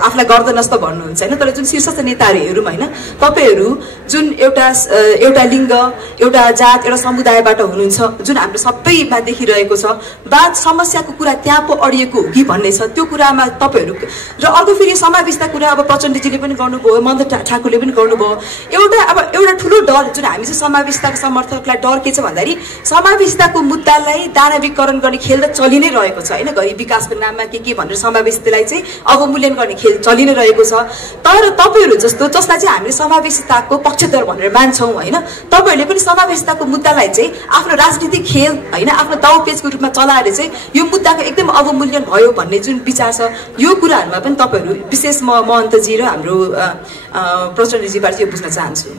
आफूलाई गर्दनस्त भन्नुहुन्छ होइन, तर जुन शीर्षस्थ नेताहरू हेरौँ होइन, तपाईँहरू जुन एउटा लिङ्ग, एउटा जात, एउटा समुदायबाट हुनुहुन्छ, जुन हाम्रो सबैमा देखिरहेको छ। बात समस्याको कुरा त्यहाँ पो अडिएको हो कि भन्ने छ, त्यो कुरामा तपाईँहरू। र अर्को फेरि समावेशता कुरा अब प्रचण्डजीले पनि गर्नुभयो, मन्द ठाकुरले पनि गर्नुभयो। एउटा ठुलो डर जुन हामी चाहिँ समावेशताको समर्थकलाई डर के छ भन्दाखेरि समावेशताको मुद्दालाई दानवीकरण गर्ने खेल त चलि नै रहेको छ होइन। गरिबी विकासको नाममा के भनेर समावेशितालाई चाहिँ अवमूल्यन गर्ने खेल चलि नै रहेको छ। तर तपाईँहरू जस्तो जसलाई चाहिँ हामीले समावेशिताको पक्षधर भनेर मान्छौँ होइन, तपाईँहरूले पनि समावेशिताको मुद्दालाई चाहिँ आफ्नो राजनीतिक खेल होइन, आफ्नो दाउपेचको रूपमा चलाएर चाहिँ यो मुद्दाको एकदम अवमूल्यन भयो भन्ने जुन विचार छ, यो कुराहरूमा पनि तपाईँहरू विशेष म महन्तजी र हाम्रो प्रचण्डजीबाट चाहिँ बुझ्न चाहन्छु।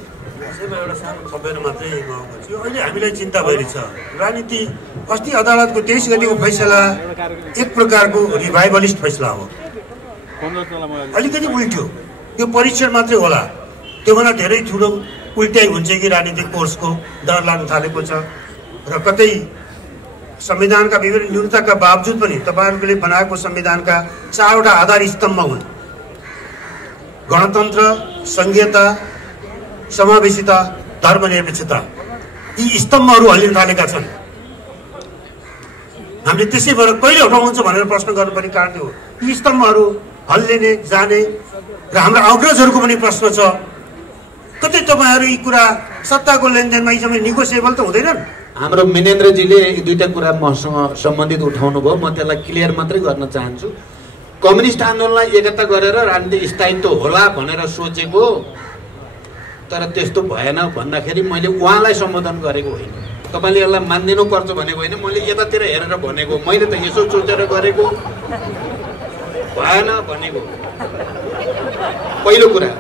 एउटा सानो थपेर मात्रै भन्छु, अहिले हामीलाई चिन्ता भइरहेछ राजनीति। अस्ति अदालतको 23 गतिको फैसला एक प्रकारको रिभाइभलिस्ट फैसला हो, अलिकति उल्ट्यो। यो परीक्षण मात्रै होला, त्योभन्दा धेरै ठुलो उल्ट्याइ हुन्छ कि राजनीतिक कोर्सको डर लाग्न थालेको छ। र कतै संविधानका विभिन्न न्यूनताका बावजुद पनि तपाईँहरूले बनाएको संविधानका 4वटा आधार स्तम्भ हुन्: गणतन्त्र, संघीयता, समावेशिता, धर्मनिरपेक्षता। यी स्तम्भहरू हल्लिन थालेका छन्। हामीले त्यसैबाट कहिले हटाउनुहुन्छ भनेर प्रश्न गर्नुपर्ने कारण हो। यी स्तम्भहरू हल्लिने जाने र हाम्रा अग्रजहरूको पनि प्रश्न छ। कतै तपाईँहरू यी कुरा सत्ताको लेनदेनमा यी समय निगोसिएबल त हुँदैनन्। हाम्रो मिनेन्द्रजीले दुईटा कुरा मसँग सम्बन्धित उठाउनु भयो, म त्यसलाई क्लियर मात्रै गर्न चाहन्छु। कम्युनिस्ट आन्दोलनलाई एकता गरेर राजनीतिक स्थायित्व होला भनेर सोचेको, तर त्यस्तो भएन भन्दाखेरि मैले उहाँलाई सम्बोधन गरेको होइन। तपाईँले यसलाई मानिदिनु पर्छ भनेको होइन, मैले यतातिर हेरेर भनेको, मैले त यसो सोचेर गरेको भएन भनेको पहिलो कुरा।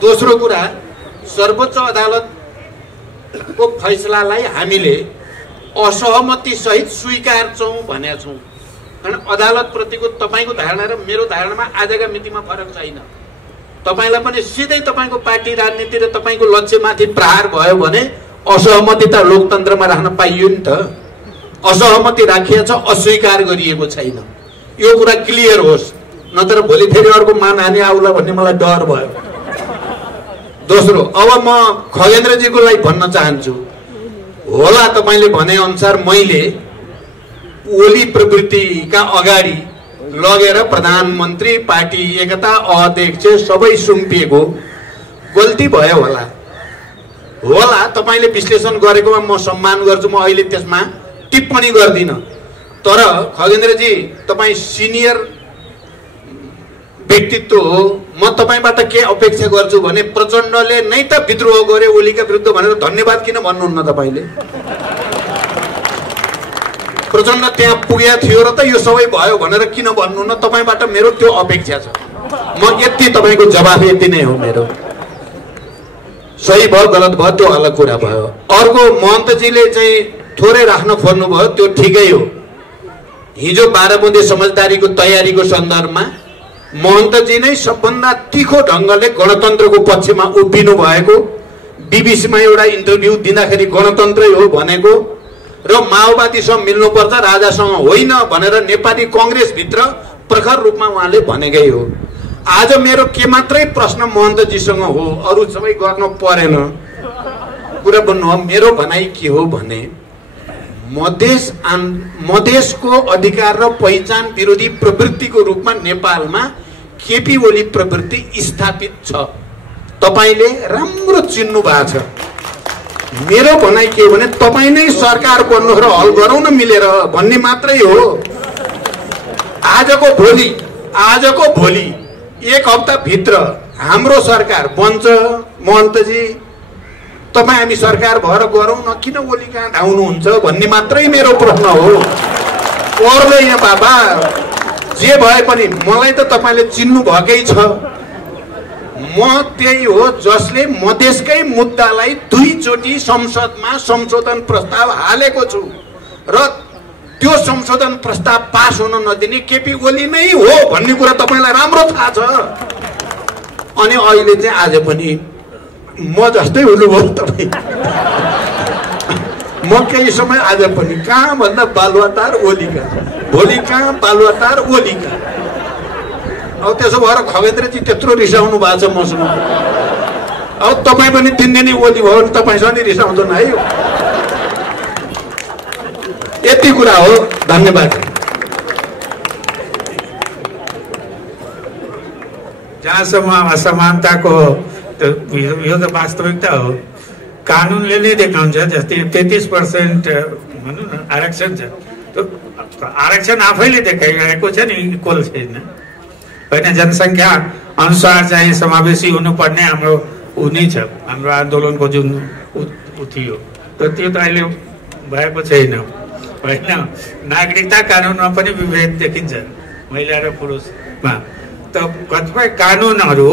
दोस्रो कुरा, सर्वोच्च अदालतको फैसलालाई हामीले असहमति सहित स्वीकार्छौँ भनेका छौँ। कारण अदालतप्रतिको तपाईँको धारणा र मेरो धारणामा आजका मितिमा फरक छैन। तपाईँलाई पनि सिधै तपाईँको पार्टी राजनीति र तपाईँको लक्ष्यमाथि प्रहार भयो भने असहमति त लोकतन्त्रमा राख्न पाइयो नि त। असहमति राखिएको छ, अस्वीकार गरिएको छैन। यो कुरा क्लियर होस्, नत्र भोलि फेरि अर्को मानहानि आउला भन्ने मलाई डर भयो। दोस्रो, अब म खगेन्द्रजीको लागि भन्न चाहन्छु, होला तपाईँले भनेअनुसार मैले ओली प्रवृत्तिका अगाडि लगेर प्रधानमन्त्री, पार्टी एकता, अध्यक्ष सबै सुम्पिएको गल्ती भयो होला। तपाईँले विश्लेषण गरेकोमा म सम्मान गर्छु, म अहिले त्यसमा टिप्पणी गर्दिनँ। तर खगेन्द्रजी, तपाईँ सिनियर व्यक्तित्व हो। म तपाईँबाट के अपेक्षा गर्छु भने प्रचण्डले नै त विद्रोह गरे ओलीका विरुद्ध भनेर धन्यवाद किन भन्नुहुन्न तपाईँले? प्रचण्ड त्यहाँ पुगेको थियो र त यो सबै भयो भनेर किन भन्नुहुन्न? तपाईँबाट मेरो त्यो अपेक्षा छ। म यति तपाईँको जवाफ यति नै हो मेरो। सही भयो गलत भयो त्यो अलग कुरा भयो। अर्को महन्तजीले चाहिँ थोरै राख्न खोज्नुभयो, त्यो ठिकै हो। हिजो 12 बुँदे समझदारीको तयारीको सन्दर्भमा महन्तजी नै सबभन्दा तीखो ढङ्गले गणतन्त्रको पक्षमा उभिनु भएको, बीबीसीमा एउटा इन्टरभ्यू दिँदाखेरि गणतन्त्रै हो भनेको र माओवादीसँग मिल्नुपर्छ राजासँग होइन भनेर नेपाली कङ्ग्रेसभित्र प्रखर रूपमा उहाँले भनेकै हो। आज मेरो के मात्रै प्रश्न महन्तजीसँग हो, अरू सबै गर्न परेन। कुरा भन्नु हो, मेरो भनाइ के हो भने मधेसको अधिकार र पहिचान विरोधी प्रवृत्तिको रूपमा नेपालमा केपी ओली प्रवृत्ति स्थापित छ। तपाईले राम्रो चिन्नु भएको छ। मेरो भनाइ के हो भने तपाई नै सरकार बन्नु र हल गरौँ न मिलेर भन्ने मात्रै हो। आजको भोलि एक हप्ता भित्र हाम्रो सरकार बन्छ। महन्तजी तपाई हामी सरकार भएर गरौँ न, किन ओली कहाँ धाउनुहुन्छ भन्ने मात्रै मेरो प्रश्न हो। अरूले यहाँ बाबा जे भए पनि मलाई त तपाईले चिन्नु भएकै छ। म त्यही हो जसले मधेसकै मुद्दालाई 2 चोटि संसदमा संशोधन प्रस्ताव हालेको छु र त्यो संशोधन प्रस्ताव पास हुन नदिने केपी ओली नै हो भन्ने कुरा तपाईलाई राम्रो थाहा छ। अनि अहिले चाहिँ आज पनि म जस्तै हुनुभयो तपाई। म केही समय आज पनि कहाँ भन्दा बालुवाटार ओलीका, भोलि कहाँ बालुवाटार ओलीका। अब त्यसो भएर खगेन्द्रजी त्यत्रो रिसाउनु भएको छ मसँग। अब तपाईँ पनि 3 दिनै ओली भयो भने तपाईँसँग नि रिसाउँदैन है। यति कुरा हो। धन्यवाद। जहाँसम्म असमानताको यो त वास्तविकता हो। कानुनले नै देखाउँछ। जस्तै 33% भनौँ न आरक्षण छ, आरक्षण आफैले देखाइरहेको छ नि इक्वल छैन होइन। जनसङ्ख्या अनुसार चाहिँ समावेशी हुनुपर्ने हाम्रो हुने छ। हाम्रो आन्दोलनको जुन उ थियो त्यो त अहिले भएको छैन होइन। नागरिकता कानुनमा पनि विभेद देखिन्छ महिला र पुरुषमा। त कतिपय कानुनहरू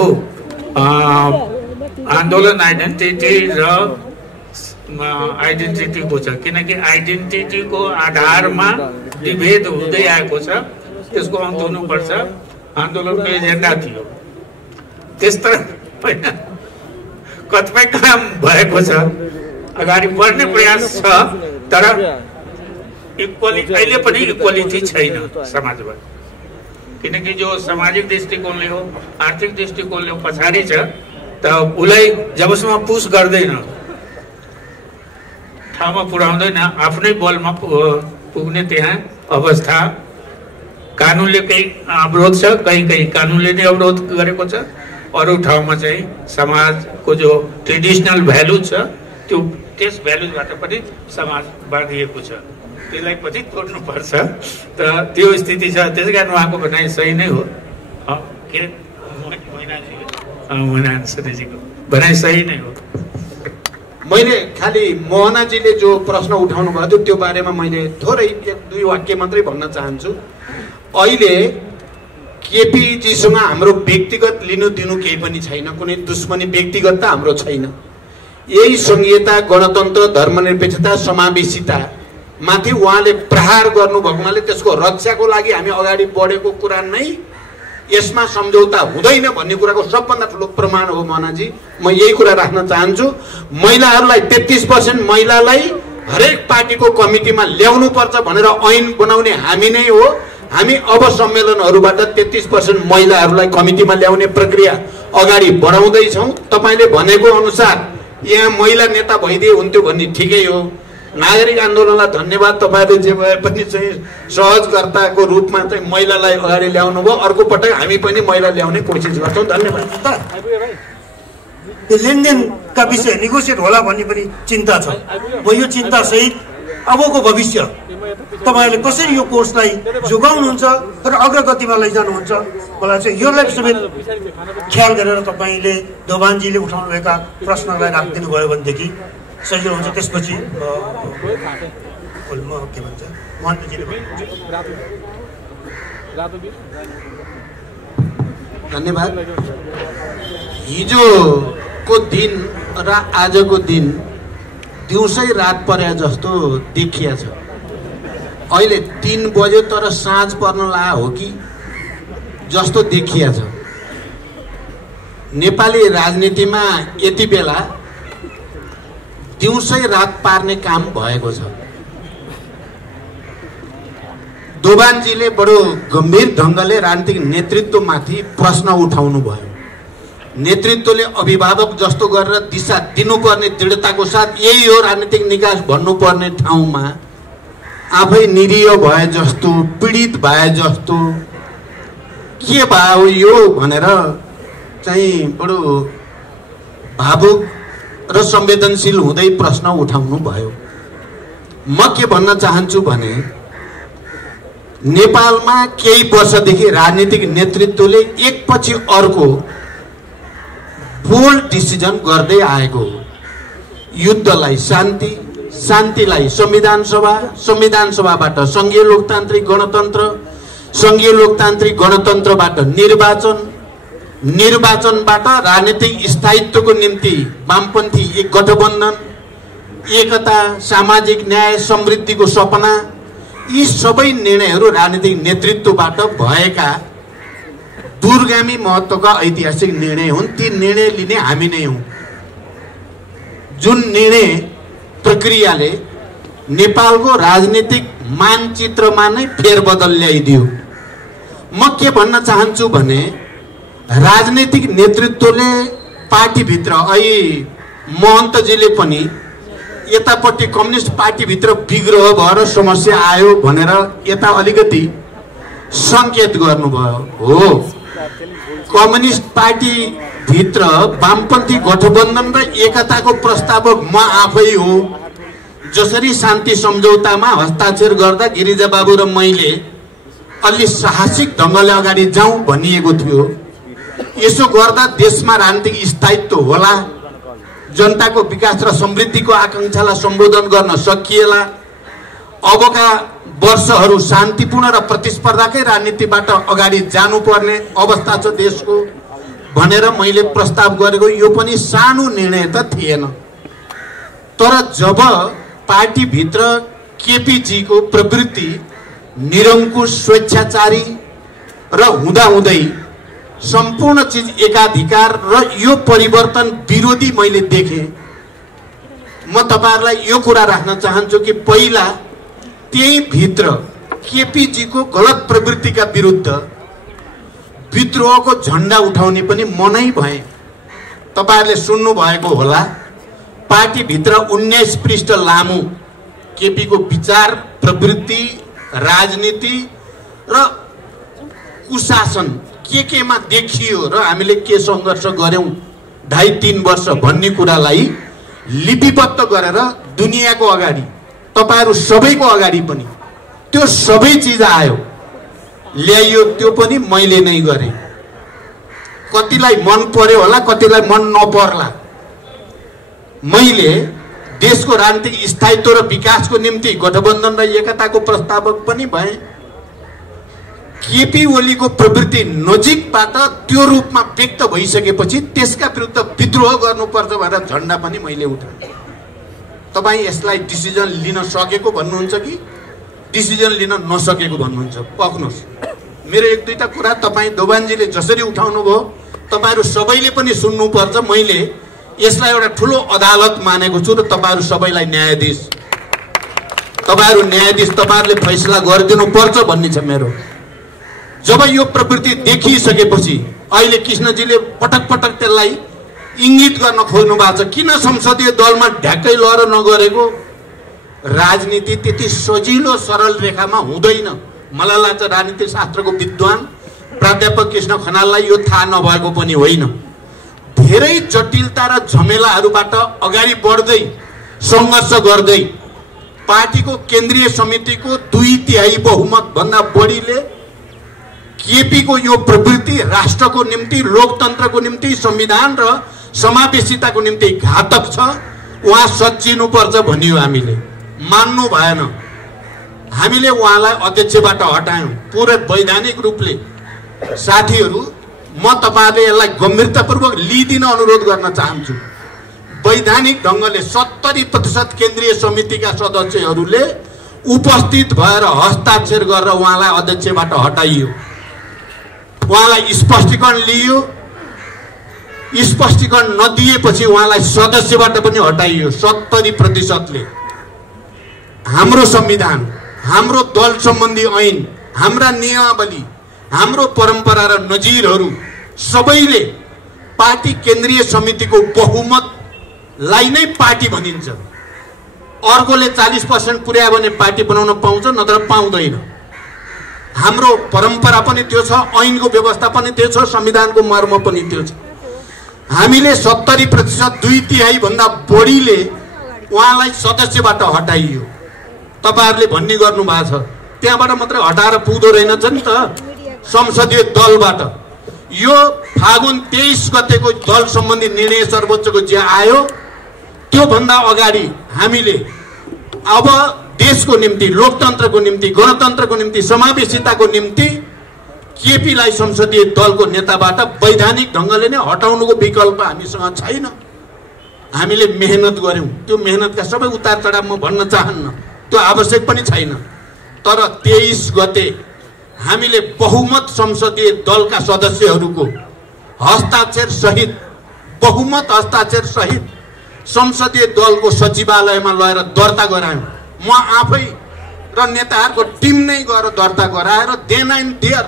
आन्दोलन आइडेन्टिटी र आइडेन्टिटीको छ, किनकि आइडेन्टिटीको आधारमा विभेद हुँदै आएको छ। त्यसको अन्त हुनुपर्छ। आन्दोलनको एजेन्डा थियो त्यस्तो होइन। कतिपय काम भएको छ, अगाडि बढ्ने प्रयास छ, तर अहिले पनि इक्वालिटी छैन समाजमा। किनकि जो सामाजिक दृष्टिकोणले हो, आर्थिक दृष्टिकोणले पछाडि छ। त उसलाई जबसम्म पुस गर्दैन, ठाउँमा पुर्याउँदैन, आफ्नै बलमा पुग्ने त्यहाँ अवस्था। कानुनले केही अवरोध छ, कहीँ कानुनले नै अवरोध गरेको छ। अरू ठाउँमा चाहिँ समाजको जो ट्रेडिसनल भ्यालु छ त्यस भ्यालुबाट पनि समाज बाँधिएको छ। त्यसलाई पनि तोड्नुपर्छ। त त्यो स्थिति छ। त्यसै कारण उहाँको भनाइ सही नै हो। के मैनाजीको भनाइ सही नै हो। मैले खालि मोहनाजीले जो प्रश्न उठाउनु भयो त्यो बारेमा मैले थोरै 1-2 वाक्य मात्रै भन्न चाहन्छु। अहिले केपीजीसँग हाम्रो व्यक्तिगत लिनु दिनु केही पनि छैन। कुनै दुश्मनी व्यक्तिगत त हाम्रो छैन। यही संघीयता, गणतन्त्र, धर्मनिरपेक्षता, समावेशिता माथि उहाँले प्रहार गर्नुभएको हुनाले त्यसको रक्षाको लागि हामी अगाडि बढेको कुरा नै यसमा सम्झौता हुँदैन भन्ने कुराको सबभन्दा ठुलो प्रमाण हो मोहनाजी। म यही कुरा राख्न चाहन्छु। महिलाहरूलाई 33% महिलालाई हरेक पार्टीको कमिटीमा ल्याउनु पर्छ भनेर ऐन बनाउने हामी नै हो। हामी अब सम्मेलनहरूबाट 33% महिलाहरूलाई कमिटीमा ल्याउने प्रक्रिया अगाडि बढाउँदैछौँ। तपाईँले भनेको अनुसार यहाँ महिला नेता भइदिए हुन्थ्यो भन्ने ठिकै हो। नागरिक आन्दोलनलाई धन्यवाद। तपाईँले जे भए पनि चाहिँ सहजकर्ताको रूपमा चाहिँ महिलालाई अगाडि ल्याउनु भयो। अर्को पटक हामी पनि महिला ल्याउने कोसिस गर्छौँ। धन्यवाद। लेनदेनका विषय नेगोसिएट होला भन्ने पनि चिन्ता छ। म यो चिन्ता सहित अबको भविष्य तपाईहरुले कसरी यो कोर्सलाई जोगाउनुहुन्छ र अग्रगतिमा लैजानुहुन्छ मलाई चाहिँ योलाई समेत ख्याल गरेर तपाईले दोभानजीले उठाउनुभएका प्रश्नलाई राखिदिनु भयो भनेदेखि सजिलो हुन्छ। त्यसपछि म के भन्छ महन्तजीले धन्यवाद। हिजोको दिन र आजको दिन दिउँसै रात परे जस्तो देखिया छ। अहिले 3 बज्यो तर साँझ पर्न ला हो कि जस्तो देखिया छ। नेपाली राजनीतिमा यति बेला दिउँसै रात पार्ने काम भएको छ। दोभानजीले बडो गम्भीर ढङ्गले राजनीतिक नेतृत्वमाथि प्रश्न उठाउनु भयो। नेतृत्वले अभिभावक जस्तो गरेर दिशा दिनुपर्ने दृढताको साथ यही हो राजनीतिक निकास भन्नुपर्ने ठाउँमा आफै निरीह भए जस्तो, पीडित भए जस्तो के भयो यो भनेर चाहिँ बडो भावुक र संवेदनशील हुँदै प्रश्न उठाउनु भयो। म के भन्न चाहन्छु भने नेपालमा केही वर्षदेखि राजनीतिक नेतृत्वले एकपछि अर्को बोल्ड डिसिजन गर्दै आएको हो। युद्धलाई शान्ति, शान्तिलाई संविधान सभा, संविधान सभाबाट संघीय लोकतान्त्रिक गणतन्त्र, संघीय लोकतान्त्रिक गणतन्त्रबाट निर्वाचन, निर्वाचनबाट राजनीतिक स्थायित्वको निम्ति वामपन्थी एक गठबन्धन, एकता, सामाजिक न्याय, समृद्धिको सपना, यी सबै निर्णयहरू राजनीतिक नेतृत्वबाट भएका दूरगामी महत्त्वका ऐतिहासिक निर्णय हुन्। ती निर्णय लिने हामी नै हौं। जुन निर्णय प्रक्रियाले नेपालको राजनीतिक मानचित्रमा नै फेरबदल ल्याइदियो। म के भन्न चाहन्छु भने राजनीतिक नेतृत्वले पार्टीभित्र अहिले महन्तजीले पनि यतापट्टि कम्युनिस्ट पार्टीभित्र विग्रह भएर समस्या आयो भनेर यता अलिकति संकेत गर्नुभयो। हो, कम्युनिस्ट पार्टी भित्र वामपन्थी गठबन्धन र एकताको प्रस्तावक म आफै हो। जसरी शान्ति सम्झौतामा हस्ताक्षर गर्दा गिरिजा बाबु र मैले अलि साहसिक ढङ्गले अगाडि जाउँ भनिएको थियो। यसो गर्दा देशमा राजनीतिक स्थायित्व होला, जनताको विकास र समृद्धिको आकांक्षालाई सम्बोधन गर्न सकिएला, अबका वर्षहरू शान्तिपूर्ण र प्रतिस्पर्धाकै राजनीतिबाट अगाडि जानुपर्ने अवस्था छ देशको भनेर मैले प्रस्ताव गरेको। यो पनि सानो निर्णय त थिएन। तर जब पार्टीभित्र केपीजीको प्रवृत्ति निरङ्कुश, स्वेच्छाचारी र हुँदाहुँदै सम्पूर्ण चीज एकाधिकार र यो परिवर्तन विरोधी मैले देखेँ, म तपाईहरुलाई यो कुरा राख्न चाहन्छु कि पहिला त्यही भित्र केपीजीको गलत प्रवृत्तिका विरुद्ध विद्रोहको झण्डा उठाउने पनि मनै भए। तपाईहरुले सुन्नु भएको होला, पार्टी भित्र 19 पृष्ठ लामो केपीको विचार, प्रवृत्ति, राजनीति र कुशासन केमा देखियो र हामीले के संघर्ष गर्यौं 2.5-3 वर्ष भन्ने कुरालाई लिपिबद्ध गरेर दुनियाँको अगाडि, तपाईहरु सबैको अगाडि पनि त्यो सबै चीज आयो, ल्याइयो। त्यो पनि मैले नै गरेँ। कतिलाई मन पर्यो होला, कतिलाई मन नपर्ला। मैले देशको राजनीतिक स्थायित्व र विकासको निम्ति गठबन्धन र एकताको प्रस्तावक पनि भएँ। केपी ओलीको प्रवृत्ति नजिकबाट त्यो रूपमा व्यक्त भइसकेपछि त्यसका विरुद्ध विद्रोह गर्नुपर्छ भनेर झण्डा पनि मैले उठाएँ। तपाईँ यसलाई डिसिजन लिन सकेको भन्नुहुन्छ कि डिसिजन लिन नसकेको भन्नुहुन्छ? पक्नुहोस्। मेरो 1-2टा कुरा तपाईँ दोभानजीले जसरी उठाउनु भयो तपाईहरु सबैले पनि सुन्नुपर्छ। मैले यसलाई एउटा ठुलो अदालत मानेको छु र तपाईहरु सबैलाई न्यायाधीश, तपाईहरु न्यायाधीश, तपाईहरुले फैसला गरिदिनु पर्छ भन्ने छ मेरो। जब यो प्रवृत्ति देखिसकेपछि अहिले कृष्णजीले पटक पटक त्यसलाई इंगित गर्न खोज्नु भएको छ। किन संसदीय दलमा ढ्याक्कै लहर नगरेको? राजनीति त्यति सजिलो सरल रेखामा हुँदैन। मलाई लाग्छ राजनीति शास्त्रको विद्वान प्राध्यापक कृष्ण खनाललाई यो थाहा नभएको पनि होइन। धेरै जटिलता र झमेलाहरूबाट अगाडि बढ्दै सङ्घर्ष गर्दै पार्टीको केन्द्रीय समितिको 2/3 बहुमत भन्दा बढीले केपीको यो प्रवृत्ति राष्ट्रको निम्ति, लोकतन्त्रको निम्ति, संविधान र समावेशिताको निम्ति घातक छ, उहाँ सच्चिनुपर्छ भनियो। हामीले मान्नु भएन, हामीले उहाँलाई अध्यक्षबाट हटायौँ पुरै वैधानिक रूपले। साथीहरू, म तपाईहरुले यसलाई गम्भीरतापूर्वक लिदिन अनुरोध गर्न चाहन्छु। वैधानिक ढङ्गले 70% केन्द्रीय समितिका सदस्यहरूले उपस्थित भएर हस्ताक्षर गरेर उहाँलाई अध्यक्षबाट हटाइयो। उहाँलाई स्पष्टीकरण लियो, स्पष्टीकरण नदिएपछि उहाँलाई सदस्यबाट पनि हटाइयो 70%ले। हाम्रो संविधान, हाम्रो दल सम्बन्धी ऐन, हाम्रा नियमावली, हाम्रो परम्परा र नजिरहरू सबैले पार्टी केन्द्रीय समितिको बहुमतलाई नै पार्टी भनिन्छ। अर्कोले 40% पुर्यायो भने पार्टी बनाउन पाउँछ, नत्र पाउँदैन। हाम्रो परम्परा पनि त्यो छ, ऐनको व्यवस्था पनि त्यो छ, संविधानको मर्म पनि त्यो छ। हामीले 70% 2/3 भन्दा बढीले उहाँलाई सदस्यबाट हटाइयो। तपाईहरुले भन्ने गर्नु भएको छ, त्यहाँबाट मात्रै हटाएर पुग्दो रहेनछ नि त, संसदीय दलबाट। यो फागुन 23 गतेको दल सम्बन्धी निर्णय सर्वोच्चको जे आयो त्यो भन्दा अगाडि हामीले अब देशको निम्ति, लोकतन्त्रको निम्ति, गणतन्त्रको निम्ति, समावेशिताको निम्ति केपीलाई संसदीय दलको नेताबाट वैधानिक ढङ्गले नै हटाउनुको विकल्प हामीसँग छैन। हामीले मेहनत गर्यौं, त्यो मेहनतका सबै उतार चढाव म भन्न चाहन्न, त्यो आवश्यक पनि छैन। तर 23 गते हामीले बहुमत संसदीय दलका सदस्यहरूको हस्ताक्षर सहित, बहुमत हस्ताक्षर सहित संसदीय दलको सचिवालयमा लगेर दर्ता गरायौं। म आफै र नेताहरूको टिम नै गएर दर्ता गराएर देन एन्ड देयर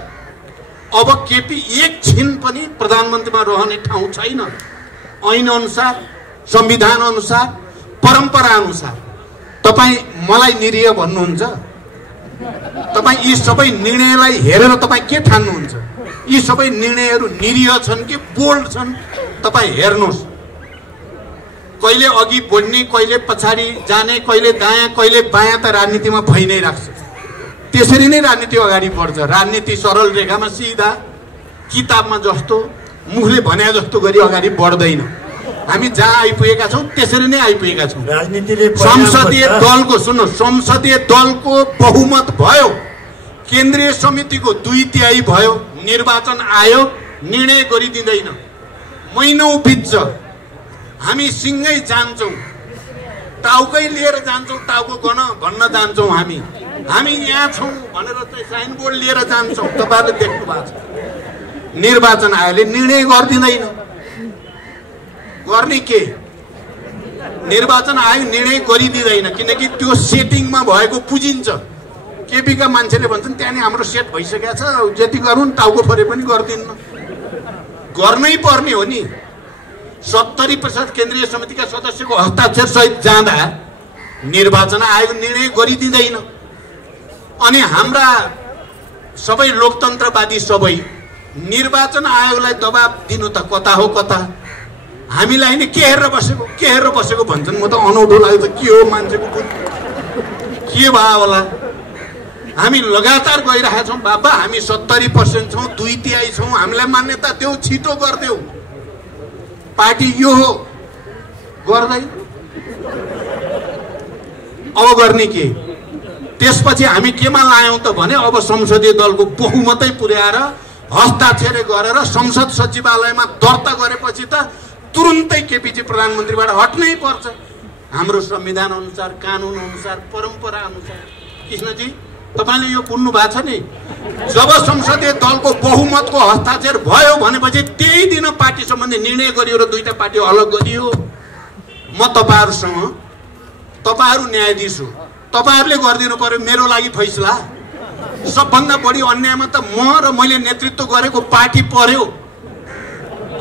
अब केपी एकछिन पनि प्रधानमन्त्रीमा रहने ठाउँ छैन। ऐन अनुसार, संविधान अनुसार, परम्परा अनुसार। तपाई मलाई निरीह भन्नुहुन्छ, तपाई यी सबै निर्णयलाई हेरेर तपाई के ठान्नुहुन्छ? यी सबै निर्णयहरू निरीह छन् कि बोल्ड छन्? तपाई हेर्नुहोस्। कहिले अघि बढ्ने, कहिले पछाडि जाने, कहिले दायाँ कहिले बायाँ त राजनीतिमा भइ नै राख्छ। त्यसरी नै राजनीति अगाडि बढ्छ। राजनीति सरल रेखामा सिधा किताबमा जस्तो मुखले भने जस्तो गरी अगाडि बढ्दैन। हामी जहाँ आइपुगेका छौँ त्यसरी नै आइपुगेका छौँ। राजनीतिले संसदीय दलको, सुन्नु, संसदीय दलको बहुमत भयो, केन्द्रीय समितिको 2/3 भयो, निर्वाचन आयोग निर्णय गरिदिँदैन। महिनौं बित्छ, हामी सिंगै जान्छौँ, टाउकै लिएर जान्छौँ, टाउको भन्न जान्छौँ। हामी यहाँ छौँ भनेर चाहिँ साइन बोर्ड लिएर जान्छौँ। तपाईँहरूले देख्नु भएको छ। निर्वाचन आयोगले निर्णय गरिदिँदैन। गर्ने के? निर्वाचन आयोग निर्णय गरिदिँदैन, किनकि त्यो सेटिङमा भएको बुझिन्छ। केपीका मान्छेले भन्छन् त्यहाँ नि हाम्रो सेट भइसकेको छ, जति गरौँ टाउको फरे पनि गर्दिन्न। गर्नै पर्ने हो नि। 70% केन्द्रीय समितिका सदस्यको हस्ताक्षर सहित जाँदा निर्वाचन आयोग निर्णय गरिदिँदैन। अनि हाम्रा सबै लोकतन्त्रवादी सबै निर्वाचन आयोगलाई दबाब दिनु त कता हो कता। हामीलाई नि के हेरेर बसेको भन्छन्। म त अनौठो लाग्छ, के हो मान्छेको के भयो होला। हामी लगातार गइरहेका छौँ बाबा, हामी 70% छौँ, 2/3 छौँ, हामीलाई मान्यता देऊ, छिटो गरिदेऊ। पार्टी यो हो, गर्दैन। अब गर्ने के? त्यसपछि हामी केमा लायौँ त भने अब संसदीय दलको बहुमतै पुर्याएर हस्ताक्षर गरेर संसद सचिवालयमा दर्ता गरेपछि त तुरुन्तै केपीजी प्रधानमन्त्रीबाट हट्नै पर्छ। हाम्रो संविधान अनुसार, कानुन अनुसार, परम्परा अनुसार। कृष्णजी, तपाईले यो बुझ्नु भएको छ नि? जब संसदीय दलको बहुमतको हस्ताक्षर भयो भनेपछि त्यही दिन पार्टी सम्बन्धी निर्णय गरियो र दुईटा पार्टी अलग गरियो। म तपाईहरुसँग, तपाईहरु न्यायाधीश हो, तपाईहरुले गरिदिनु पर्यो मेरो लागि फैसला। सबभन्दा बढी अन्यायमा त म र मैले नेतृत्व गरेको पार्टी पर्यो।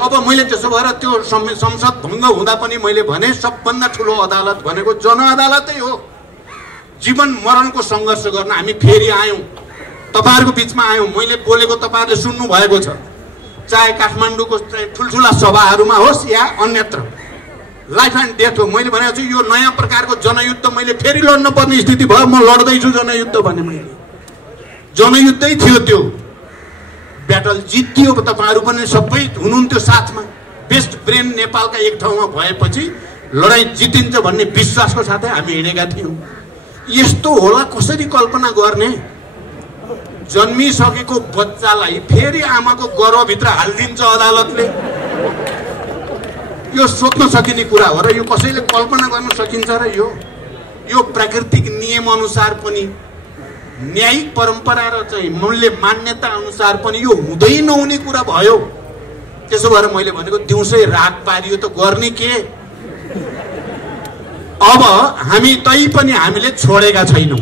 अब मैले त्यसो भएर त्यो संसद भङ्ग हुँदा पनि मैले भने सबभन्दा ठुलो अदालत भनेको जनअदालतै हो। जीवन मरणको सङ्घर्ष गर्न हामी फेरि आयौँ, तपाईहरुको बीचमा आयौँ। मैले बोलेको तपाईहरुले सुन्नु भएको छ, चाहे काठमाडौँको ठुल्ठुला सभाहरूमा होस् या अन्यत्र। लाइफ एन्ड डेथ हो। मैले भनेको छु यो नयाँ प्रकारको जनयुद्ध मैले फेरि लड्न पर्ने स्थिति भयो, म लड्दैछु जनयुद्ध भने मैले। जनयुद्धै थियो त्यो, ब्याटल जित्यो। तपाईँहरू पनि सबै हुनुहुन्थ्यो साथमा। बेस्ट ब्रेन नेपालका एक ठाउँमा भएपछि लडाइँ जितिन्छ भन्ने विश्वासको साथै हामी हिँडेका थियौँ। यस्तो होला कसरी कल्पना गर्ने? जन्मिसकेको बच्चालाई फेरि आमाको गर्भभित्र हालिदिन्छ अदालतले। यो सोच्न सकिने कुरा हो र यो कसैले कल्पना गर्न सकिन्छ र? यो प्राकृतिक नियम अनुसार पनि, न्यायिक परम्परा र चाहिँ मूल्य मान्यता अनुसार पनि यो हुँदै नहुने कुरा भयो। त्यसो भएर मैले भनेको दिउँसै रात पारियो त गर्ने के? अब हामी पनि हामीले छोडेका छैनौँ।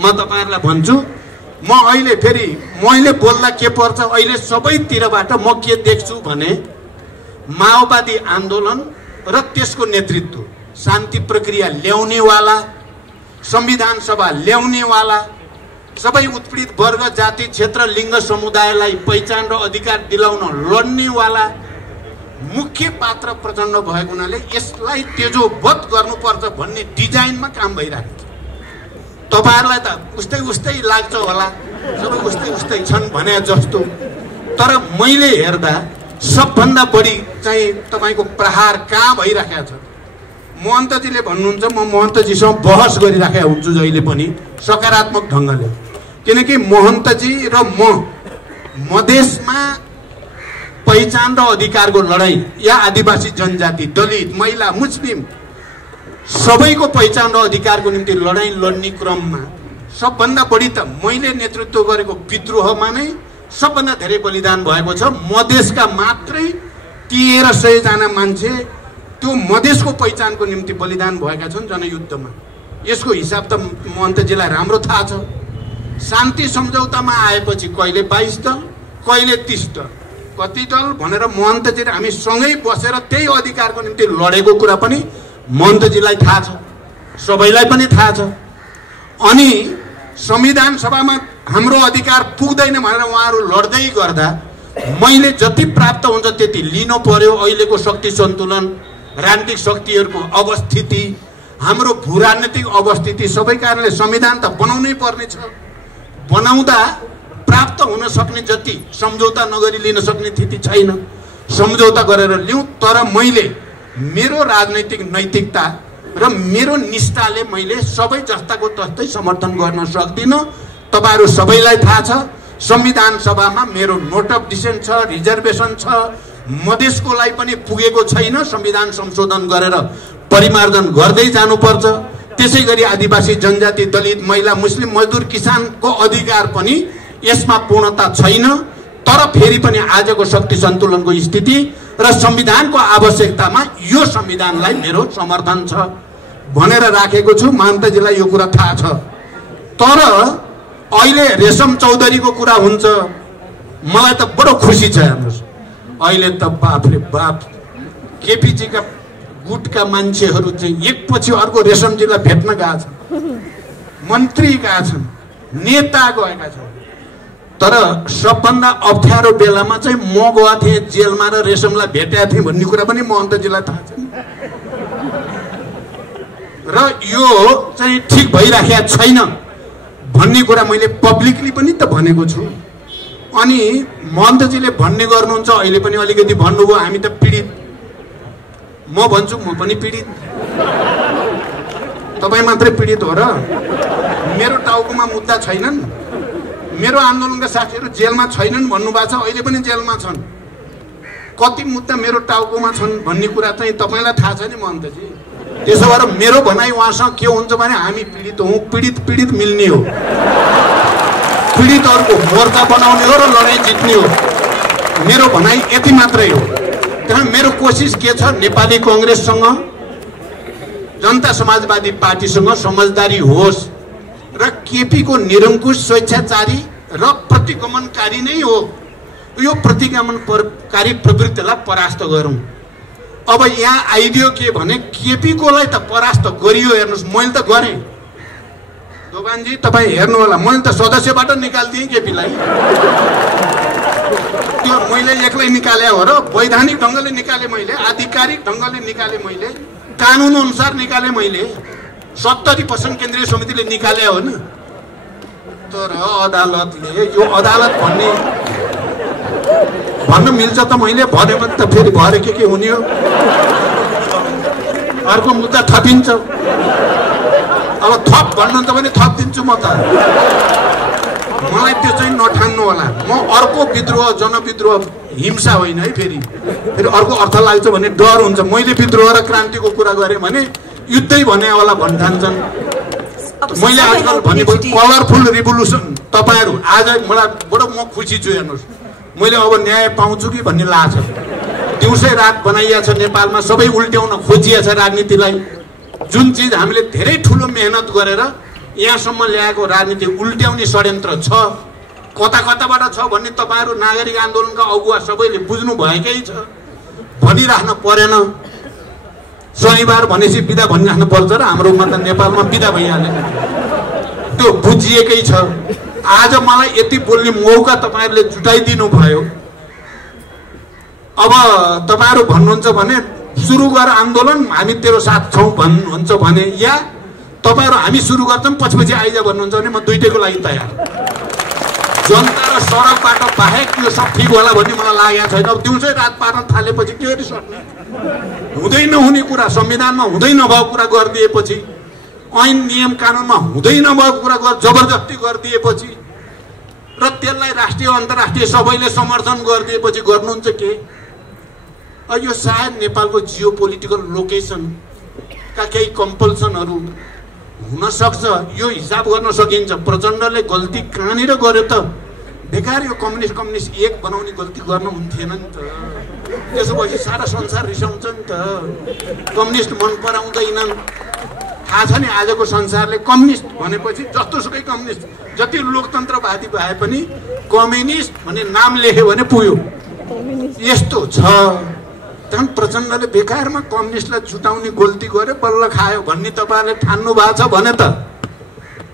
म तपाईँहरूलाई भन्छु, म अहिले फेरि मैले बोल्दा के पर्छ, अहिले सबैतिरबाट म के देख्छु भने माओवादी आन्दोलन र त्यसको नेतृत्व, शान्ति प्रक्रिया ल्याउनेवाला, संविधान सभा ल्याउनेवाला, सबै उत्पीडित वर्ग, जाति, क्षेत्र, लिङ्ग, समुदायलाई पहिचान र अधिकार दिलाउन लड्नेवाला मुख्य पात्र प्रचण्ड भएको हुनाले यसलाई तेजोबद्ध गर्नुपर्छ भन्ने डिजाइनमा काम भइरहेको छ। तपाईँहरूलाई त उस्तै लाग्छ होला, सबै उस्तै छन् भने जस्तो। तर मैले हेर्दा सबभन्दा बढी चाहिँ तपाईँको प्रहार कहाँ भइराखेको छ? महन्तजीले भन्नुहुन्छ, म महन्तजीसँग बहस गरिराखेको हुन्छु जहिले पनि सकारात्मक ढङ्गले। किनकि महन्तजी र म मधेसमा पहिचान र अधिकारको लडाईँ या आदिवासी जनजाति, दलित, महिला, मुस्लिम सबैको पहिचान र अधिकारको निम्ति लडाईँ लड्ने क्रममा सबभन्दा बढी त मैले नेतृत्व गरेको विद्रोहमा नै सबभन्दा धेरै बलिदान भएको छ। मधेसका मात्रै 1300 जना मान्छे त्यो मधेसको पहिचानको निम्ति बलिदान भएका छन् जनयुद्धमा। यसको हिसाब त महन्तजीलाई राम्रो थाहा छ। शान्ति सम्झौतामा आएपछि कहिले 22 दल, कहिले 30 दल, कति दल भनेर महन्तजी र हामी सँगै बसेर त्यही अधिकारको निम्ति लडेको कुरा पनि महन्तजीलाई थाहा छ, सबैलाई पनि थाहा छ। अनि संविधान सभामा हाम्रो अधिकार पुग्दैन भनेर उहाँहरू लड्दै गर्दा मैले जति प्राप्त हुन्छ त्यति लिनु पर्यो। अहिलेको शक्ति सन्तुलन, राजनीतिक शक्तिहरूको अवस्थिति, हाम्रो भूराजनीतिक अवस्थिति, सबै कारणले संविधान त बनाउनै पर्ने छ। बनाउँदा प्राप्त हुन सक्ने जति सम्झौता नगरी लिन सक्ने स्थिति छैन। सम्झौता गरेर लिउँ, तर मैले मेरो राजनैतिक नैतिकता र मेरो निष्ठाले मैले सबै जस्ताको तस्तै समर्थन गर्न सक्दिनँ। तपाईँहरू सबैलाई थाहा छ, संविधान सभामा मेरो नोट अफ डिसेन्ट छ, रिजर्भेसन छ। मधेसकोलाई पनि पुगेको छैन, संविधान संशोधन गरेर परिमार्जन गर्दै जानुपर्छ। त्यसै गरी आदिवासी जनजाति, दलित, महिला, मुस्लिम, मजदुर, किसानको अधिकार पनि यसमा पूर्णता छैन। तर फेरि पनि आजको शक्ति सन्तुलनको स्थिति र संविधानको आवश्यकतामा यो संविधानलाई मेरो समर्थन छ भनेर राखेको छु। महन्तजीलाई यो कुरा थाहा छ। तर अहिले रेशम चौधरीको कुरा हुन्छ, मलाई त बडो खुसी छ। हेर्नुहोस्, अहिले त बाफरे बाफ केपीजीका गुटका मान्छेहरू चाहिँ एकपछि अर्को रेशमजीलाई भेट्न गएका छन्, मन्त्री गएका छन्, नेता गएका छन्। तर सबभन्दा अप्ठ्यारो बेलामा चाहिँ म गएको थिएँ जेलमा र रेशमलाई भेटेका थिएँ भन्ने कुरा पनि महन्तजीलाई थाहा छ। र यो चाहिँ ठिक भइराखेको छैन भन्ने कुरा मैले पब्लिकली पनि त भनेको छु। अनि महन्तजीले भन्ने गर्नुहुन्छ, अहिले पनि अलिकति भन्नुभयो हामी त पीडित। म भन्छु म पनि पीडित। तपाईँ मात्रै पीडित हो र? मेरो टाउकोमा मुद्दा छैनन्? मेरो आन्दोलनका साथीहरू जेलमा छैनन् भन्नुभएको छ, अहिले पनि जेलमा छन्। कति मुद्दा मेरो टाउकोमा छन् भन्ने कुरा चाहिँ तपाईँलाई थाहा छ नि महन्तजी। त्यसो भएर मेरो भनाइ उहाँसँग के हुन्छ भने हामी पीडित हौँ, पीडित मिल्ने हो, पीडितहरूको मोर्चा बनाउने हो र लडाइँ जित्ने हो। मेरो भनाइ यति मात्रै हो। त्यहाँ मेरो कोसिस के छ, नेपाली कांग्रेससँग, जनता समाजवादी पार्टीसँग समझदारी होस् र केपीको निरङ्कुश स्वेच्छाचारी र प्रतिगमनकारी नै हो। यो प्रतिगमनकारी प्रवृत्तिलाई परास्त गरौँ। अब यहाँ आइदियो के भने केपीकोलाई त परास्त गरियो। हेर्नुहोस्, मैले त गरेँ दोकानजी, तपाईँ हेर्नु होला, मैले त सदस्यबाट निकालिदिएँ केपीलाई। त्यो मैले एक्लै निकाले हो र? वैधानिक ढङ्गले निकालेँ मैले, आधिकारिक ढङ्गले निकालेँ मैले। कानुन अनुसार निकाले मैले 70% केन्द्रीय समितिले निकाले हो नि। तर अदालतले यो अदालत भन्न मिल्छ त मैले भने पनि त फेरि भरे के हुने हो, अर्को मुद्दा थपिन्छ। अब थप भन्नुहुन्छ भने थप दिन्छु म त, मलाई त्यो चाहिँ नठान्नु होला। म अर्को विद्रोह जनविद्रोह हिंसा होइन है, फेरि अर्को अर्थ लाग्छ भने डर हुन्छ। मैले विद्रोह र क्रान्तिको कुरा गरेँ भने युद्धै भने होला भन्ठान्छन्। मैले आजकल भनेको कलरफुल रिभोल्युसन तपाईँहरू आज मलाई बडो म खुसी छु। हेर्नुहोस् मैले अब न्याय पाउँछु कि भन्ने लाग्छ। दिउँसै रात बनाइएको छ नेपालमा, सबै उल्ट्याउन खोजिएको छ राजनीतिलाई। जुन चिज हामीले धेरै ठुलो मेहनत गरेर यहाँसम्म ल्याएको राजनीति उल्ट्याउने षड्यन्त्र छ, कता कताबाट छ भन्ने तपाईँहरू नागरिक आन्दोलनका अगुवा सबैले बुझ्नु भएकै छ। भनिराख्न परेन, शनिबार भनेपछि बिदा भनिराख्नु पर्छ र हाम्रोमा त नेपालमा बिदा भइहाल्यो, त्यो बुझिएकै छ। आज मलाई यति बोल्ने मौका तपाईँहरूले जुटाइदिनु भयो। अब तपाईँहरू भन्नुहुन्छ भने सुरु गर आन्दोलन, हामी तेरो साथ छौँ भन्नुहुन्छ भने, या तपाईँहरू हामी सुरु गर्छौँ पछि आइज भन्नुहुन्छ भने म दुइटैको लागि तयार। जनता र सडक बाटो बाहेक यो सब ठिक होला भन्ने मलाई लागेको छैन। अब दिउँसै रात पार्न थालेपछि के गरी सक्ने? हुँदै नहुने कुरा, संविधानमा हुँदै नभएको कुरा गरिदिएपछि, ऐन नियम कानुनमा हुँदै नभएको कुरा जबरजस्ती गरिदिएपछि र त्यसलाई राष्ट्रिय अन्तर्राष्ट्रिय सबैले समर्थन गरिदिएपछि गर्नुहुन्छ के? यो सायद नेपालको जियो पोलिटिकल लोकेसनका केही कम्पल्सनहरू हुन सक्छ। यो हिसाब गर्न सकिन्छ प्रचण्डले गल्ती कहाँनिर गर्यो त? बेकार यो कम्युनिस्ट एक बनाउने गल्ती गर्न हुन्थेन नि त। त्यसो भएपछि सारा संसार रिसाउँछ नि त, कम्युनिस्ट मन पराउँदैनन्। थाहा छ नि आजको संसारले कम्युनिस्ट भनेपछि जस्तोसुकै कम्युनिस्ट, जति लोकतन्त्रवादी भए पनि कम्युनिस्ट भन्ने नाम लेख्यो भने पुग्यो, यस्तो छ। त्यहाँ प्रचण्डले बेकारमा कम्युनिस्टलाई जुटाउने गल्ती गर्यो, बल्ल खायो भन्ने तपाईँहरूले ठान्नु भएको छ भने त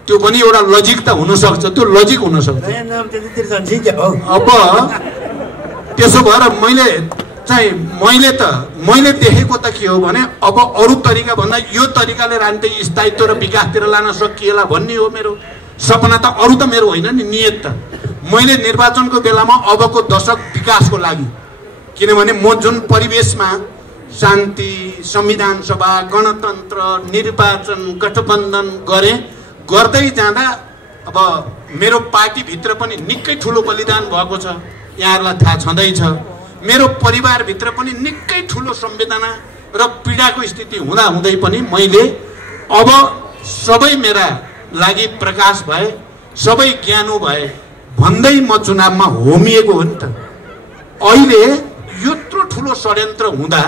त्यो पनि एउटा लजिक त हुनसक्छ, त्यो लजिक हुनसक्छ। अब त्यसो भएर मैले देखेको त के हो भने अब अरू तरिका भन्दा यो तरिकाले राजनीतिक स्थायित्व र विकासतिर लान सकिएला भन्ने हो मेरो सपना। त अरू त मेरो होइन नि, नियत त मैले निर्वाचनको बेलामा अबको दशक विकासको लागि, किनभने म जुन परिवेशमा शान्ति, संविधान सभा, गणतन्त्र, निर्वाचन, गठबन्धन गर्दै जाँदा अब मेरो पार्टीभित्र पनि निकै ठुलो बलिदान भएको छ, यहाँहरूलाई थाहा छँदैछ। मेरो परिवारभित्र पनि निकै ठुलो संवेदना र पीडाको स्थिति हुँदै पनि मैले अब सबै मेरा लागि प्रकाश भए, सबै ज्ञानु भए भन्दै म चुनावमा होमिएको हो नि त। अहिले यत्रो ठुलो षड्यन्त्र हुँदा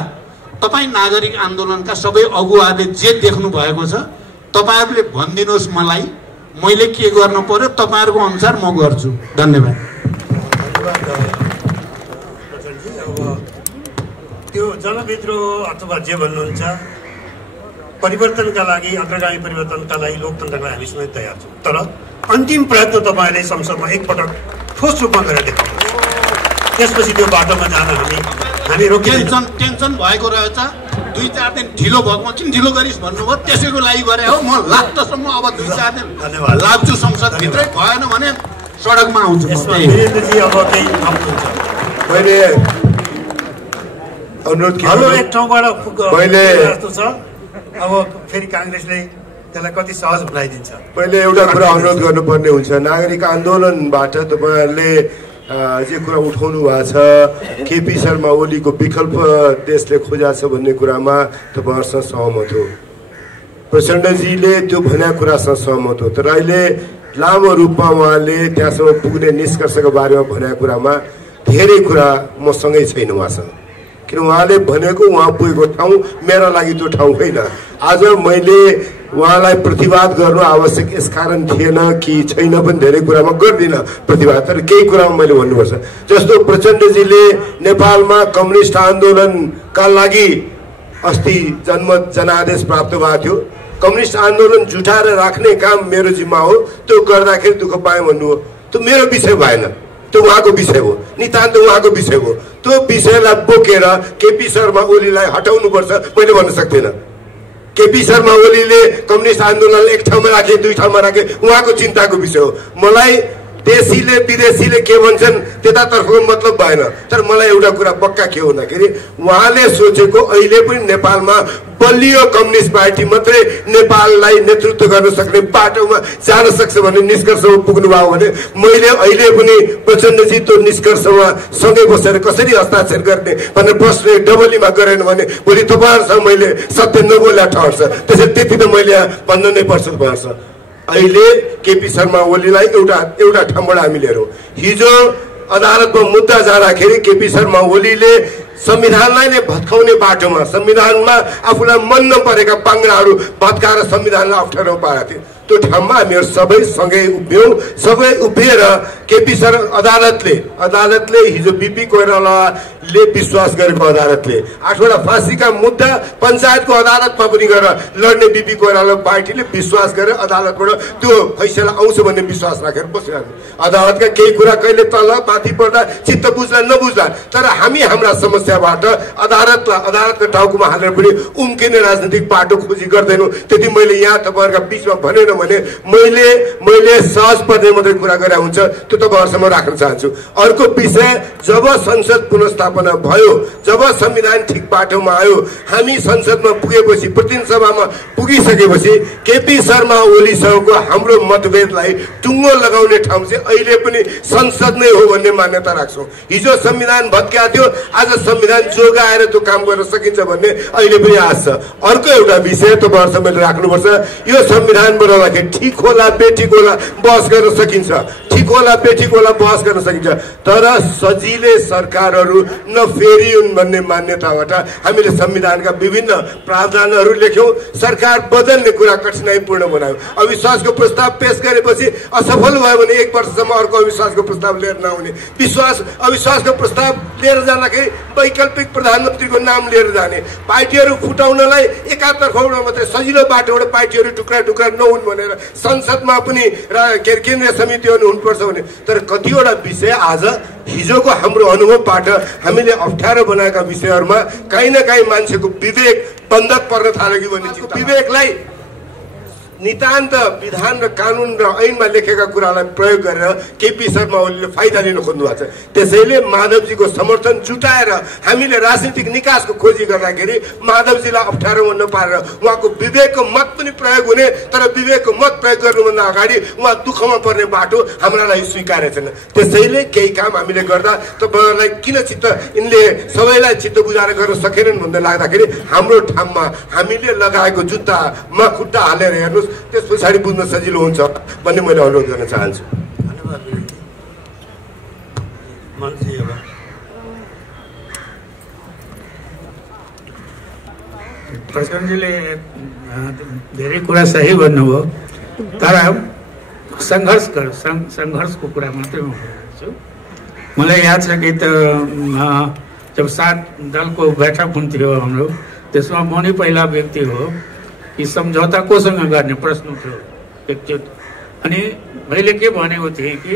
तपाईँ नागरिक आन्दोलनका सबै अगुवाले जे देख्नु भएको छ तपाईँहरूले भनिदिनुहोस् मलाई, मैले के गर्नु पर्यो, तपाईँहरूको अनुसार म गर्छु। धन्यवाद। त्यो जनविद्रोह अथवा जे भन्नुहुन्छ परिवर्तनका लागि, अग्रगामी परिवर्तनका लागि, लोकतन्त्रका लागि हामी समेत तयार छौँ। तर अन्तिम प्रयत्न तपाईँले संसदमा एकपटक ठोस रूपमा गरेर देखाउनुहोस्, त्यसपछि त्यो बाटोमा जान हामी रोकिँदैनौँ। टेन्सन भएको रहेछ, 2-4 दिन ढिलो भएको किन ढिलो गरिस् भन्नुभयो, त्यसैको लागि गरे हो। म लास्टसम्म अब 2-4 दिन लाग्छु संसदभित्रै, भएन भने सडकमा आउँछु। मैले अनुरोध एक ठाउँबाट जस्तो छ, अब फेरि काङ्ग्रेसले त्यसलाई कति सहज बनाइदिन्छ। मैले एउटा कुरा अनुरोध गर्नुपर्ने हुन्छ, नागरिक आन्दोलनबाट तपाईँहरूले जे कुरा उठाउनु भएको छ, केपी शर्मा ओलीको विकल्प देशले खोजा छ भन्ने कुरामा तपाईँहरूसँग सहमत हो, प्रचण्डजीले त्यो भनेको कुरासँग सहमत हो। तर अहिले लामो रूपमा उहाँले त्यहाँसम्म पुग्ने निष्कर्षको बारेमा भनेको कुरामा धेरै कुरा मसँगै छैन उहाँसँग, किन उहाँले भनेको उहाँ पुगेको ठाउँ मेरा लागि त्यो ठाउँ होइन। आज मैले उहाँलाई प्रतिवाद गर्नु आवश्यक यसकारण थिएन कि छैन पनि धेरै कुरामा गर्दिनँ प्रतिवाद, तर केही कुरामा मैले भन्नुपर्छ। जस्तो प्रचण्डजीले नेपालमा कम्युनिस्ट आन्दोलनका लागि अस्ति जनादेश प्राप्त भएको थियो, कम्युनिस्ट आन्दोलन जुटाएर राख्ने काम मेरो जिम्मा हो, त्यो गर्दाखेरि दुःख पाएँ भन्नुभयो। त्यो मेरो विषय भएन, त्यो उहाँको विषय हो, नितान्त उहाँको विषय हो। त्यो विषयलाई बोकेर केपी शर्मा ओलीलाई हटाउनुपर्छ मैले भन्न सक्दिनँ। केपी शर्मा ओलीले कम्युनिस्ट आन्दोलनलाई एक ठाउँमा राखे, दुई ठाउँमा राखे, उहाँको चिन्ताको विषय हो। मलाई देशीले विदेशीले के भन्छन् त्यतातर्फको मतलब भएन। तर मलाई एउटा कुरा पक्का के हो भन्दाखेरि उहाँले सोचेको अहिले पनि नेपालमा बलियो कम्युनिस्ट पार्टी मात्रै नेपाललाई नेतृत्व गर्न सक्ने बाटोमा जान सक्छ भन्ने निष्कर्षमा पुग्नु भयो भने मैले अहिले पनि प्रचण्डजी त्यो निष्कर्षमा सँगै बसेर कसरी हस्ताक्षर गर्ने भनेर प्रश्न डबलीमा गरेन भने भोलि तपाईँहरूसँग मैले सत्य नबोल्या ठहर्छ। त्यसैले त्यति त मैले यहाँ भन्न नै पर्छ तपाईँहरूसँग। अहिले केपी शर्मा ओलीलाई एउटा ठाउँबाट हामी लिएर हिजो अदालतमा मुद्दा जाँदाखेरि केपी शर्मा ओलीले संविधानलाई नै भत्काउने बाटोमा संविधानमा आफूलाई मन नपरेका पाङ्ग्राहरू भत्काएर संविधानलाई अप्ठ्यारो पारेका थिए। त्यो ठाउँमा हामीहरू सबै सँगै उभियौँ। सबै उभिएर केपी शर्मा अदालतले हिजो बिपी कोइरालाले विश्वास गरेको अदालतले 8वटा फाँसीका मुद्दा पञ्चायतको अदालतमा पनि गएर लड्ने बिपी कोइराला पार्टीले विश्वास गरेर अदालतबाट त्यो फैसला आउँछ भन्ने विश्वास राखेर बसिरहनु। अदालतका केही कुरा कहिले तल माथि पर्दा चित्त बुझ्ला नबुझ्ला, तर हामी हाम्रा समस्याबाट अदालतको टाउकोमा हालेर पनि उम्किने राजनीतिक बाटो खोजी गर्दैनौँ। त्यति मैले यहाँ तपाईँहरूका बिचमा भनेन भने मैले सहज पर्ने मात्रै कुरा गरे हुन्छ, त्यो तपाईँहरूसम्म राख्न चाहन्छु। अर्को विषय, जब संसद पुनर्स्थापना भयो, जब संविधान ठिक बाटोमा आयो, हामी संसदमा पुगेपछि प्रतिनिधि सभामा पुगिसकेपछि केपी शर्मा ओलीसँगको हाम्रो मतभेदलाई टुङ्गो लगाउने ठाउँ चाहिँ अहिले पनि संसद नै हो भन्ने मान्यता राख्छौँ। हिजो संविधान भत्किएको थियो, आज संविधान जोगाएर त्यो काम गर्न सकिन्छ भन्ने अहिले पनि आश छ। अर्को एउटा विषय तपाईँहरूसँग मैले राख्नुपर्छ, यो संविधान बनाउँदाखेरि ठिक होला बेठिक होला बहस गर्न सकिन्छ, ठिक होला बेठिक होला बहस गर्न सकिन्छ, तर सजिलै सरकारहरू नफेरिउन् भन्ने मान्यताबाट हामीले संविधानका विभिन्न प्रावधानहरू लेख्यौँ। सरकार बदल्ने कुरा कठिनाइपूर्ण बनायो। अविश्वासको प्रस्ताव पेश गरेपछि असफल भयो भने 1 वर्षसम्म अर्को अविश्वासको प्रस्ताव लिएर नआउने, अविश्वासको प्रस्ताव लिएर जाँदाखेरि वैकल्पिक प्रधानमन्त्रीको नाम लिएर जाने, पार्टीहरू फुटाउनलाई एकातर्फबाट मात्रै सजिलो बाटोबाट पार्टीहरू टुक्रा टुक्रा नहुन् भनेर संसदमा पनि केन्द्रीय समितिहरू हुनुपर्छ भने। तर कतिवटा विषय आज हिजोको हाम्रो अनुभवबाट हामीले अप्ठ्यारो बनाएका विषयहरूमा काहीँ न काहीँ मान्छेको विवेक बन्धक पर्न थाल्यो कि भन्ने विवेकलाई नितान्त विधान र कानुन र ऐनमा लेखेका कुरालाई प्रयोग गरेर केपी शर्मा ओलीले फाइदा लिन खोज्नु भएको छ। त्यसैले माधवजीको समर्थन जुटाएर हामीले राजनीतिक निकासको खोजी गर्दाखेरि माधवजीलाई अप्ठ्यारोमा नपारेर उहाँको विवेकको मत पनि प्रयोग हुने, तर विवेकको मत प्रयोग गर्नुभन्दा अगाडि उहाँ दुःखमा पर्ने बाटो हाम्रा लागि स्वीकार्य छैन। त्यसैले केही काम हामीले गर्दा तपाईँहरूलाई किन यिनले सबैलाई चित्त बुझाएर गर्न सकेनन् भन्दै लाग्दाखेरि हाम्रो ठाउँमा हामीले लगाएको जुत्तामा खुट्टा हालेर हेर्नुहोस्, त्यस पछाडि बुझ्न सजिलो हुन्छ भन्ने मैले अनुरोध गर्न चाहन्छु। प्रचण्डजीले धेरै कुरा सही भन्नुभयो, तर सङ्घर्षको कुरा मात्रै म भन्छु। मलाई याद छ कि जब 7 दलको बैठक हुन्थ्यो हाम्रो, त्यसमा म नै पहिला व्यक्ति हो कि सम्झौता कोसँग गर्ने प्रश्न थियो एकचोटि। अनि मैले के भनेको थिएँ कि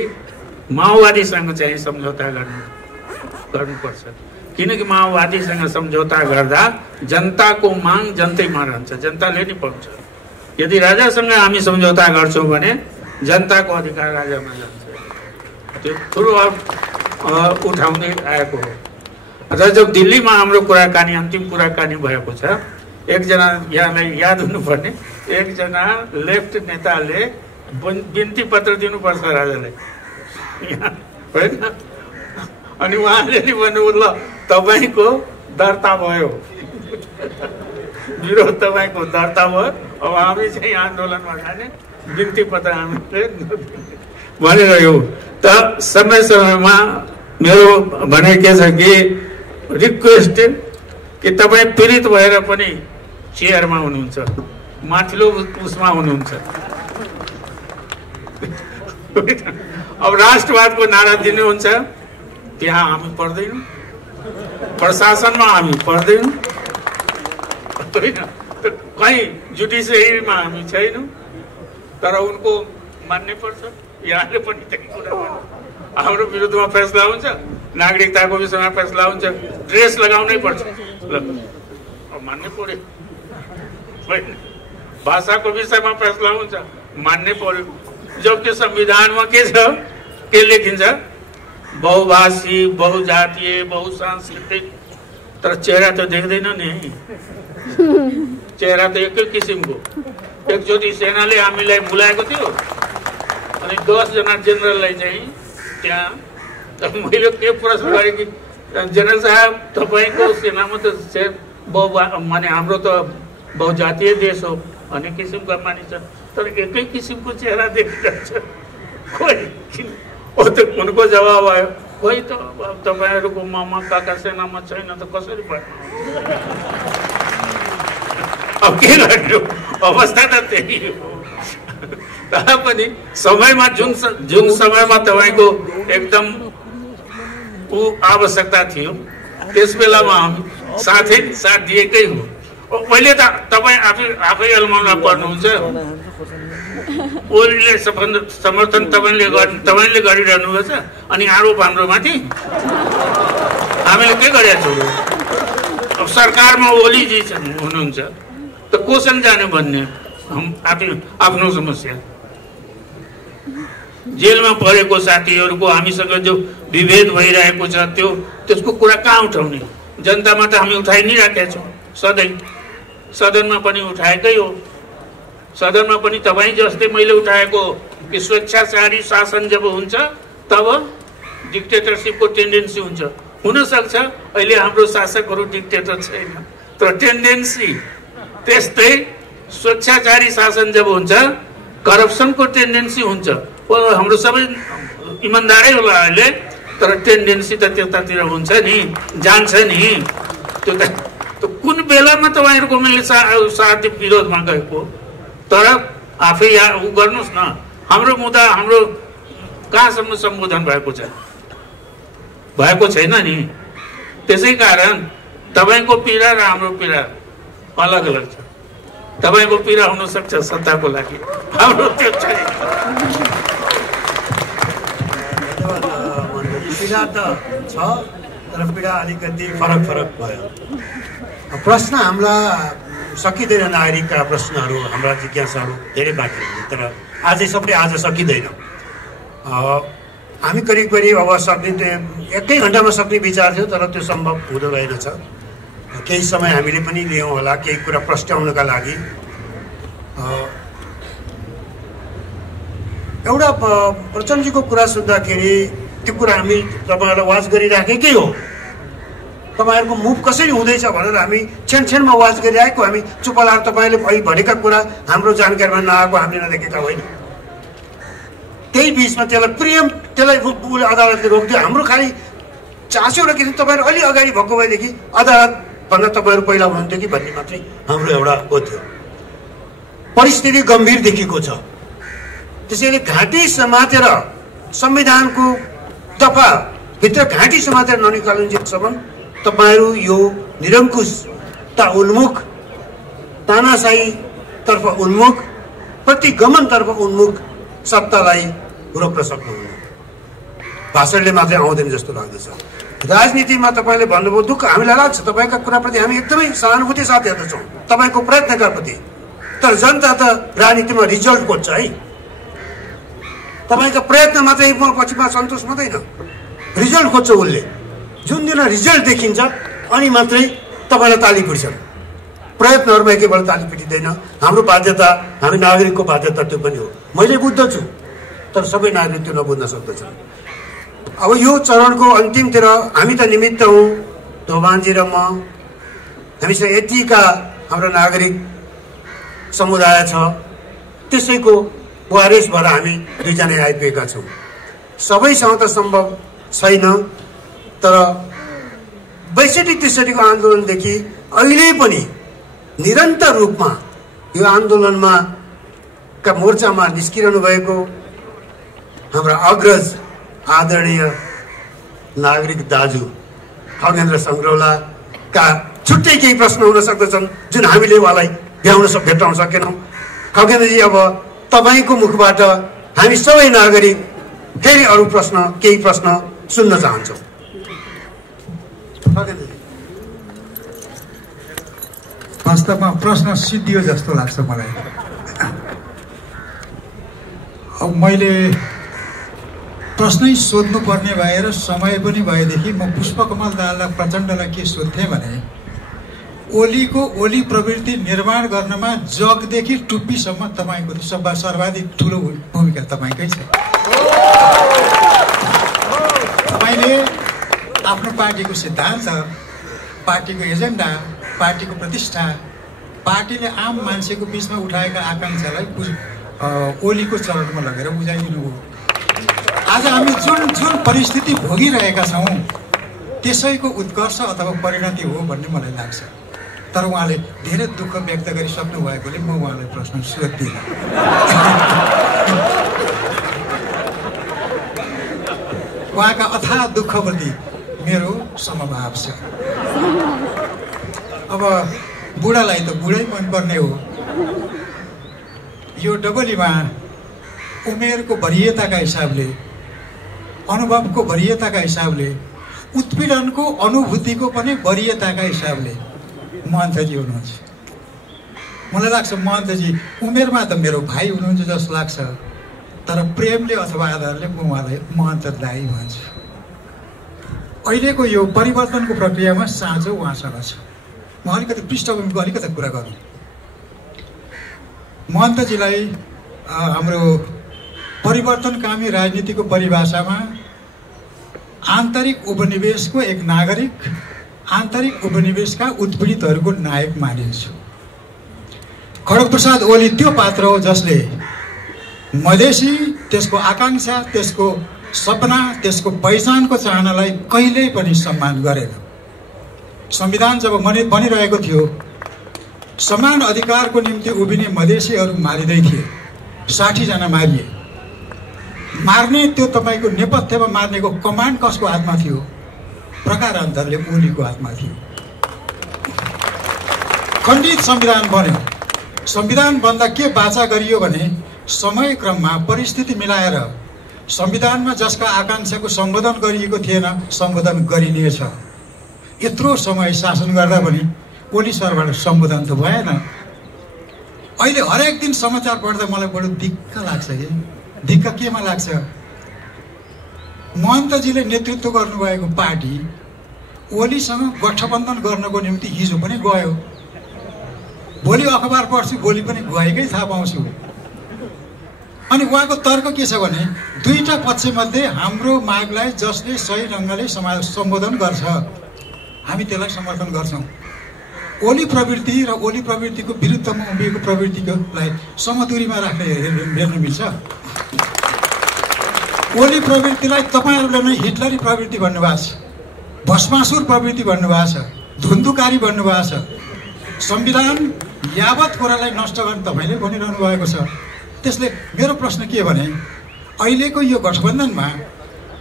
माओवादीसँग चाहिँ सम्झौता गर्नुपर्छ, किनकि माओवादीसँग सम्झौता गर्दा जनताको माग जनतैमा रहन्छ, जनताले नै पाउँछ। यदि राजासँग हामी सम्झौता गर्छौँ भने जनताको अधिकार राजामा जान्छ। त्यो ठुलो उठाउँदै आएको हो। र जब दिल्लीमा हाम्रो कुराकानी अन्तिम कुराकानी भएको छ, एकजना यहाँलाई याद हुनुपर्ने, एकजना लेफ्ट नेताले बिन्ती पत्र दिनुपर्छ राजालाई, होइन? अनि उहाँले नि भन्नुभयो ल तपाईँको दर्ता भयो, विरोध तपाईँको दर्ता भयो, अब हामी चाहिँ आन्दोलनमा जाने, बिन्ती पत्र हामीले भनिरह्यौँ। त समय समयमा मेरो भनाइ के छ कि रिक्वेस्ट कि तपाईँ पीडित भएर पनि चेयरमा हुनुहुन्छ, माथिल्लो उसमा हुनुहुन्छ। अब राष्ट्रवादको नारा दिनुहुन्छ, त्यहाँ हामी पढ्दैनौँ, प्रशासनमा हामी पढ्दैनौँ, कहीँ जुडिसियरीमा हामी छैनौँ, तर उनको मान्नै पर्छ। यहाँले पनि त्यही कुरा गर्नु, हाम्रो विरुद्धमा फैसला हुन्छ, नागरिकताको विषयमा फैसला हुन्छ, ड्रेस लगाउनै पर्छ, अब मान्नै पर्यो। भाषाको विषयमा फैसला हुन्छ, मान्नै पर्यो। जबकि संविधानमा के छ, के लेखिन्छ? बहुभाषी, बहुजातीय, बहुसांस्कृतिक। तर चेहरा त देख्दैन नि, चेहरा त एकै किसिमको। एकचोटि सेनाले हामीलाई बोलाएको थियो अनि 10 जना जेनरललाई चाहिँ त्यहाँ मैले के प्रश्न गरेँ कि जनरल साहब तपाईँको सेनामा त माने हाम्रो त बहुजातीय देश हो, अनेक किसिमका मानिस छ, तर एकै किसिमको चेहरा देखिरहेछ। खोइ उनको जवाब आयो, खोइ त तपाईँहरूको मामा काका सेनामा छैन त कसरी भयो? अब के गर्नु, अवस्था त त्यही हो। तर पनि समयमा जुन समयमा तपाईँको एकदम आवश्यकता थियो त्यस बेलामा हामी साथ दिएकै हो। पहिले त तपाईँ आफै अलमनमा पर्नुहुन्छ, ओलीले समर्थन तपाईँले गरिरहनु भएको छ अनि आरोप हाम्रो माथि। हामीले के गरेका छौँ? अब सरकारमा ओलीजी हुनुहुन्छ त कोसन जानु भन्ने आफ्नो समस्या। जेलमा परेको साथीहरूको हामीसँग जो विभेद भइरहेको छ त्यसको कुरा कहाँ उठाउने? जनतामा त हामी उठाइ नै राखेका छौँ सधैँ, सदनमा पनि उठाएकै हो। सदनमा पनि तपाईँ जस्तै मैले उठाएको कि स्वेच्छाचारी शासन जब हुन्छ तब डिक्टेटरसिपको टेन्डेन्सी हुन्छ। हुनसक्छ अहिले हाम्रो शासकहरू डिक्टेटर छैन, तर टेन्डेन्सी त्यस्तै स्वेच्छाचारी शासन जब हुन्छ करप्सनको टेन्डेन्सी हुन्छ। हाम्रो सबै इमान्दारै होला अहिले, तर टेन्डेन्सी त त्यतातिर हुन्छ नि, जान्छ नि। त्यो त कुन बेलामा तपाईँहरूको मैले साथ विरोधमा गएको, तर आफै उ गर्नुहोस् न। हाम्रो मुद्दा हाम्रो कहाँसम्म सम्बोधन भएको छैन नि। त्यसै कारण तपाईँको पीडा र हाम्रो पीडा अलग अलग छ। तपाईँको पीडा हुनसक्छ सत्ताको लागि, हाम्रो त्यो छैन। पीडा त छ, तर पीडा अलिकति फरक भयो। प्रश्न हाम्रा सकिँदैन, नागरिकका प्रश्नहरू, हाम्रा जिज्ञासाहरू धेरै बाँकी हुन्, तर आज सकिँदैन। हामी करिब अब सक्ने 1 घन्टामा सक्ने विचार थियो, तर त्यो सम्भव हुँदो रहेनछ। केही समय हामीले पनि लियौँ होला केही कुरा प्रस्ट्याउनका लागि। एउटा प्रचण्डजीको कुरा सुन्दाखेरि त्यो कुरा हामी तपाईँहरूलाई वाच गरिराखेकै हो। तपाईँहरूको मुभ कसरी हुँदैछ भनेर हामी क्षण वाच गरिरहेको। हामी चुप लाएर तपाईँले भनेका कुरा हाम्रो जानकारीमा नआएको हामीले नदेखेका होइन। त्यही बिचमा त्यसलाई अदालतले रोकिदियो। हाम्रो खालि चासो एउटा के तपाईँहरू अलि अगाडि भएको भएदेखि अदालतभन्दा तपाईँहरू पहिला हुनुहुन्थ्यो कि भन्ने मात्रै हाम्रो एउटा हो थियो। परिस्थिति गम्भीर देखिएको छ, त्यसैले घाँटी समातेर संविधानको दफाभित्र घाँटी समातेर ननिकालिन्जेलसम्म तपाईँहरू यो निरङ्कुशता उन्मुख, तानाशाहीतर्फ उन्मुख, प्रतिगमनतर्फ उन्मुख सत्तालाई रोक्न सक्नुहुन्न। भाषणले मात्रै आउँदैन जस्तो लाग्दछ। राजनीतिमा तपाईँले भन्नुभयो दुःख हामीलाई लाग्छ, तपाईँका कुराप्रति हामी एकदमै सहानुभूति साथ हेर्दछौँ, तपाईँको प्रयत्नका प्रति। तर जनता त राजनीतिमा रिजल्ट खोज्छ है। तपाईँका प्रयत्न मात्रै पछिमा सन्तोष मात्दैन, रिजल्ट खोज्छ उसले। जुन दिन रिजल्ट देखिन्छ अनि मात्रै तपाईँलाई ताली पिट्छन्। प्रयत्नहरूमा केवल ताली पिटिँदैन। हाम्रो बाध्यता, हामी नागरिकको बाध्यता त्यो पनि हो। मैले बुझ्दछु, तर सबै नागरिक त्यो नबुझ्न सक्दछन्। अब यो चरणको अन्तिमतिर हामी त निमित्त हौँ, धोबानजी र म। हामीसँग यतिका हाम्रो नागरिक समुदाय छ, त्यसैको वारेस भएर हामी दुईजना आइपुगेका छौँ। सबैसँग त सम्भव छैन, तर 62-63 को आन्दोलनदेखि अहिले पनि निरन्तर रूपमा यो आन्दोलनमा का मोर्चामा निस्किरहनु भएको हाम्रा अग्रज आदरणीय नागरिक दाजु खगेन्द्र सङ्ग्रौलाका छुट्टै केही प्रश्न हुन सक्दछन् जुन हामीले उहाँलाई भेट्टाउन सकेनौँ। खगेन्द्रजी, अब तपाईँको मुखबाट हामी सबै नागरिक फेरि अरू केही प्रश्न सुन्न चाहन्छौँ। वास्तवमा प्रश्न सिद्धियो जस्तो लाग्छ मलाई। अब मैले प्रश्नै सोध्नुपर्ने भएर समय पनि भएदेखि म पुष्पकमल दाहाल प्रचण्डलाई के सोध्थेँ भने ओलीको ओली प्रवृत्ति निर्माण गर्नमा जगदेखि टुप्पीसम्म तपाईँको सर्वाधिक ठुलो भूमिका तपाईँकै छ। तपाईँले आफ्नो पार्टीको सिद्धान्त, पार्टीको एजेन्डा, पार्टीको प्रतिष्ठा, पार्टीले आम मान्छेको बिचमा उठाएका आकाङ्क्षालाई ओलीको चरणमा लगेर बुझाइदिनु हो। आज हामी जुन परिस्थिति भोगिरहेका छौँ त्यसैको उत्कर्ष अथवा परिणति हो भन्ने मलाई लाग्छ। तर उहाँले धेरै दुःख व्यक्त गरिसक्नु भएकोले म उहाँलाई प्रश्न सोध्दिनँ। उहाँका अथाह दुःखप्रति मेरो समभाव छ। अब बुढालाई त बुढै मनपर्ने हो। यो डबलीमा उमेरको वरियताका हिसाबले, अनुभवको वरियताका हिसाबले, उत्पीडनको अनुभूतिको पनि वरियताका हिसाबले महन्तजी हुनुहुन्छ। मलाई लाग्छ महन्तजी उमेरमा त मेरो भाइ हुनुहुन्छ जस्तो लाग्छ, तर प्रेमले अथवा आधारले म उहाँलाई महन्त दाइ भन्छु। अहिलेको यो परिवर्तनको प्रक्रियामा साँचो उहाँसँग छ। म अलिकति पृष्ठभूमिको अलिकति कुरा गरौँ। महन्तजीलाई हाम्रो परिवर्तनकामी राजनीतिको परिभाषामा आन्तरिक उपनिवेशको एक नागरिक, आन्तरिक उपनिवेशका उत्पीडितहरूको नायक मानिन्छ। खड्गप्रसाद ओली त्यो पात्र हो जसले मधेसी, त्यसको आकाङ्क्षा, त्यसको सपना, त्यसको पहिचानको चाहनालाई कहिल्यै पनि सम्मान गरेन। संविधान जब बनिरहेको थियो, समान अधिकारको निम्ति उभिने मधेसीहरू मारिँदै थिए। 60 जना मारिए। मार्ने त्यो तपाईँको नेपथ्यमा मार्नेको कमान्ड कसको हातमा थियो? प्रकारान्तरले ओलीको हातमा थियो। खण्डित संविधान बन्यो। संविधान बन्दा के बाचा गरियो भने समय क्रममा परिस्थिति मिलाएर संविधानमा जसका आकाङ्क्षाको सम्बोधन गरिएको थिएन सम्बोधन गरिनेछ। यत्रो समय शासन गर्दा पनि ओली सरबाट सम्बोधन त भएन। अहिले हरेक दिन समाचार पढ्दा मलाई बडो दिक्क लाग्छ। दिक्क केमा लाग्छ? महन्तजीले नेतृत्व गर्नुभएको पार्टी ओलीसँग गठबन्धन गर्नको निम्ति हिजो पनि गयो। भोलि अखबार पढ्छु, भोलि पनि गएकै थाहा पाउँछु। अनि उहाँको तर्क के छ भने दुईटा पक्षमध्ये हाम्रो मागलाई जसले सही ढङ्गले सम्बोधन गर्छ हामी त्यसलाई समर्थन गर्छौँ। ओली प्रवृत्ति र ओली प्रवृत्तिको विरुद्धमा उभिएको प्रवृत्तिकोलाई समदूरीमा राख्न हेर्न मिल्छ। ओली प्रवृत्तिलाई तपाईँहरूले नै हिटलरी प्रवृत्ति भन्नुभएको छ, भस्मासुर प्रवृत्ति भन्नुभएको छ, धुन्धुकारी भन्नुभएको छ। संविधान यावत कुरालाई नष्ट गर्ने तपाईँले भनिरहनु भएको छ। त्यसले मेरो प्रश्न के भने अहिलेको यो गठबन्धनमा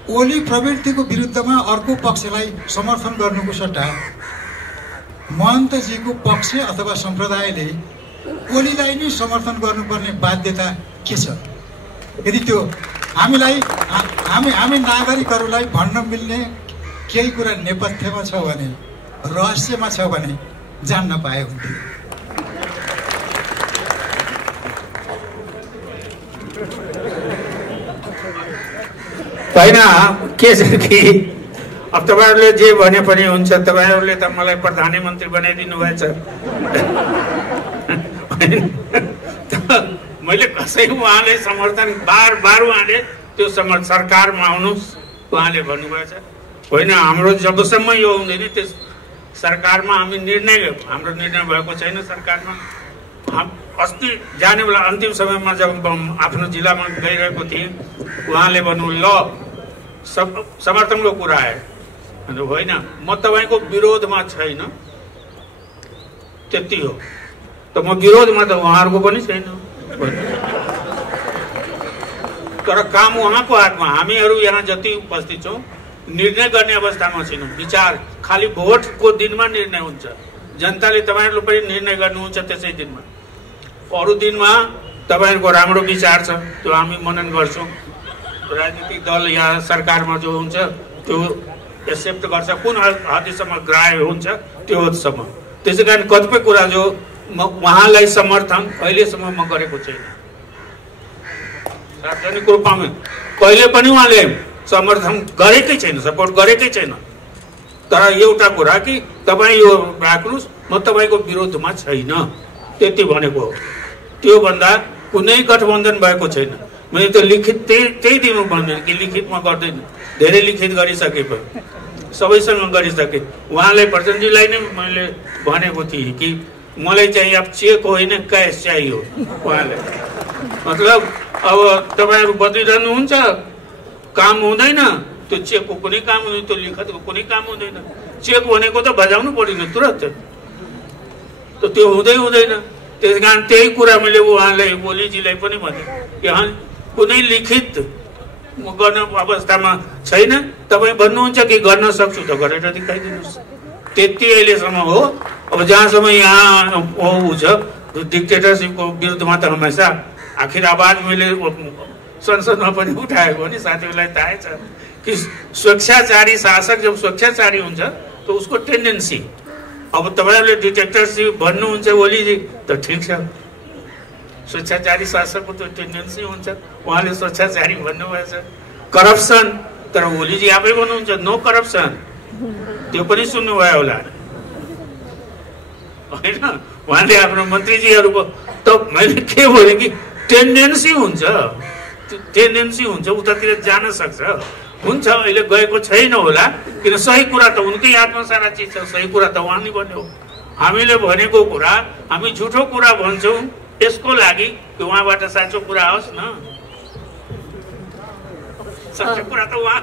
ओली प्रवृत्तिको विरुद्धमा अर्को पक्षलाई समर्थन गर्नुको सट्टा महन्तजीको पक्ष अथवा सम्प्रदायले ओलीलाई नै समर्थन गर्नुपर्ने बाध्यता के छ? यदि त्यो हामी नागरिकहरूलाई भन्न मिल्ने केही कुरा नेपथ्यमा छ भने, रहस्यमा छ भने जान्न पाए हुन्थ्यो। होइन के छ कि अब तपाईँहरूले जे भने पनि हुन्छ। तपाईँहरूले त मलाई प्रधानमन्त्री बनाइदिनु भएछ। मैले कसै उहाँले समर्थन बार उहाँले त्यो सरकारमा आउनुहोस् उहाँले भन्नुभएछ। होइन हाम्रो जबसम्म यो हुँदैन त्यस सरकारमा हाम्रो निर्णय भएको छैन। सरकारमा अस्ति जाने बेला अन्तिम समयमा जब आफ्नो जिल्लामा गइरहेको थिएँ उहाँले भन्नु ल समर्थनको कुरा आयो। होइन म तपाईँको विरोधमा छैन, त्यति हो। त म विरोधमा त उहाँहरूको पनि छैन। तर काम उहाँको हातमा। हामीहरू यहाँ जति उपस्थित छौँ निर्णय गर्ने अवस्थामा छैनौँ। विचार खालि भोटको दिनमा निर्णय हुन्छ। जनताले तपाईँहरूले पनि निर्णय गर्नुहुन्छ त्यसै दिनमा। अरू दिनमा तपाईँहरूको राम्रो विचार छ त्यो हामी मनन गर्छौँ। राजनीतिक दल या सरकारमा जो हुन्छ त्यो एक्सेप्ट गर्छ। कुन हदसम्म ग्राह्य हुन्छ त्यो हदसम्म। त्यसै कारण कतिपय कुरा जो उहाँलाई समर्थन अहिलेसम्म म गरेको छैन। सार्वजनिक रूपमा कहिले पनि उहाँले समर्थन गरेकै छैन, सपोर्ट गरेकै छैन। तर एउटा कुरा कि तपाईँ यो राख्नुहोस्, म तपाईँको विरोधमा छैन, त्यति भनेको हो। त्योभन्दा कुनै गठबन्धन भएको छैन। मैले त लिखित त्यही दिनु भन्दैन कि लिखितमा गर्दैन, धेरै लिखित गरिसके पनि सबैसँग गरिसके। उहाँलाई प्रचण्डजीलाई नै मैले भनेको थिएँ कि मलाई चाहिँ अब चेक होइन क्यास चाहियो उहाँले। मतलब अब तपाईँहरू बदलिरहनुहुन्छ, काम हुँदैन, त्यो चेकको कुनै काम हुँदैन, त्यो लिखतको कुनै काम हुँदैन। चेक भनेको त बजाउनु पर्दैन तुरन्त, त त्यो हुँदैन। त्यस कारण त्यही कुरा मैले उहाँलाई ओलीजीलाई पनि भने, यहाँ कुनै लिखित गर्न अवस्थामा छैन। तपाईँ भन्नुहुन्छ कि गर्न सक्छु त गरेर देखाइदिनुहोस्, त्यति अहिलेसम्म हो। अब जहाँसम्म यहाँ ऊ छ डिक्टेटरसिपको विरुद्धमा त हमेसा आखिर आवाज मैले संसदमा पनि उठाएको नि, साथीहरूलाई थाहै छ कि स्वेच्छाचारी शासक जब स्वेच्छाचारी हुन्छ त उसको टेन्डेन्सी। अब तपाईँहरूले डिक्टेटरसिप भन्नुहुन्छ ओलीजी त ठिक छ, स्वेच्छाचारी शासकको त्यो टेन्डेन्सी हुन्छ, उहाँले स्वेच्छाचारी भन्नुभएछ। करप्सन, तर ओलीजी आफै भन्नुहुन्छ नो करप्सन, त्यो पनि सुन्नुभयो होला होइन? उहाँले आफ्नो मन्त्रीजीहरूको त मैले के भने कि टेन्डेन्सी हुन्छ, उतातिर जान सक्छ, हुन्छ। अहिले गएको छैन होला, किन सही कुरा त उनकै हातमा सारा चिज छ, सही कुरा त उहाँ नै भन्यो। हामीले भनेको कुरा, हामी झुठो कुरा भन्छौँ यसको लागि कि उहाँबाट साँचो कुरा आओस् न। साँचो कुरा त उहाँ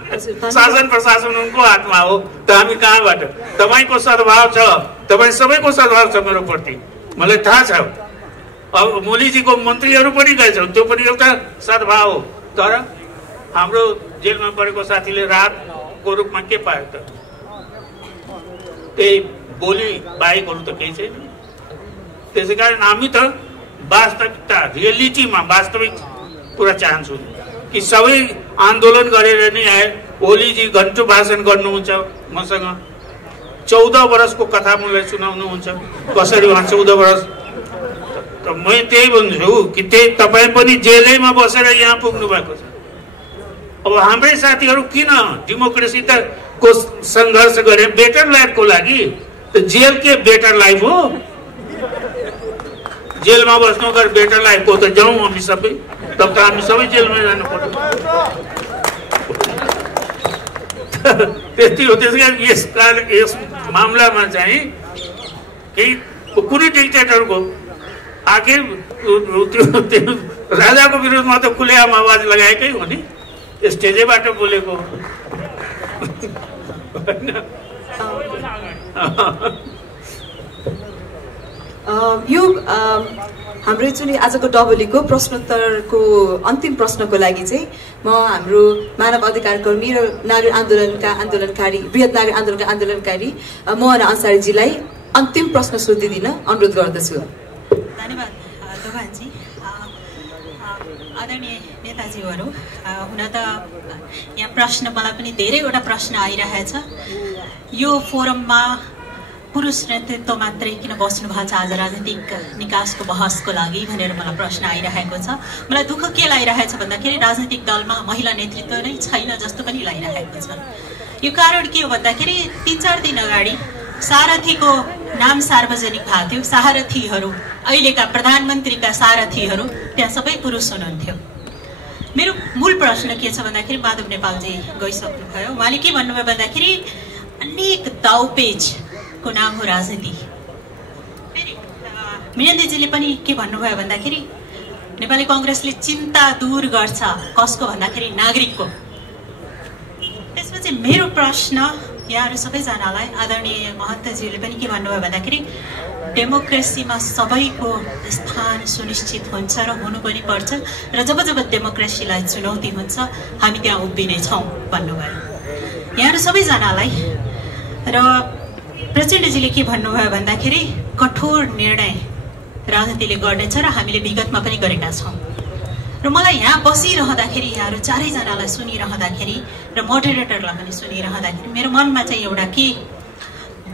शासन प्रशासन उनको हातमा हो, त हामी कहाँबाट? तपाईँको सद्भाव छ, तपाईँ सबैको सद्भाव छ मेरो प्रति, मलाई थाहा छ। अब मोलीजीको मन्त्रीहरू पनि गएछौँ, त्यो पनि एउटा सद्भाव हो। तर हाम्रो जेलमा परेको साथीले राहतको रूपमा के पायो त? त्यही बोली बाहेक अरू त केही छैन। त्यसै कारण हामी त वास्तविकता, रियलिटीमा वास्तविक कुरा चाहन्छु कि सबै आन्दोलन गरेर नै आए। ओलीजी घन्टो भाषण गर्नुहुन्छ मसँग, 14 वर्षको कथा मलाई सुनाउनुहुन्छ, कसरी उहाँ 14 वर्ष। त म त्यही भन्छु कि त्यही तपाईँ पनि जेलैमा बसेर यहाँ पुग्नु भएको छ। अब हाम्रै साथीहरू किन डेमोक्रेसी को सङ्घर्ष गरे बेटर लाइफको लागि? त जेल के बेटर लाइफ हो? जेलमा बस्नु अगर बेटर लाइफ हो त जाउँ हामी सबै, तब त हामी सबै जेलमा जानु पर्यो। त्यति हो। त्यस कारण यस मामलामा चाहिँ केही कुनै डिक्टेटरको आखिर त्यो राजाको विरुद्धमा त खुलेआम आवाज लगाएकै हो नि, स्टेजैबाट बोलेको। यो हाम्रो जुन आजको डबलीको प्रश्नोत्तरको अन्तिम प्रश्नको लागि चाहिँ म हाम्रो मानव अधिकार कर्मी र नागरिक आन्दोलनकारी बृहत नागरिक आन्दोलनका आन्दोलनकारी मोहन अन्सारीजीलाई अन्तिम प्रश्न सोधिदिन अनुरोध गर्दछु। धन्यवाद दोभानजी। आदरणीय नेताजीहरू, हुन त यहाँ प्रश्न मलाई पनि धेरैवटा प्रश्न आइरहेछ। यो फोरममा पुरुष नेतृत्व मात्रै किन बस्नु भएको छ आज राजनीतिक निकासको बहसको लागि भनेर मलाई प्रश्न आइरहेको छ। मलाई दुःख के लागिरहेछ भन्दाखेरि राजनीतिक दलमा महिला नेतृत्व नै छैन जस्तो पनि लागिरहेको छ। यो कारण के हो भन्दाखेरि 3-4 दिन अगाडि सारथीको नाम सार्वजनिक भएको थियो। सारथीहरू, अहिलेका प्रधानमन्त्रीका सारथीहरू त्यहाँ सबै पुरुष हुनुहुन्थ्यो। मेरो मूल प्रश्न के छ भन्दाखेरि माधव नेपालजी गइसक्नुभयो, उहाँले के भन्नुभयो भन्दाखेरि अनेक दाउपेचको नाम हो राजनीति। फेरि वीरेन्द्रजीले पनि के भन्नुभयो भन्दाखेरि नेपाली कांग्रेसले चिन्ता दूर गर्छ, कसको भन्दाखेरि नागरिकको। त्यसपछि मेरो प्रश्न यहाँहरू सबैजनालाई, आदरणीय महन्तजीले पनि के भन्नुभयो भन्दाखेरि डेमोक्रेसीमा सबैको स्थान सुनिश्चित हुन्छ र हुनु पनि पर्छ र जब जब डेमोक्रेसीलाई चुनौती हुन्छ हामी त्यहाँ उभिने छौँ भन्नुभयो यहाँहरू सबैजनालाई। र प्रचण्डजीले के भन्नुभयो भन्दाखेरि कठोर निर्णय राजनीतिले गर्नेछ र हामीले विगतमा पनि गरेका छौँ। र मलाई यहाँ बसिरहँदाखेरि यहाँहरू चारैजनालाई सुनिरहँदाखेरि र मोडरेटरलाई पनि सुनिरहँदाखेरि मेरो मनमा चाहिँ एउटा के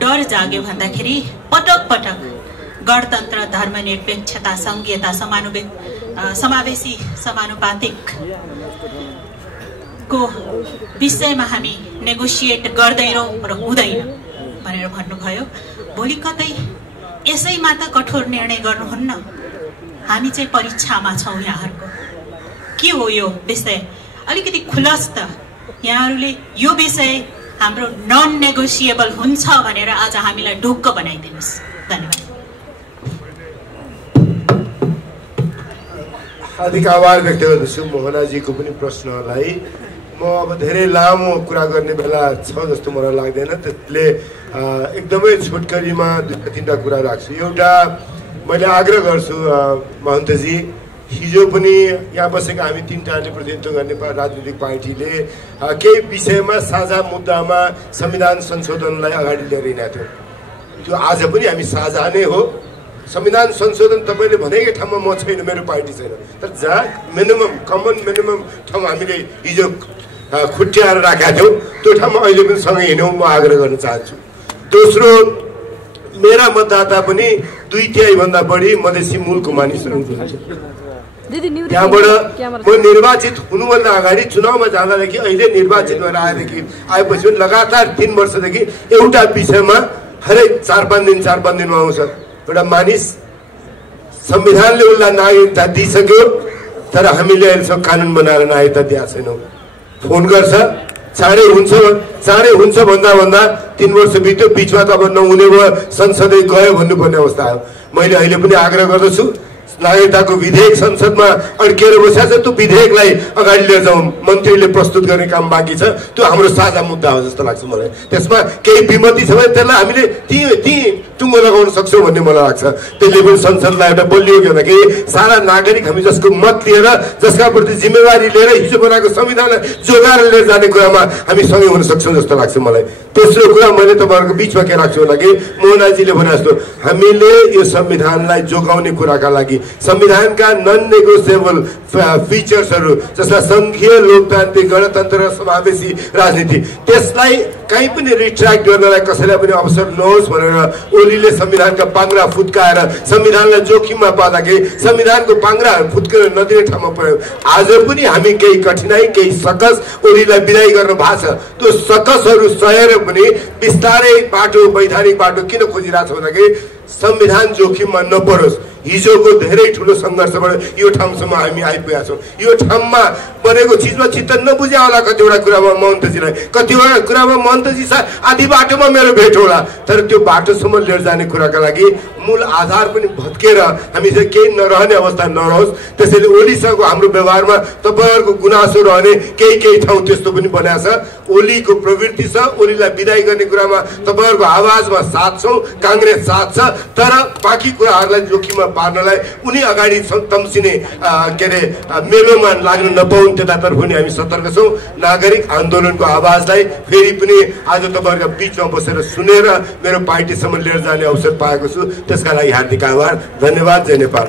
डर जाग्यो भन्दाखेरि पटक पटक गणतन्त्र, धर्मनिरपेक्षता, संघीयता, समावेशी समानुपातिक को विषयमा हामी नेगोसिएट गर्दैनौँ र हुँदैन भनेर भन्नुभयो। भोलि कतै यसैमा त कठोर निर्णय गर्नुहुन्न। हामी चाहिँ परीक्षामा छौँ यहाँहरूको। के हो यो विषय? अलिकति खुलस्त यहाँहरूले यो विषय हाम्रो नन नेगोसिएबल हुन्छ भनेर आज हामीलाई ढुक्क बनाइदिनुहोस्। धन्यवाद। हार्दिक आभार व्यक्त गर्दछु मोहनाजीको पनि प्रश्नलाई। म अब धेरै लामो कुरा गर्ने बेला छ जस्तो मलाई लाग्दैन, त्यसले एकदमै छोटकरीमा 2-3टा कुरा राख्छु। एउटा मैले आग्रह गर्छु महन्तजी, हिजो पनि यहाँ बसेका हामी 3टाले प्रतिनिधित्व गर्ने राजनीतिक पार्टीले केही विषयमा साझा मुद्दामा संविधान संशोधनलाई अगाडि लिएर हिँडेको थियो। त्यो आज पनि हामी साझा नै हो। संविधान संशोधन तपाईँले भनेकै ठाउँमा म छैन, मेरो पार्टी छैन, तर जहाँ मिनिमम कमन मिनिमम ठाउँ हामीले हिजो खुट्याएर राखेका थियौँ त्यो ठाउँमा अहिले पनि सँगै हिँड्यौँ, म आग्रह गर्न चाहन्छु। दोस्रो, मेरा मतदाता पनि 2/3 भन्दा बढी मधेसी मूलको मानिसहरू हुनुहुन्छ। त्यहाँबाट म निर्वाचित हुनुभन्दा अगाडि चुनावमा जाँदादेखि अहिले निर्वाचित भएर आएपछि पनि लगातार 3 वर्षदेखि एउटा विषयमा हरेक 4-5 दिनमा आउँछ। एउटा मानिस संविधानले उसलाई नागरिकता दिइसक्यो तर हामीले अहिलेसम्म कानुन बनाएर नागरिकता दिएको छैनौँ। फोन गर्छ, चाँडै हुन्छ भन्दा 3 वर्ष बित्यो, बिचमा त अब नहुने भयो, संसदै गयो भन्नुपर्ने अवस्था आयो। मैले अहिले पनि आग्रह गर्दछु नागरिकताको विधेयक संसदमा अड्किएर बसेको छ, त्यो विधेयकलाई अगाडि लिएर जाउँ। मन्त्रीले प्रस्तुत गर्ने काम बाँकी छ, त्यो हाम्रो साझा मुद्दा हो जस्तो लाग्छ मलाई। त्यसमा केही विमति छ भने त्यसलाई हामीले ती टुङ्गो लगाउन सक्छौँ भन्ने मलाई लाग्छ। त्यसले पनि संसदलाई एउटा बलियो के भन्दाखेरि सारा नागरिक हामी जसको मत लिएर, जसका प्रति जिम्मेवारी लिएर हिजो बनाएको संविधानलाई जोगाएर लिएर जाने कुरामा हामी सँगै हुन सक्छौँ जस्तो लाग्छ मलाई। तेस्रो कुरा मैले तपाईँहरूको बिचमा के राख्छु भन्दाखेरि मोहनाजीले भने जस्तो हामीले यो संविधानलाई जोगाउने कुराका लागि संविधानका नन नेगोसिएबल फिचर्सहरू जसलाई संघीय लोकतान्त्रिक गणतन्त्र र समावेशी राजनीति, त्यसलाई कहीँ पनि रिट्र्याक्ट गर्नलाई कसैलाई पनि अवसर नहोस् भनेर ओलीले संविधानका पाङ्ग्रा फुत्काएर संविधानलाई जोखिममा पार्दाखेरि संविधानको पाङ्ग्रा फुत्केर नदिने ठाउँमा पुर्यायो। आज पनि हामी केही कठिनाई, केही सकस ओलीलाई विदाई गर्नु भएको छ। त्यो सकसहरू सहेर पनि बिस्तारै बाटो, वैधानिक बाटो किन खोजिरहेको छ भन्दाखेरि संविधान जोखिममा नपरोस्। हिजोको धेरै ठुलो सङ्घर्षबाट यो ठाउँसम्म हामी आइपुगेका छौँ। यो ठाउँमा बनेको चिजमा चित्त नबुझ्या होला कतिवटा कुरामा महन्तजीलाई, कतिवटा कुरामा महन्तजी सायद आधी बाटोमा मेरो भेट होला, तर त्यो बाटोसम्म लिएर जाने कुराका लागि मूल आधार पनि भत्केर हामीसँग केही नरहने अवस्था नरहोस्। त्यसैले ओलीसँगको हाम्रो व्यवहारमा तपाईँहरूको गुनासो रहने केही ठाउँ त्यस्तो पनि बनाएको छ। ओलीको प्रवृत्ति छ, ओलीलाई विदाई गर्ने कुरामा तपाईँहरूको आवाजमा साथ छौँ, काङ्ग्रेस साथ छ, तर बाँकी कुराहरूलाई जोखिममा पार्नलाई उनी अगाडि तम्सिने के अरे मेलोमा लाग्न नपाउन् त्यतातर्फ पनि हामी सतर्क छौँ। नागरिक आन्दोलनको आवाजलाई फेरि पनि आज तपाईँहरूका बिचमा बसेर सुनेर मेरो पार्टीसम्म लिएर जाने अवसर पाएको छु। त्यसका लागि हार्दिक आभार, धन्यवाद। जय नेपाल।